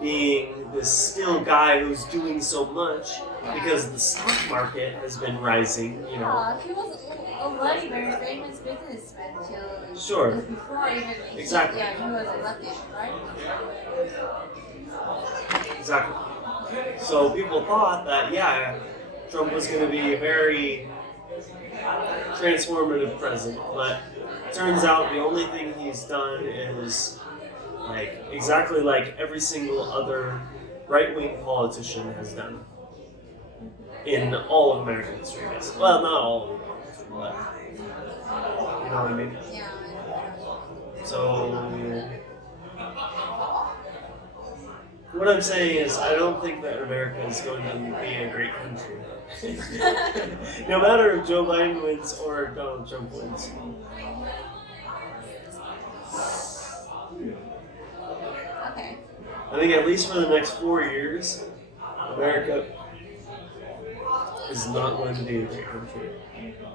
being this still guy who's doing so much because the stock market has been rising, Yeah, he was already very famous businessman till Sure. before even Exactly. he was elected, right? Exactly. So people thought that, Trump was going to be a very transformative president, but turns out the only thing he's done is exactly like every single other right-wing politician has done in all of American history, I guess. Well, not all of American history, but you know what I mean? Yeah. So what I'm saying is I don't think that America is going to be a great country. No matter if Joe Biden wins or Donald Trump wins. Okay. I think at least for the next 4 years, America is not going to be a great country.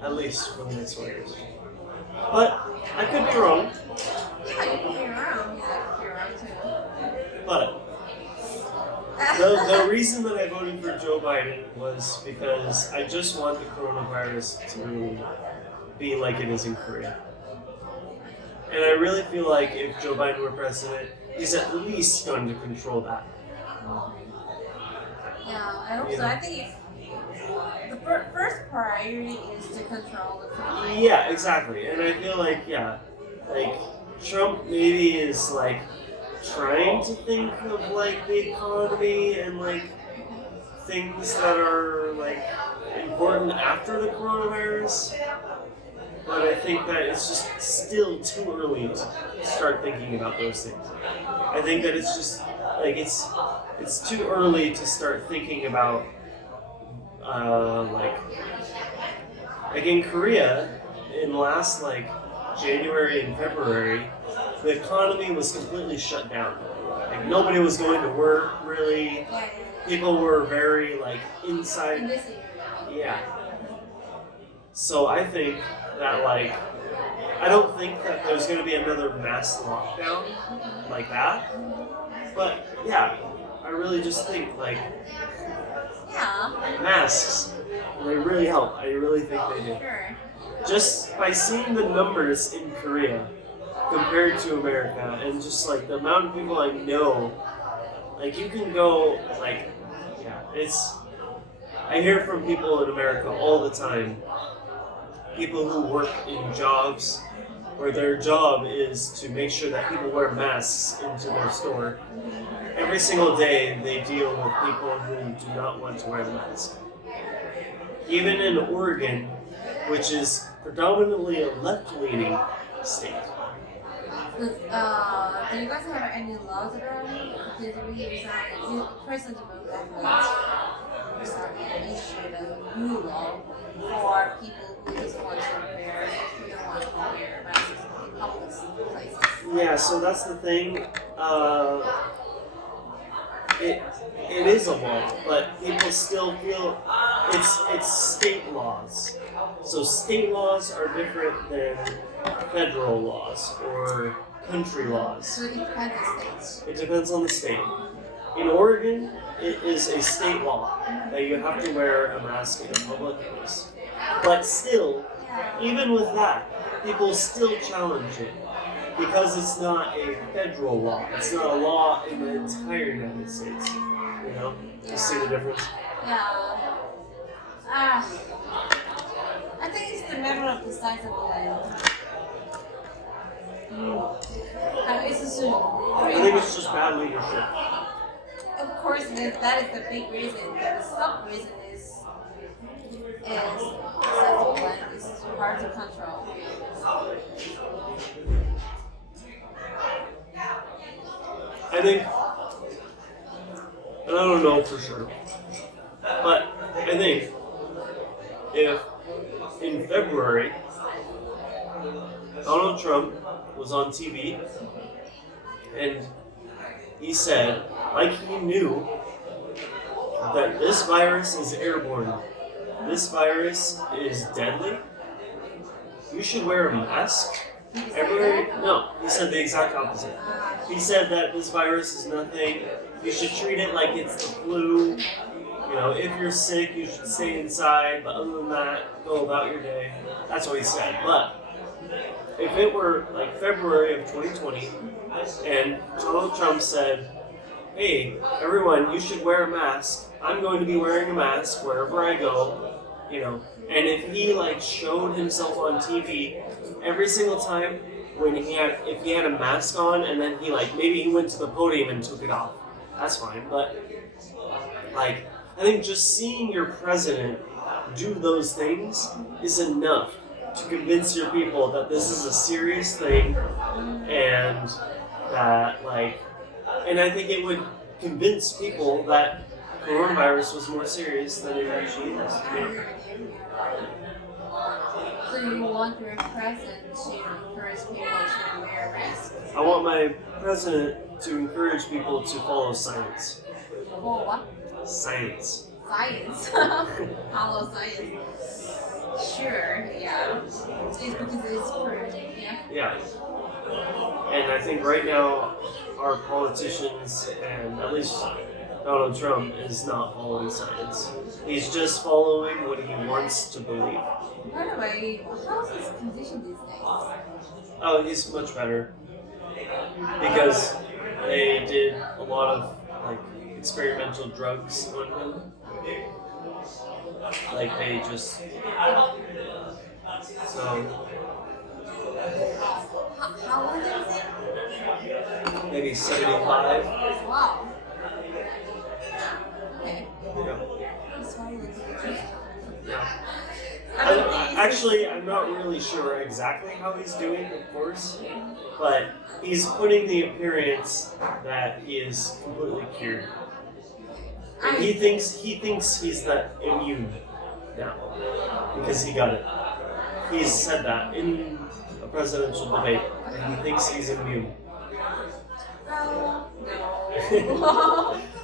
At least for the next 4 years. But I could be wrong. Yeah, you could be wrong. Yeah, I could be wrong too. But the reason that I voted for Joe Biden was because I just want the coronavirus to be like it is in Korea. And I really feel like if Joe Biden were president, he's at least going to control that. Yeah, I hope so. I think the first priority is to control the crime. Yeah, exactly. And I feel like, Trump maybe is trying to think of the economy and things that are important after the coronavirus. But I think that it's just still too early to start thinking about those things. I think that it's just it's too early to start thinking about in Korea in last January and February, the economy was completely shut down. Nobody was going to work really. People were very inside. In this area. Yeah. So I think that I don't think that there's going to be another mass lockdown like that. But yeah, I really just think masks, they really help. I really think they do. Sure. Just by seeing the numbers in Korea compared to America, and just the amount of people I know, you can go it's I hear from people in America all the time, people who work in jobs where their job is to make sure that people wear masks into their store. Every single day they deal with people who do not want to wear the mask. Even in Oregon, which is predominantly a left-leaning state. Do you guys have any laws around it? Because we recently, President Obama issued a new law for people who just want to wear, who don't want to wear masks in public places. Yeah, so that's the thing. It is a law, but people still feel it's state laws. So state laws are different than federal laws or country laws. So it depends on the states. It depends on the state. In Oregon, it is a state law that you have to wear a mask in a public place. But still, even with that, people still challenge it because it's not a federal law. It's not a law in the entire United States. You know? You see the difference? Yeah. I think it's the matter of the size of the land. I think it's just bad leadership. Of course, that is the big reason. The sub reason is the size of the land is hard to control. I think, and I don't know for sure, but I think if in February Donald Trump was on TV and he said, like he knew that this virus is airborne, this virus is deadly, you should wear a mask. No, he said the exact opposite. He said that this virus is nothing. You should treat it like it's the flu. You know, if you're sick, you should stay inside. But other than that, go about your day. That's what he said. But if it were like February of 2020, and Donald Trump said, "Hey, everyone, you should wear a mask. I'm going to be wearing a mask wherever I go." You know, and if he like showed himself on TV every single time if he had a mask on and then he like maybe he went to the podium and took it off, that's fine. But like I think just seeing your president do those things is enough to convince your people that this is a serious thing and that and I think it would convince people that coronavirus was more serious than it actually is. Yeah. So you want your president to encourage people to wear masks? I want my president to encourage people to follow science. For what? Science. Science. Follow science. Sure, yeah. It's because it's proven, yeah. Yeah. And I think right now our politicians and at least Donald Trump is not following science. He's just following what he wants to believe. By the way, how's his condition these days? Oh, he's much better. Because they did a lot of experimental drugs on him. Like they just How old is he? maybe 75. Wow. Okay. Yeah. He's finally Yeah. Actually, I'm not really sure exactly how he's doing, of course, but he's putting the appearance that he is completely cured. And he thinks he's that immune now because he got it. He's said that in a presidential debate, and he thinks he's immune. no.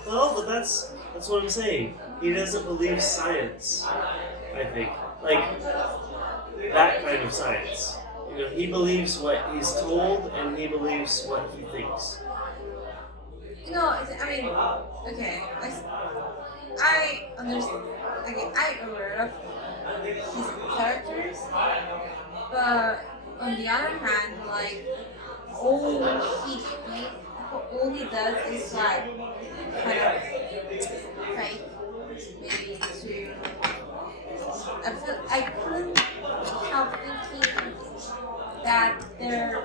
Well, but that's what I'm saying. He doesn't believe science, I think. That kind of science. You know, he believes what he's told and he believes what he thinks. Okay, I understand. Okay, I'm aware of his characters, but on the other hand, all he does is kind of fake. maybe to. I couldn't help thinking that there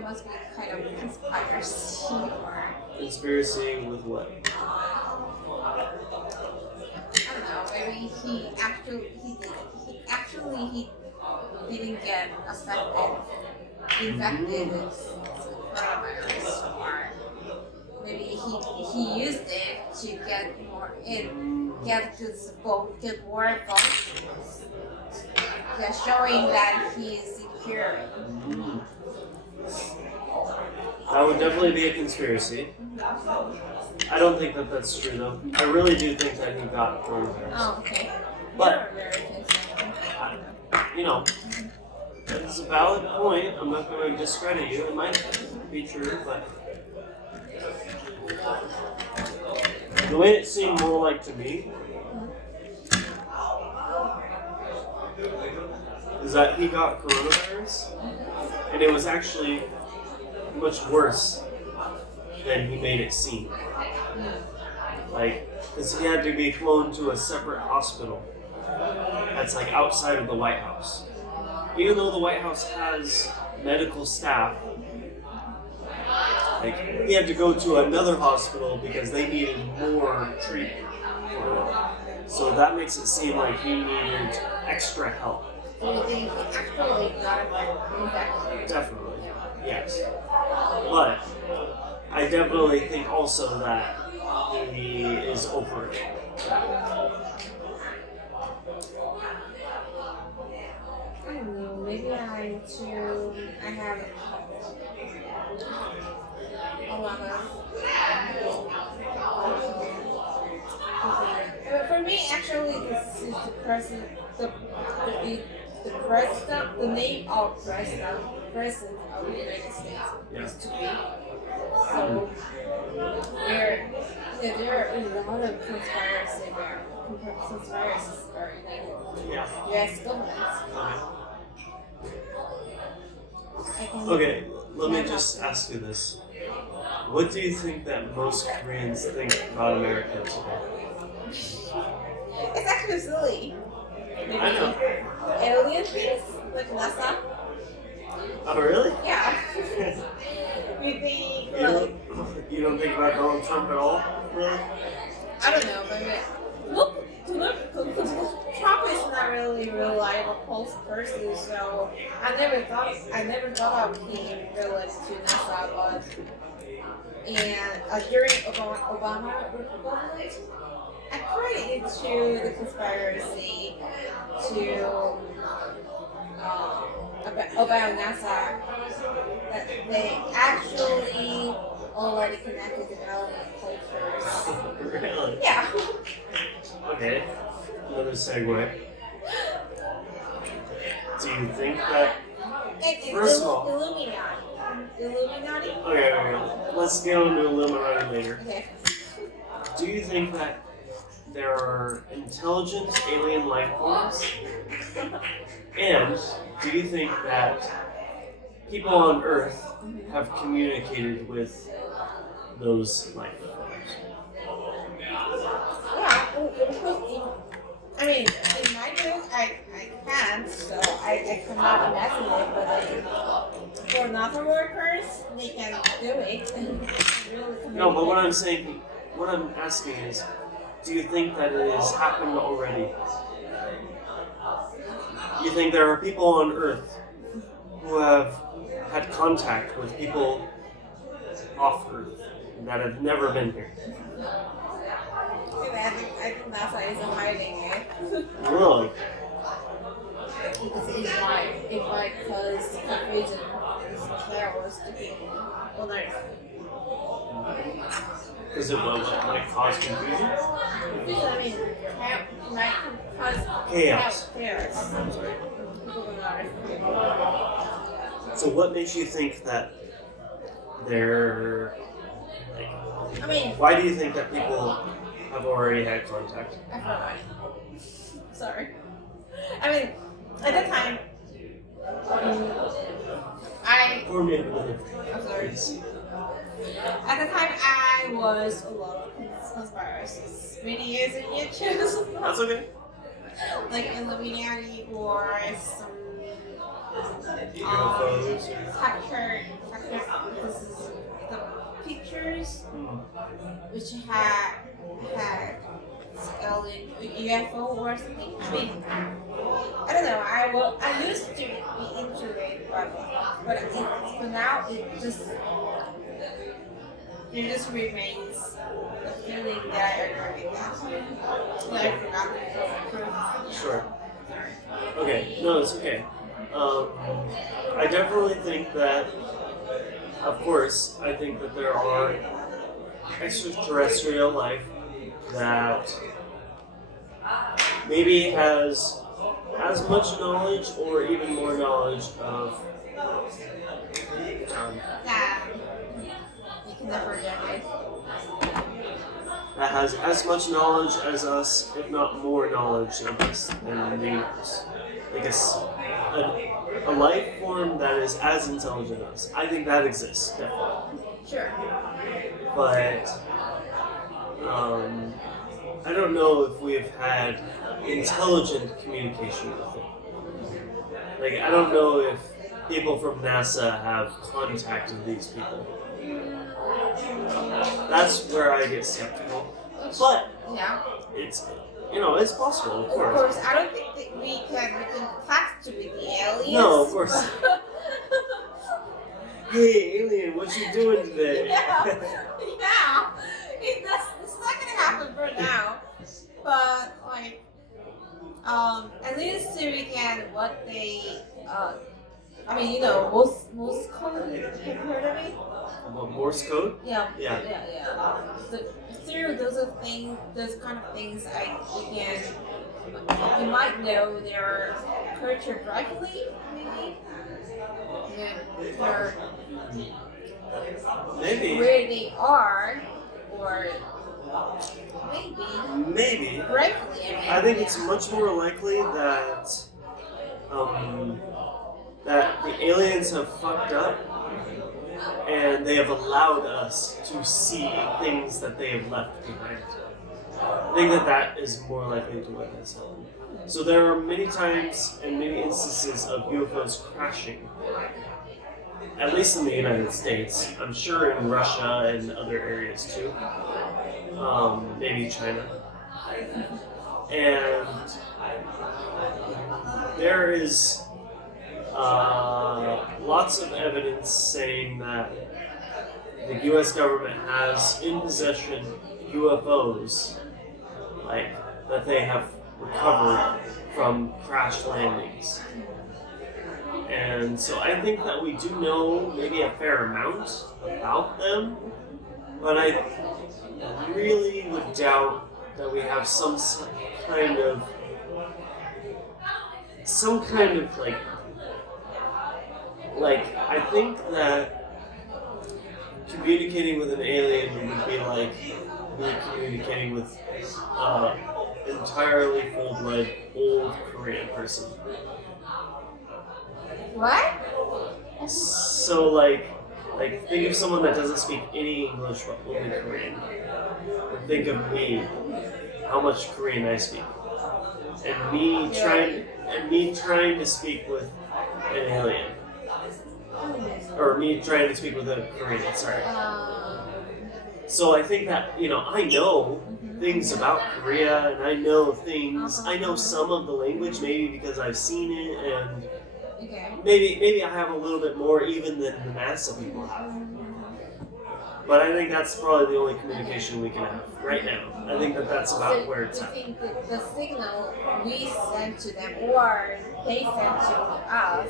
must be kind of conspiracy or Conspiracy with what? I don't know. Maybe he didn't get infected with coronavirus, or maybe he used it to get more get more votes, showing that he is secure. That would definitely be a conspiracy. I don't think that that's true though. I really do think that he got coronavirus. Oh, okay. But You're American, so you know, that's a valid point. I'm not going to discredit you. It might be true, but the way it seemed more like to me is that he got coronavirus, and it was actually much worse than he made it seem. Like, because he had to be flown to a separate hospital that's like outside of the White House. Even though the White House has medical staff, like he had to go to another hospital because they needed more treatment for him. So that makes it seem like he needed extra help. do you think he actually got infected? Definitely, yes. But I definitely think also that he is over it. I don't know. Maybe I have a lot of. But for me, actually, this is the name of president of the United States used to be. So there are a lot of conspiracies regarding U.S. government. Okay, let me just ask you this. What do you think that most Koreans think about America today? It's actually silly. Maybe I know. alien things like NASA. Oh, really? Yeah. We think You don't think about Donald Trump at all? Really? I don't know, but look, Trump is not really a reliable person, so I never thought of him related to NASA, but during Obama government, I quite into the conspiracy to about NASA that they actually already connected to alien cultures. Really? Yeah. Okay. Another segue. Do you think that? First of all, Illuminati. okay. Let's get on to Illuminati later. Okay. Do you think that there are intelligent alien life forms? And do you think that people on Earth have communicated with those life forms? Yeah. I mean, in my view, I can't, so I cannot imagine it, but for another workers, they can do it. Really No, but what I'm asking is, do you think that it has happened already? You think there are people on Earth who have had contact with people off Earth that have never been here? I think NASA is hiding it. Really? Because it might cause confusion and chaos to people on Earth. Is it what might cause confusion? I mean, might cause Chaos. Chaos. I'm sorry. People on Earth. So what makes you think that they're like? I mean, Why do you think that people have already had contact? I forgot. Sorry. I mean, at that time, Pour me another. I'm sorry. Please. At the time, I was a lot of conspiracy videos in YouTube. That's okay. Like Illuminati or some UFOs. capture this is the pictures which had alien UFO or something. I mean, I don't know. I used to be into it, but now it just remains the feeling that I agree with that. That I forgot the proof. Sure. Okay. No, it's okay. I definitely think that, of course, I think that there are extraterrestrial life that maybe has as much knowledge or even more knowledge of That you can never get it. that has as much knowledge as us, if not more knowledge of us than the universe. Like a life form that is as intelligent as us. I think that exists, definitely. Sure. But I don't know if we've had intelligent communication with it. Like, I don't know if people from NASA have contacted these people. That's where I get skeptical. But Yeah. it's, it's possible, of Of course. course, I don't think that we can touch with the aliens. No, of course. Hey, alien, what you doing today? Yeah. It's not gonna happen for now. But like, at least we can what they I mean, most code. Have you heard of it? What, Morse code? Yeah. Yeah. So through those kind of things, you might know their cartographically, maybe. Or Maybe. where they are, or Maybe. briefly. I think it's much more likely that that the aliens have fucked up and they have allowed us to see things that they have left behind. I think that is more likely to what has happened. So there are many times and many instances of UFOs crashing, at least in the United States. I'm sure in Russia and other areas too. Maybe China. And there is lots of evidence saying that the U.S. government has in possession UFOs, like that they have recovered from crash landings. And so I think that we do know maybe a fair amount about them, but I really would doubt that we have some kind of like I think that communicating with an alien would be like me communicating with entirely full-blood old Korean person. What? So like think of someone that doesn't speak any English but only Korean. And think of me, how much Korean I speak. And me trying to speak with an alien. Or me trying to speak with a Korean, sorry. So I think that, I know things about Korea and I know some of the language maybe because I've seen it and maybe I have a little bit more even than the NASA people have. But I think that's probably the only communication we can have right now. I think that's about where it's at. Do you think that the signal we send to them or they send to us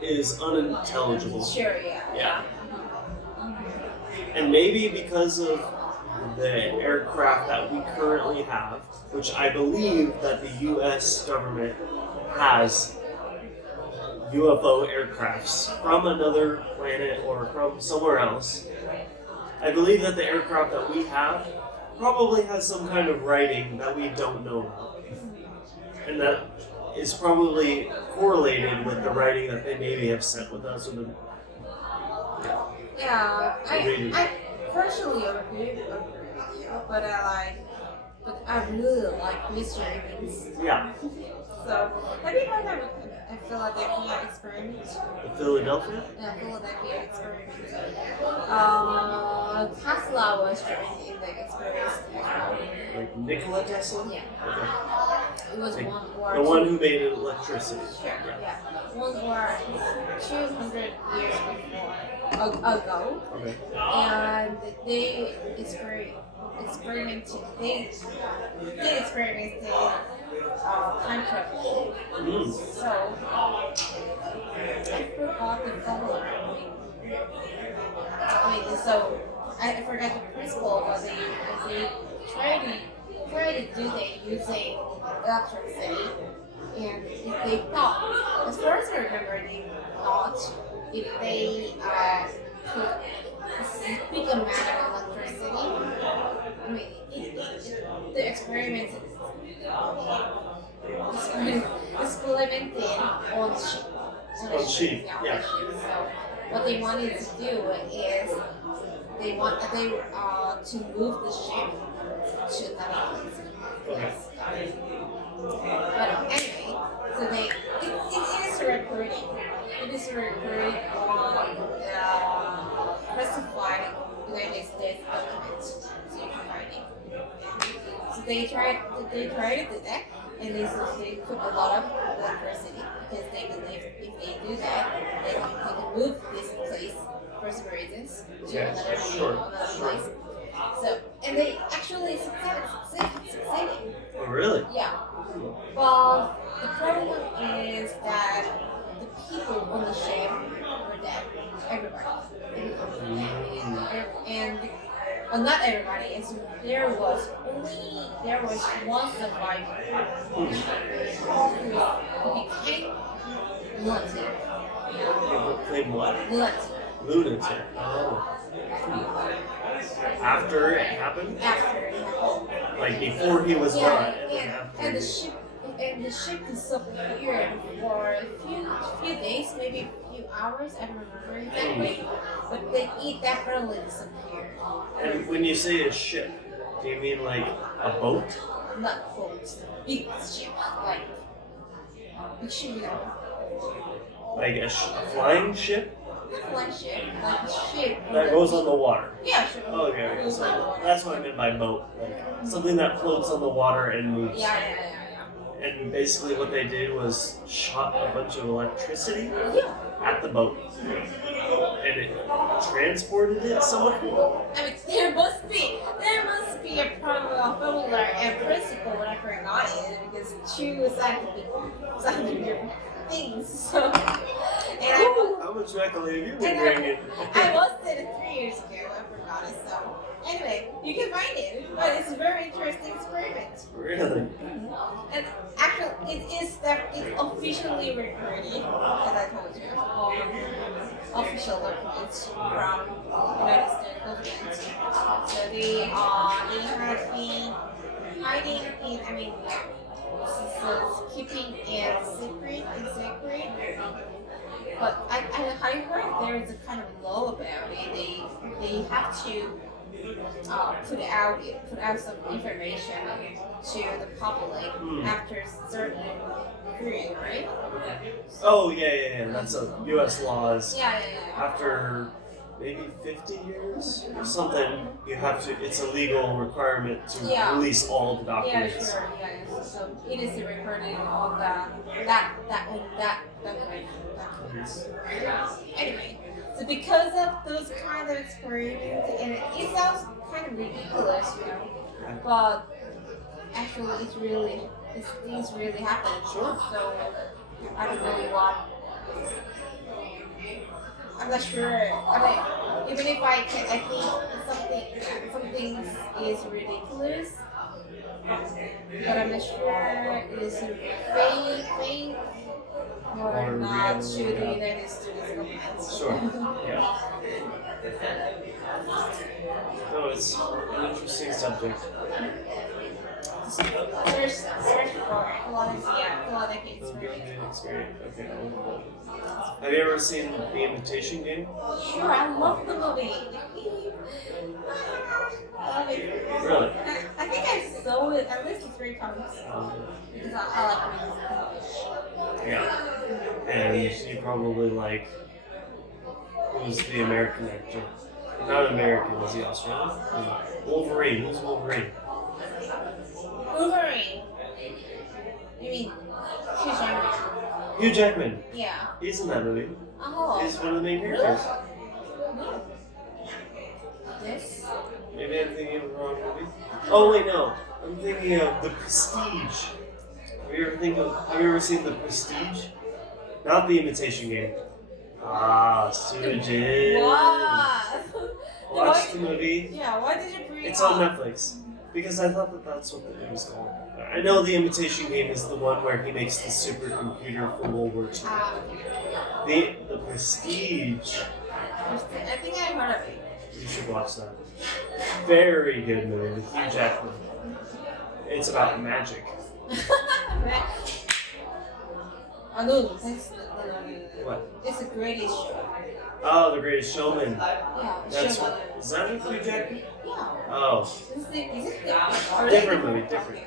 is unintelligible. Sure, yeah. And maybe because of the aircraft that we currently have, which I believe that the U.S. government has UFO aircrafts from another planet or from somewhere else. I believe that the aircraft that we have probably has some kind of writing that we don't know about. And that is probably correlated with the writing that they maybe have sent with us. Yeah, Really? I personally agree with you, but I really like mystery things. Yeah. So, have you heard of a Philadelphia experiment? The Philadelphia? Philadelphia experiment. Tesla was joined in the experiment as well. Like Nikola Tesla? Yeah. Okay. It was Like, one or the one who made electricity. Sure, yeah. One or 200 years ago. Okay. And they experimented time travel. Mm. So I forgot the formula. So I forgot the principle, but they try to do that using electricity. And if they thought, as far as I remember, they thought if they put a big amount of electricity, I mean, the experiment experimented on sheep. On sheep, yeah. So what they wanted to do is they to move the ship to another place. Okay. But anyway, so it is recording. It is recording on classified United States documents, so you can find it. So they tried to do that, and they put a lot of electricity because they believe if they do that, they can move this place for some reasons to another place. So, and they actually succeeded. Oh, really? Yeah. But the problem is that the people on the ship were dead. Everybody. And not everybody. There was one survivor who became lunatic. Became what? Lunatic. Lunatic. Oh. After it happened? After it happened. Like before he was gone. And the ship disappeared for a few days, maybe a few hours. I don't remember exactly, but it definitely disappeared. And when you say a ship, do you mean like a boat? Not boats, big ship, like big ship, Like a flying ship? Flying ship, like a ship That goes on the water. Yeah, sure. Oh, okay. So that's what I meant by boat. Like something that floats on the water and moves. Yeah. And basically what they did was shot a bunch of electricity at the boat. And it transported it somewhere. I mean, there must be a formula and principle when I forgot it because two scientific things. So, How much faculty have you been bringing? I lost it 3 years ago. I forgot it. So anyway, you can find it, but it's a very interesting experiment. Really? And actually, it's officially recorded, as I told you, on official documents from United States government. So they have been hiding in, keeping it secret. But I heard there is a kind of law about it. They have to put out some information to the public after a certain period, right? Oh yeah. That's a U.S. laws. Yeah. After maybe 50 years or something, you have to. It's a legal requirement to release all the documents. Yeah, sure. Yeah. So it is recorded on that document. Anyway, so because of those kind of experiments, and it sounds kind of ridiculous, but actually things really happen. Sure. So I don't know what. I'm not sure. Even if I think something is ridiculous, but I'm not sure it is fake or not to the United States government. Sure. Yeah. No, it's an interesting subject. Search for Philadelphia Okay, experience. okay. Have you ever seen The Imitation Game? Sure, I love the movie. I love it. Really? I think I saw it at least 3 times because I like movies. Yeah. And you probably like who's the American actor? Not American, is he Australian? Yeah. Wolverine. Who's Wolverine? Wolverine. You mean Hugh Jackman? Hugh Jackman. Yeah. He's in that movie. Oh. He's one of the main characters. This? Maybe I'm thinking of the wrong movie. Oh wait, no. I'm thinking of The Prestige. Have you ever seen The Prestige? Not The Imitation Game. Ah, Sujin. Wow. Watch the movie. Yeah, why did you bring It's on Netflix. Because I thought that that's what the name was called. I know The Imitation Game is the one where he makes the supercomputer for World War II. The Prestige. I think I heard of it. You should watch that. Very good movie with Hugh Jackman. It's about magic. I know that's What? it's a greatest show. Oh, The Greatest Showman. Yeah, That's show. is that with Hugh Jackman? Yeah. Oh, Is it different? different movie, different.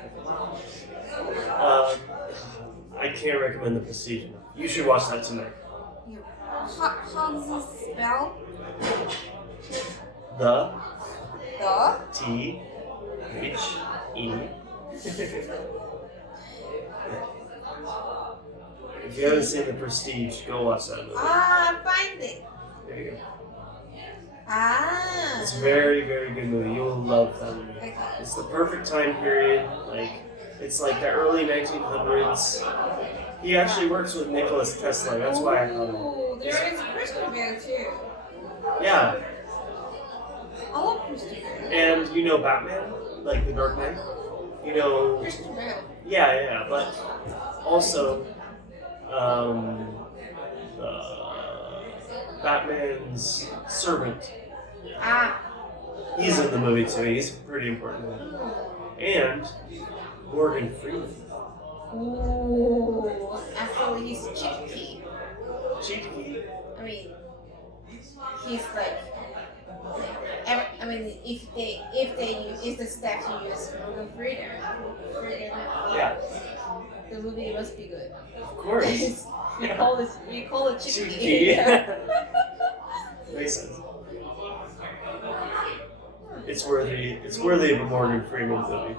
I can't recommend The Prestige enough. You should watch that tonight. Yeah. How does it spell? The The? T-H-E. If you haven't seen The Prestige, go watch that movie. Ah, find it. There you go. Ah. It's a very, very good movie. You will love that movie. Okay. It's the perfect time period. It's like the early 1900s. He actually works with Nikola Tesla. That's why I call him. Oh, there is Christian Bale too. Yeah, I love Christian Bale. and you know Batman, like the Dark Knight. You know, Christian Bale. yeah, but also, Batman's servant. Ah. He's in the movie too. He's pretty important. And Morgan Freeman. Ooh. Actually, he's cheeky. Cheeky. I mean, he's like if the staff use Morgan Freeman, Yeah, the movie must be good. of course. you call it cheeky. Cheeky. Makes sense. It's worthy of a Morgan Freeman movie.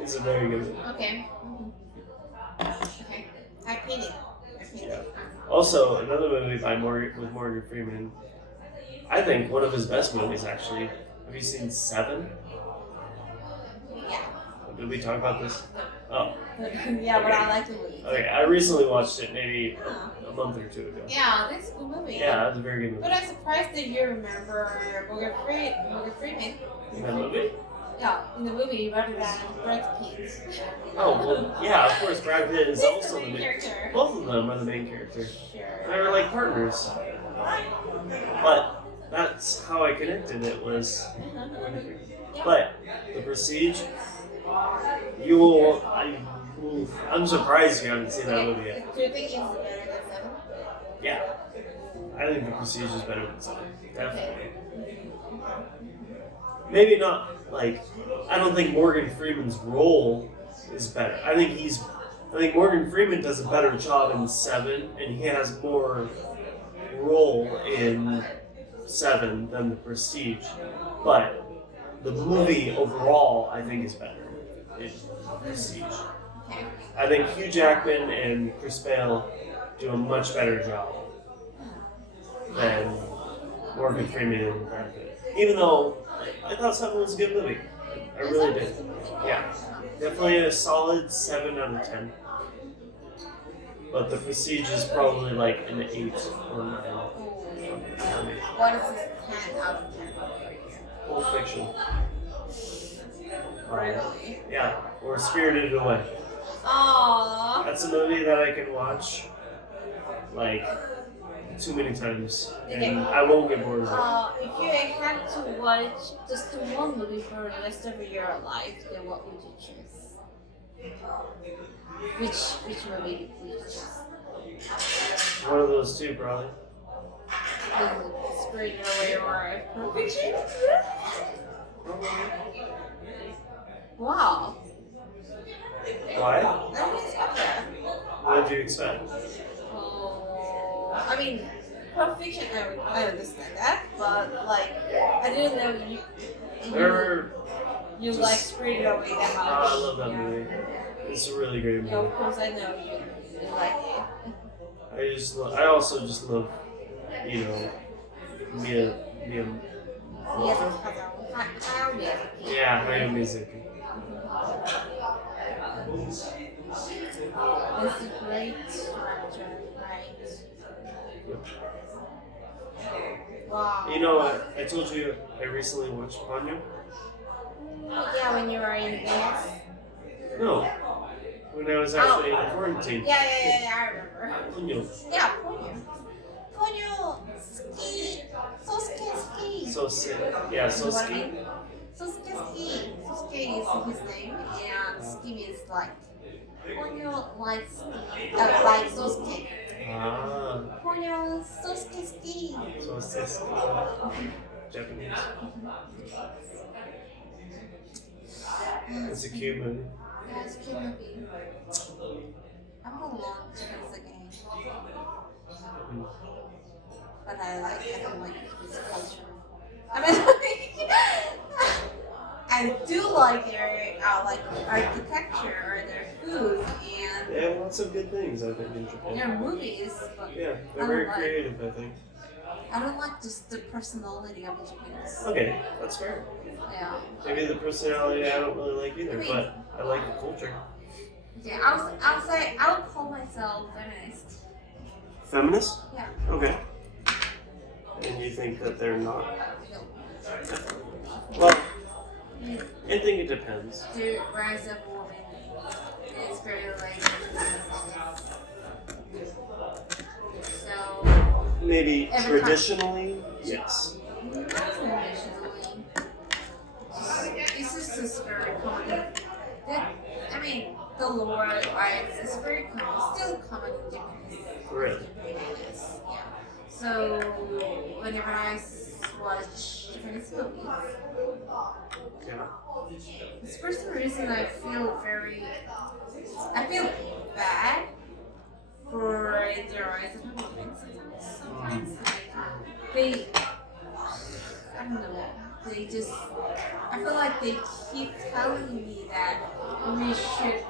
It's a very good movie. Okay. Okay. I paid it. Yeah. Also, another movie with Morgan Freeman. I think one of his best movies, actually. Have you seen Seven? Yeah. Did we talk about this? Oh. Yeah, but I like the movie. Okay, I recently watched it, maybe a month or two ago. Yeah, that's a good movie. Yeah, that's a very good movie. But I'm surprised that you remember Morgan Freeman. In that movie? Yeah, in the movie rather than Brad Pitt. Oh, well, yeah, of course, Brad Pitt is He's also the main character. Both of them are the main character. Sure. They're like partners. But that's how I connected it was. But The Prestige, I'm surprised you haven't seen that movie yet. Do you think it's better than Seven? Yeah. I think The Prestige is better than Seven. Definitely. Maybe not, I don't think Morgan Freeman's role is better. I think Morgan Freeman does a better job in Seven, and he has more role in Seven than The Prestige. But the movie overall, I think, is better in Prestige. Okay. I think Hugh Jackman and Chris Bale do a much better job than Morgan Freeman and Brad Pitt. Even though I thought Seven was a good movie. I really did. Yeah. Definitely a solid 7 out of 10. But The Prestige is probably like an 8 or 9. What is this 10 out of 10? Pulp Fiction. Really? Yeah. Or Spirited Away. Aww. That's a movie that I can watch too many times, and Okay. I won't get bored of it. If you had to watch just one movie for the rest of your life, then what would you choose? Which movie would you choose? One of those two, probably. Spirited Away or Perfection? Wow. Why? I didn't expect that. What did you expect? Oh, I mean, Perfection, I understand that, but like, I didn't know you Just- like Spirited Away that much. I love that movie. It's a really great Yeah, movie. of course I know you like it. I also just love, you know, Mia. Hayao Miyazaki. Yeah, Hayao Miyazaki. That's a great director, right? Wow. You know, I told you I recently watched Ponyo. Yeah, when you were in Venice. No, when I was actually in quarantine. Yeah, I remember. Ponyo. Yeah, Ponyo. Ponyo, ski, Sosuke ski. Yeah, You know what I Sosuke. mean? Sosuke ski. Sosuke is his name, and ski means like. Ponyo likes like Sosuke. Ah, Ponyo, Sosuke ski. Sosuke. Japanese. It's a cute movie. Yeah, it's a cute movie. I'm a long Japanese again. But I don't like Japanese culture. I mean, I do like their like architecture or their food and They have lots of good things, I think, in Japan. their movies, but Yeah, I they're very don't like- creative, I think. I don't like just the personality of the Japanese. Okay, that's fair. Yeah. Maybe the personality I don't really like either, but I like the culture. Okay, I'll say I would call myself feminist. Feminist? Yeah. Okay. And you think that they're not? No. Well, I think it depends. The rise of women is very like so Maybe Every time. traditionally, yes. not traditionally. It's just very common. I mean, the lore rights is very common, still common in Japanese. Really? Yes, yeah. So whenever I watch Japanese movies, Yeah. it's for some reason I feel bad for the rise of women. Sometimes they, I don't know, they just, I feel like they keep telling me that we should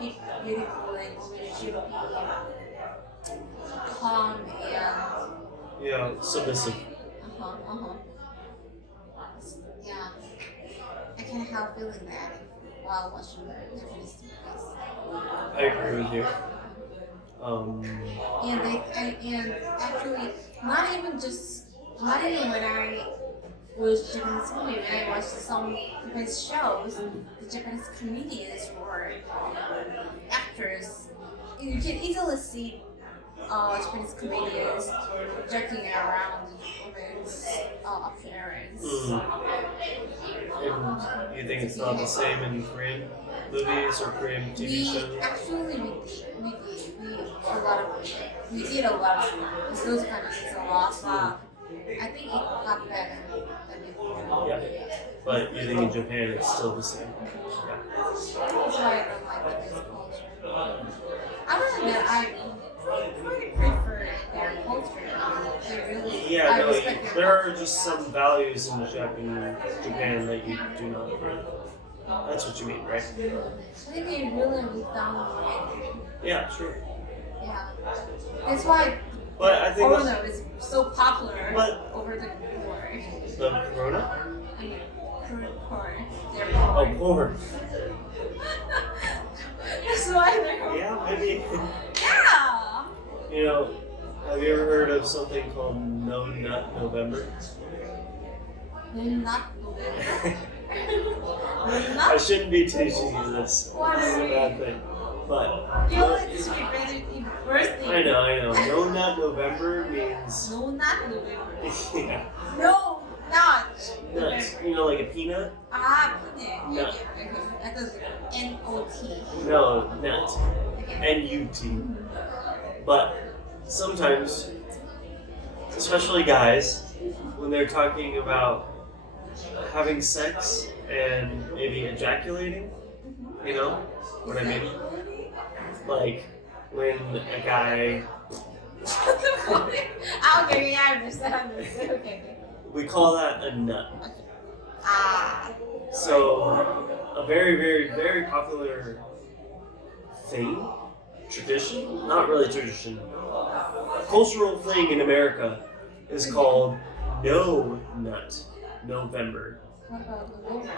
be beautiful and we should be calm and Yeah, submissive. yeah. I can't help feeling that while watching Japanese movies. I agree with you. And actually, not even when I watch Japanese movie, when I watch some Japanese shows, the Japanese comedians or actors, you can easily see Japanese comedians joking around women's appearance. And you think it's not the same in Korean movies or Korean TV shows? Actually we did a lot of those kind of things a lot, but I think it got better than before. Yeah. But you think in Japan it's still the same? Yeah. That's why I don't like Japanese culture. Other than that, I pretty prefer their culture. They really, Yeah, I no, respect their there culture. are just some values in Japan that you do not agree with. That's what you mean, right? I think they really look down on women. Yeah, sure. Yeah. That's why But I think porno is so popular But- over the porn. the Corona? I mean, porn. They're Oh, porn. porn. That's why they're. Yeah, maybe. Yeah! You know, have you ever heard of something called No Nut November? They're not They're I not. shouldn't be teaching you this. What This is is a it? bad thing. But You only disagree better in birthday. I know. No Nut November means No, not November. yeah, No, not nuts. November. You know, like a peanut. Ah, peanut. Nut. Okay. I thought N-O-T. No, nut. Okay. N-U-T. But sometimes, especially guys, when they're talking about having sex and maybe ejaculating, you know what I mean? Like when a guy, Okay, yeah, I understand. Okay. we call that a nut. Ah. So a very, very, very popular thing, tradition, not really tradition, cultural thing in America is called No Nut November. What about November?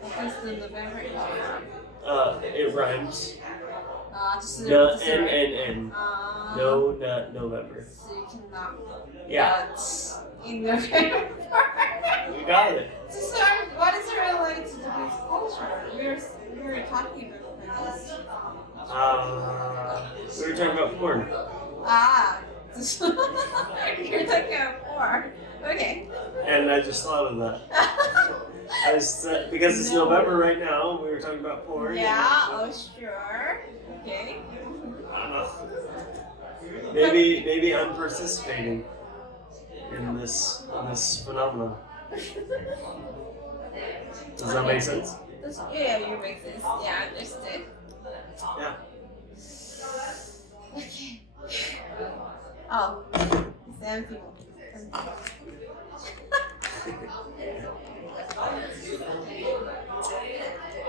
What does the November mean? It rhymes. Just Nut N. No Nut November. So you cannot Yeah, nut in November. you got it. So what is it related to Japanese culture? We were talking about this. We were talking about porn. Ah. You're talking about porn. Okay. And I just thought of that. Because it's No. November right now, we were talking about porn. Yeah, oh sure. Okay. I don't know. Maybe I'm participating in this phenomenon. Does that make sense? Yeah, you make sense. Yeah, I understood. Yeah. Okay. Oh, it's empty.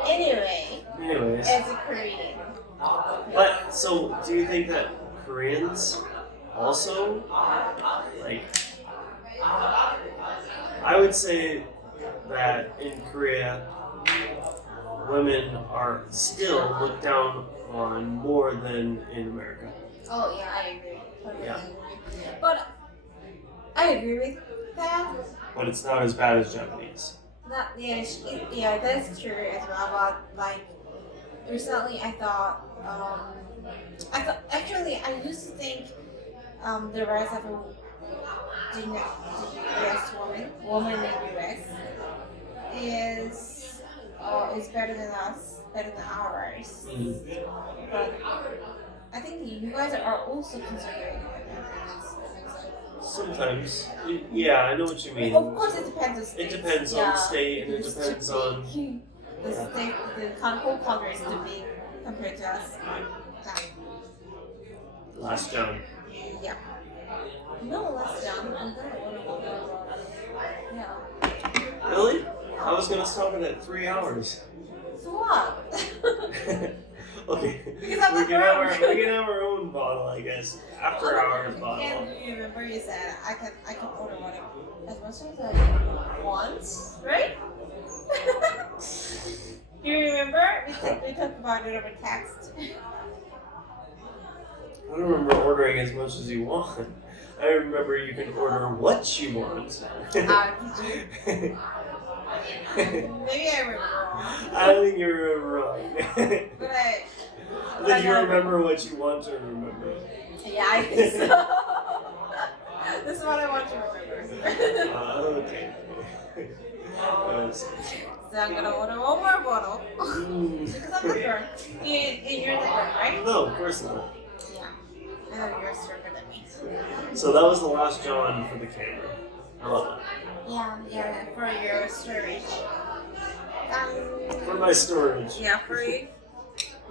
Anyways. As a Korean. But so do you think that Koreans also like I would say that in Korea women are still looked down on more than in America. Oh yeah, I agree. Totally Yeah. agree. But I agree with that. But it's not as bad as Japanese. Yeah, that's true as well. But like recently, I thought actually I used to think the rise of the U.S. woman in the U.S. is better than us, better than ours. But I think you guys are also considering Sometimes. Yeah, I know what you mean. Of course, it depends on state. It depends on the state and it depends on the state. The whole country is too big compared to us. last John. Yeah. No, less down. I'm gonna Yeah. Really? I was gonna stop it at 3 hours. So what? Okay. Because I'm we a can girl. have our own bottle, I guess. After hours bottle. And you remember you said I can order whatever as much as I want, right? Do you remember? We talked about it over text. I don't remember ordering as much as you want. I remember you can order what you want. Did you? Maybe I remember wrong. I don't think you remember wrong. But I think you remember what you want to remember. yeah, I think so. This is what I want to remember. Okay. So I'm gonna order one more bottle. Because I'm the drunk. And you're the drunk, right? No, of course not. Yeah. I know you're stronger than me. So that was the last John for the camera. I love Yeah, for your storage. it. For my storage. Yeah, for your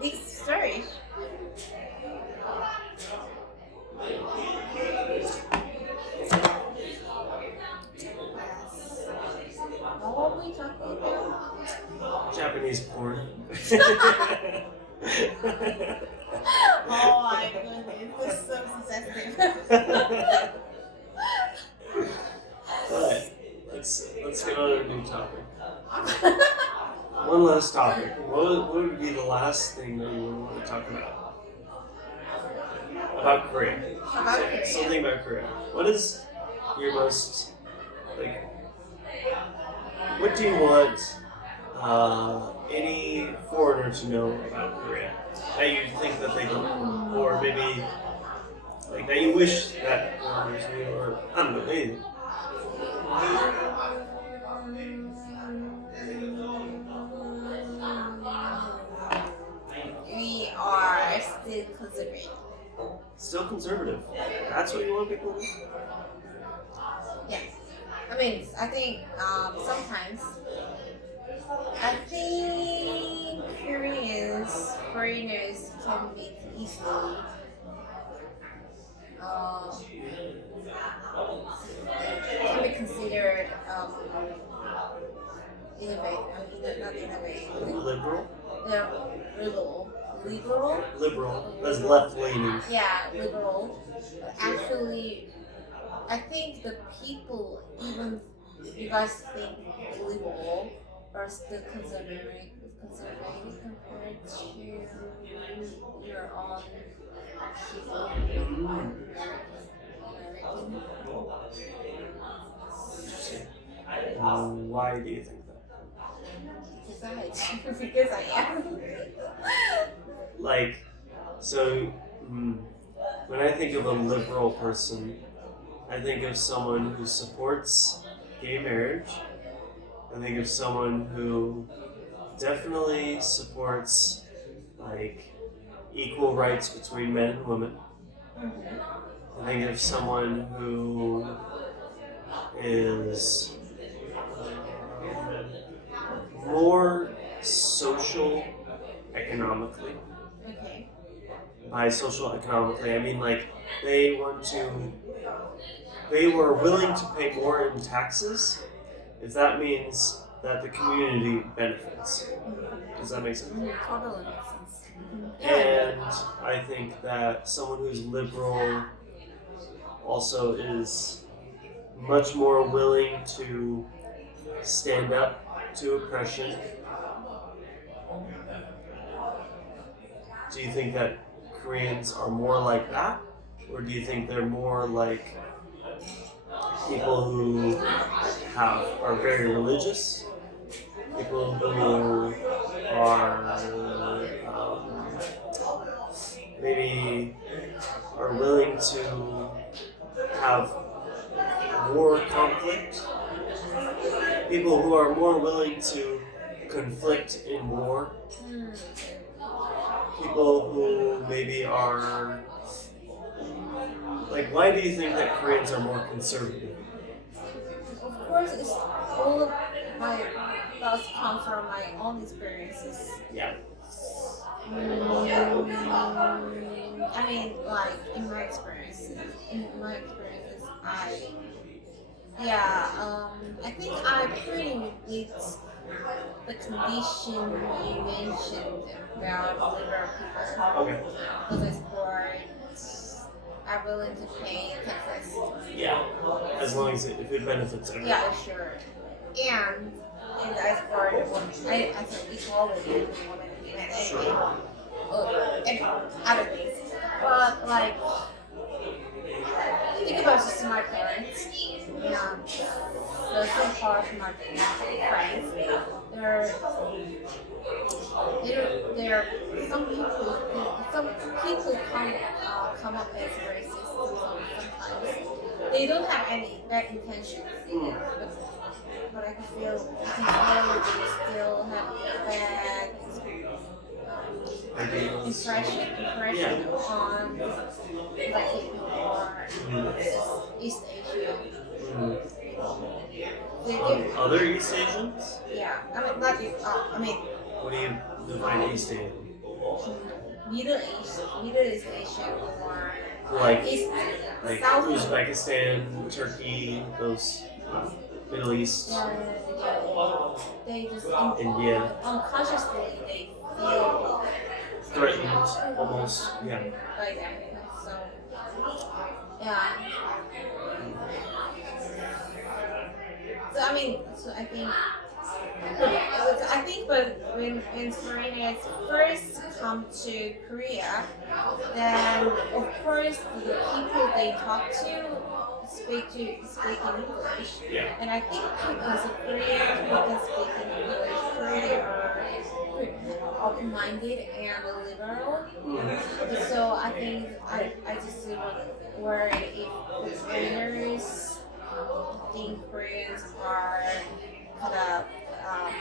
next storage. What were we talking about? Japanese porn. Oh my goodness, this is so sensitive. But let's get on to a new topic. One last topic. What would be the last thing that you would want to talk about? About Korea. About Korea. Something about Korea. What is your most like? What do you want any foreigner to know about Korea? that you think that they don't, or maybe like that you wish that foreigners knew, or I don't know, anything. We are still considering. Still conservative. That's what you want people to do? Yes. I mean, I think sometimes I think Koreans, foreigners can be easily can be considered innovate. I mean, not innovate. Liberal? They're liberal. Liberal? Liberal. That's left leaning. Yeah, liberal. But actually, I think the people, even you guys think liberal, are still conservative compared to your own people. Why do you think that? Because I am. Like, so when I think of a liberal person, I think of someone who supports gay marriage. I think of someone who definitely supports like equal rights between men and women. I think of someone who is more social economically. Okay. By social economically, I mean like they were willing to pay more in taxes if that means that the community benefits. Does that make sense? Totally makes sense. And I think that someone who's liberal also is much more willing to stand up to oppression. Do you think that Koreans are more like that? Or do you think they're more like people who are very religious? People who are maybe are willing to have war conflict? People who are more willing to conflict in war? People who maybe are like, why do you think that Koreans are more conservative? Of course, it's all of my thoughts come from my own experiences. Yeah. I mean, like in my experiences, I think I pretty meet the condition you mentioned about liberal people. Okay. Because I support, are willing to pay taxes. Yeah. As long as if it benefits everyone. Yeah, sure. And I support I support equality between women and men and other things. But like, think about just my parents. Some part of my friends. There are some people come up as racist sometimes. They don't have any bad intentions, but I can feel they still have bad impression on black people or East Asia. Other East Asians? Yeah, I mean not I mean. What do you define East Asian? Middle East Asia or Like East, like South. Uzbekistan, Turkey, those Middle East. They just India. unconsciously they feel Threatened, almost. Yeah. by them. So yeah. So I think, but when foreigners first come to Korea, then of course the people they talk to speak in English. Yeah. And I think because of Koreans who can speak in English, Korean open-minded and liberal. So I think I just worry if the foreigners think Koreans are kind of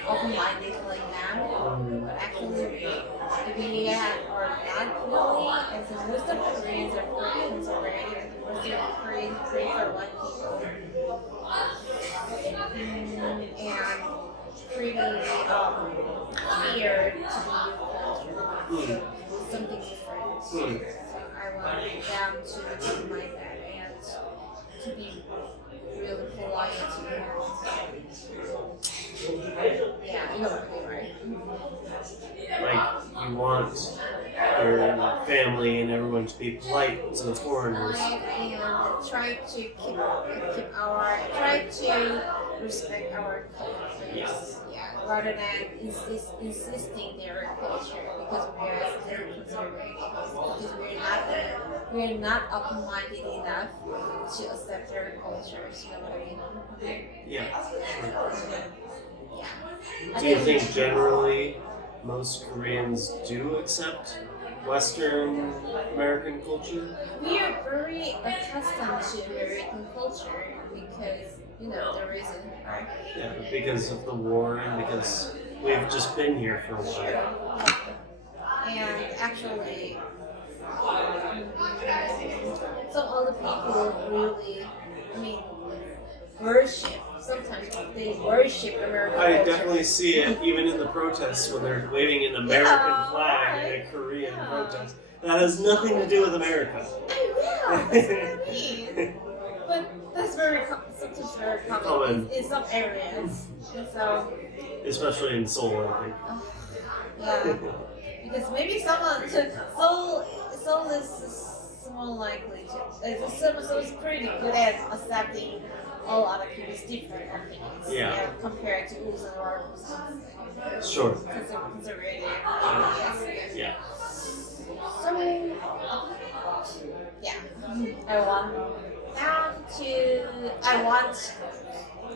open-minded like them. But actually, we are not really, and so most of Koreans are pretty conservative. Most of Koreans prefer white people. And pretty fear to the new culture. Something different. So I want them to mind that and to be really polite to them. Yeah, you know what I mean, right? Like you want your family and everyone to be polite to the foreigners. And try to try to respect our cultures. Yes. Yeah, rather than insisting their culture because we are still conservative. Because we're not open-minded enough to accept their cultures. You know what I mean? Yeah. Yeah. Do you think generally most Koreans do accept Western American culture? We are very accustomed to American culture because, you know, the reason, right? Yeah, because of the war and because we've just been here for a while. And actually, some other people really, I mean, worship. Sometimes they worship American I culture. definitely see it even in the protests when they're waving an American flag in a Korean protest. That has nothing to do with America. I know, that's what I mean. But that's sometimes very common in some areas. And so, Especially in Seoul, I think. yeah. Because maybe Seoul is more likely to. Seoul is pretty good at accepting all other people's different opinions. Yeah. Compared to Ulsan or Sure. conservative. Yes. Yeah. So, yeah, I want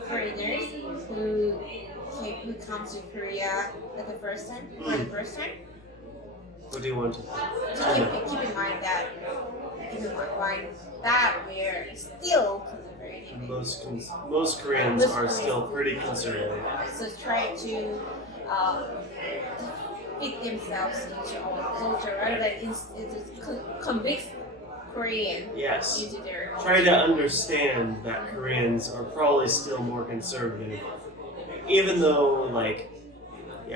foreigners who come to Korea for the first time. What do you want to Keep in mind that we're still conservative. Most Koreans are still pretty conservative. So try to fit themselves into our culture rather than convict Korean Yes. into their culture. Try to understand that Koreans are probably still more conservative. Even though, like,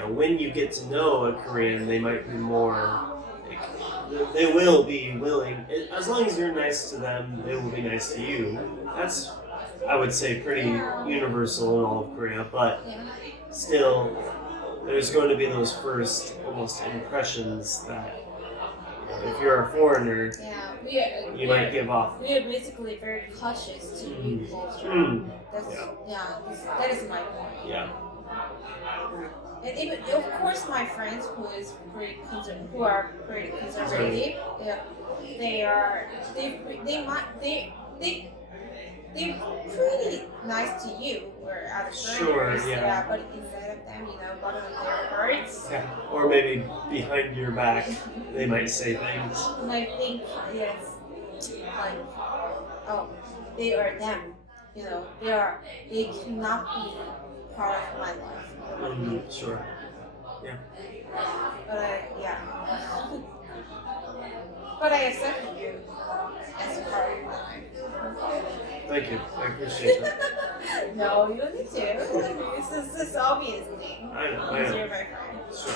when you get to know a Korean, they might be more, they will be willing, as long as you're nice to them, they will be nice to you. That's, I would say, pretty universal in all of Korea, but still, there's going to be those first almost impressions that if you're a foreigner, you might give off. We are basically very cautious to new culture. That is my point. Yeah. And even, of course, my friends who are pretty conservative, they're pretty nice to you or other foreigners. Sure, yeah. But inside of them, bottom of their hearts. Yeah. Or maybe behind your back, they might say things. And I think, yes, like, oh, they are them. They cannot be part of my life. Sure. Yeah. But I accept you as part of my life. Thank you. I appreciate that. No, you don't need to. This is this obvious thing. I know. Because you're my friend. Sure.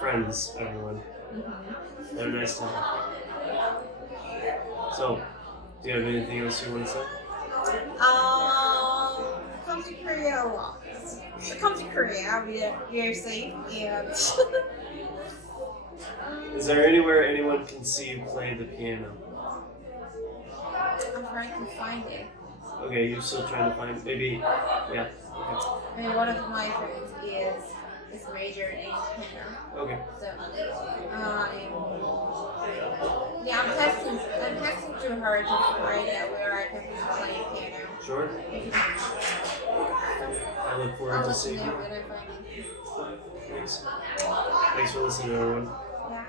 Friends, everyone. They're nice to have. So, do you have anything else you want to say? Come to Korea a lot. Come to Korea. We're safe and. Is there anywhere anyone can see you play the piano? I'm trying to find it. Okay, you're still trying to find maybe. Yeah. Okay. I mean, one of my friends is is major in piano. Okay. So yeah, I'm texting to her to find out where I can play piano. Sure. I look forward I'll to let you seeing know you. when I find it. Thanks. Thanks for listening, everyone. Yeah.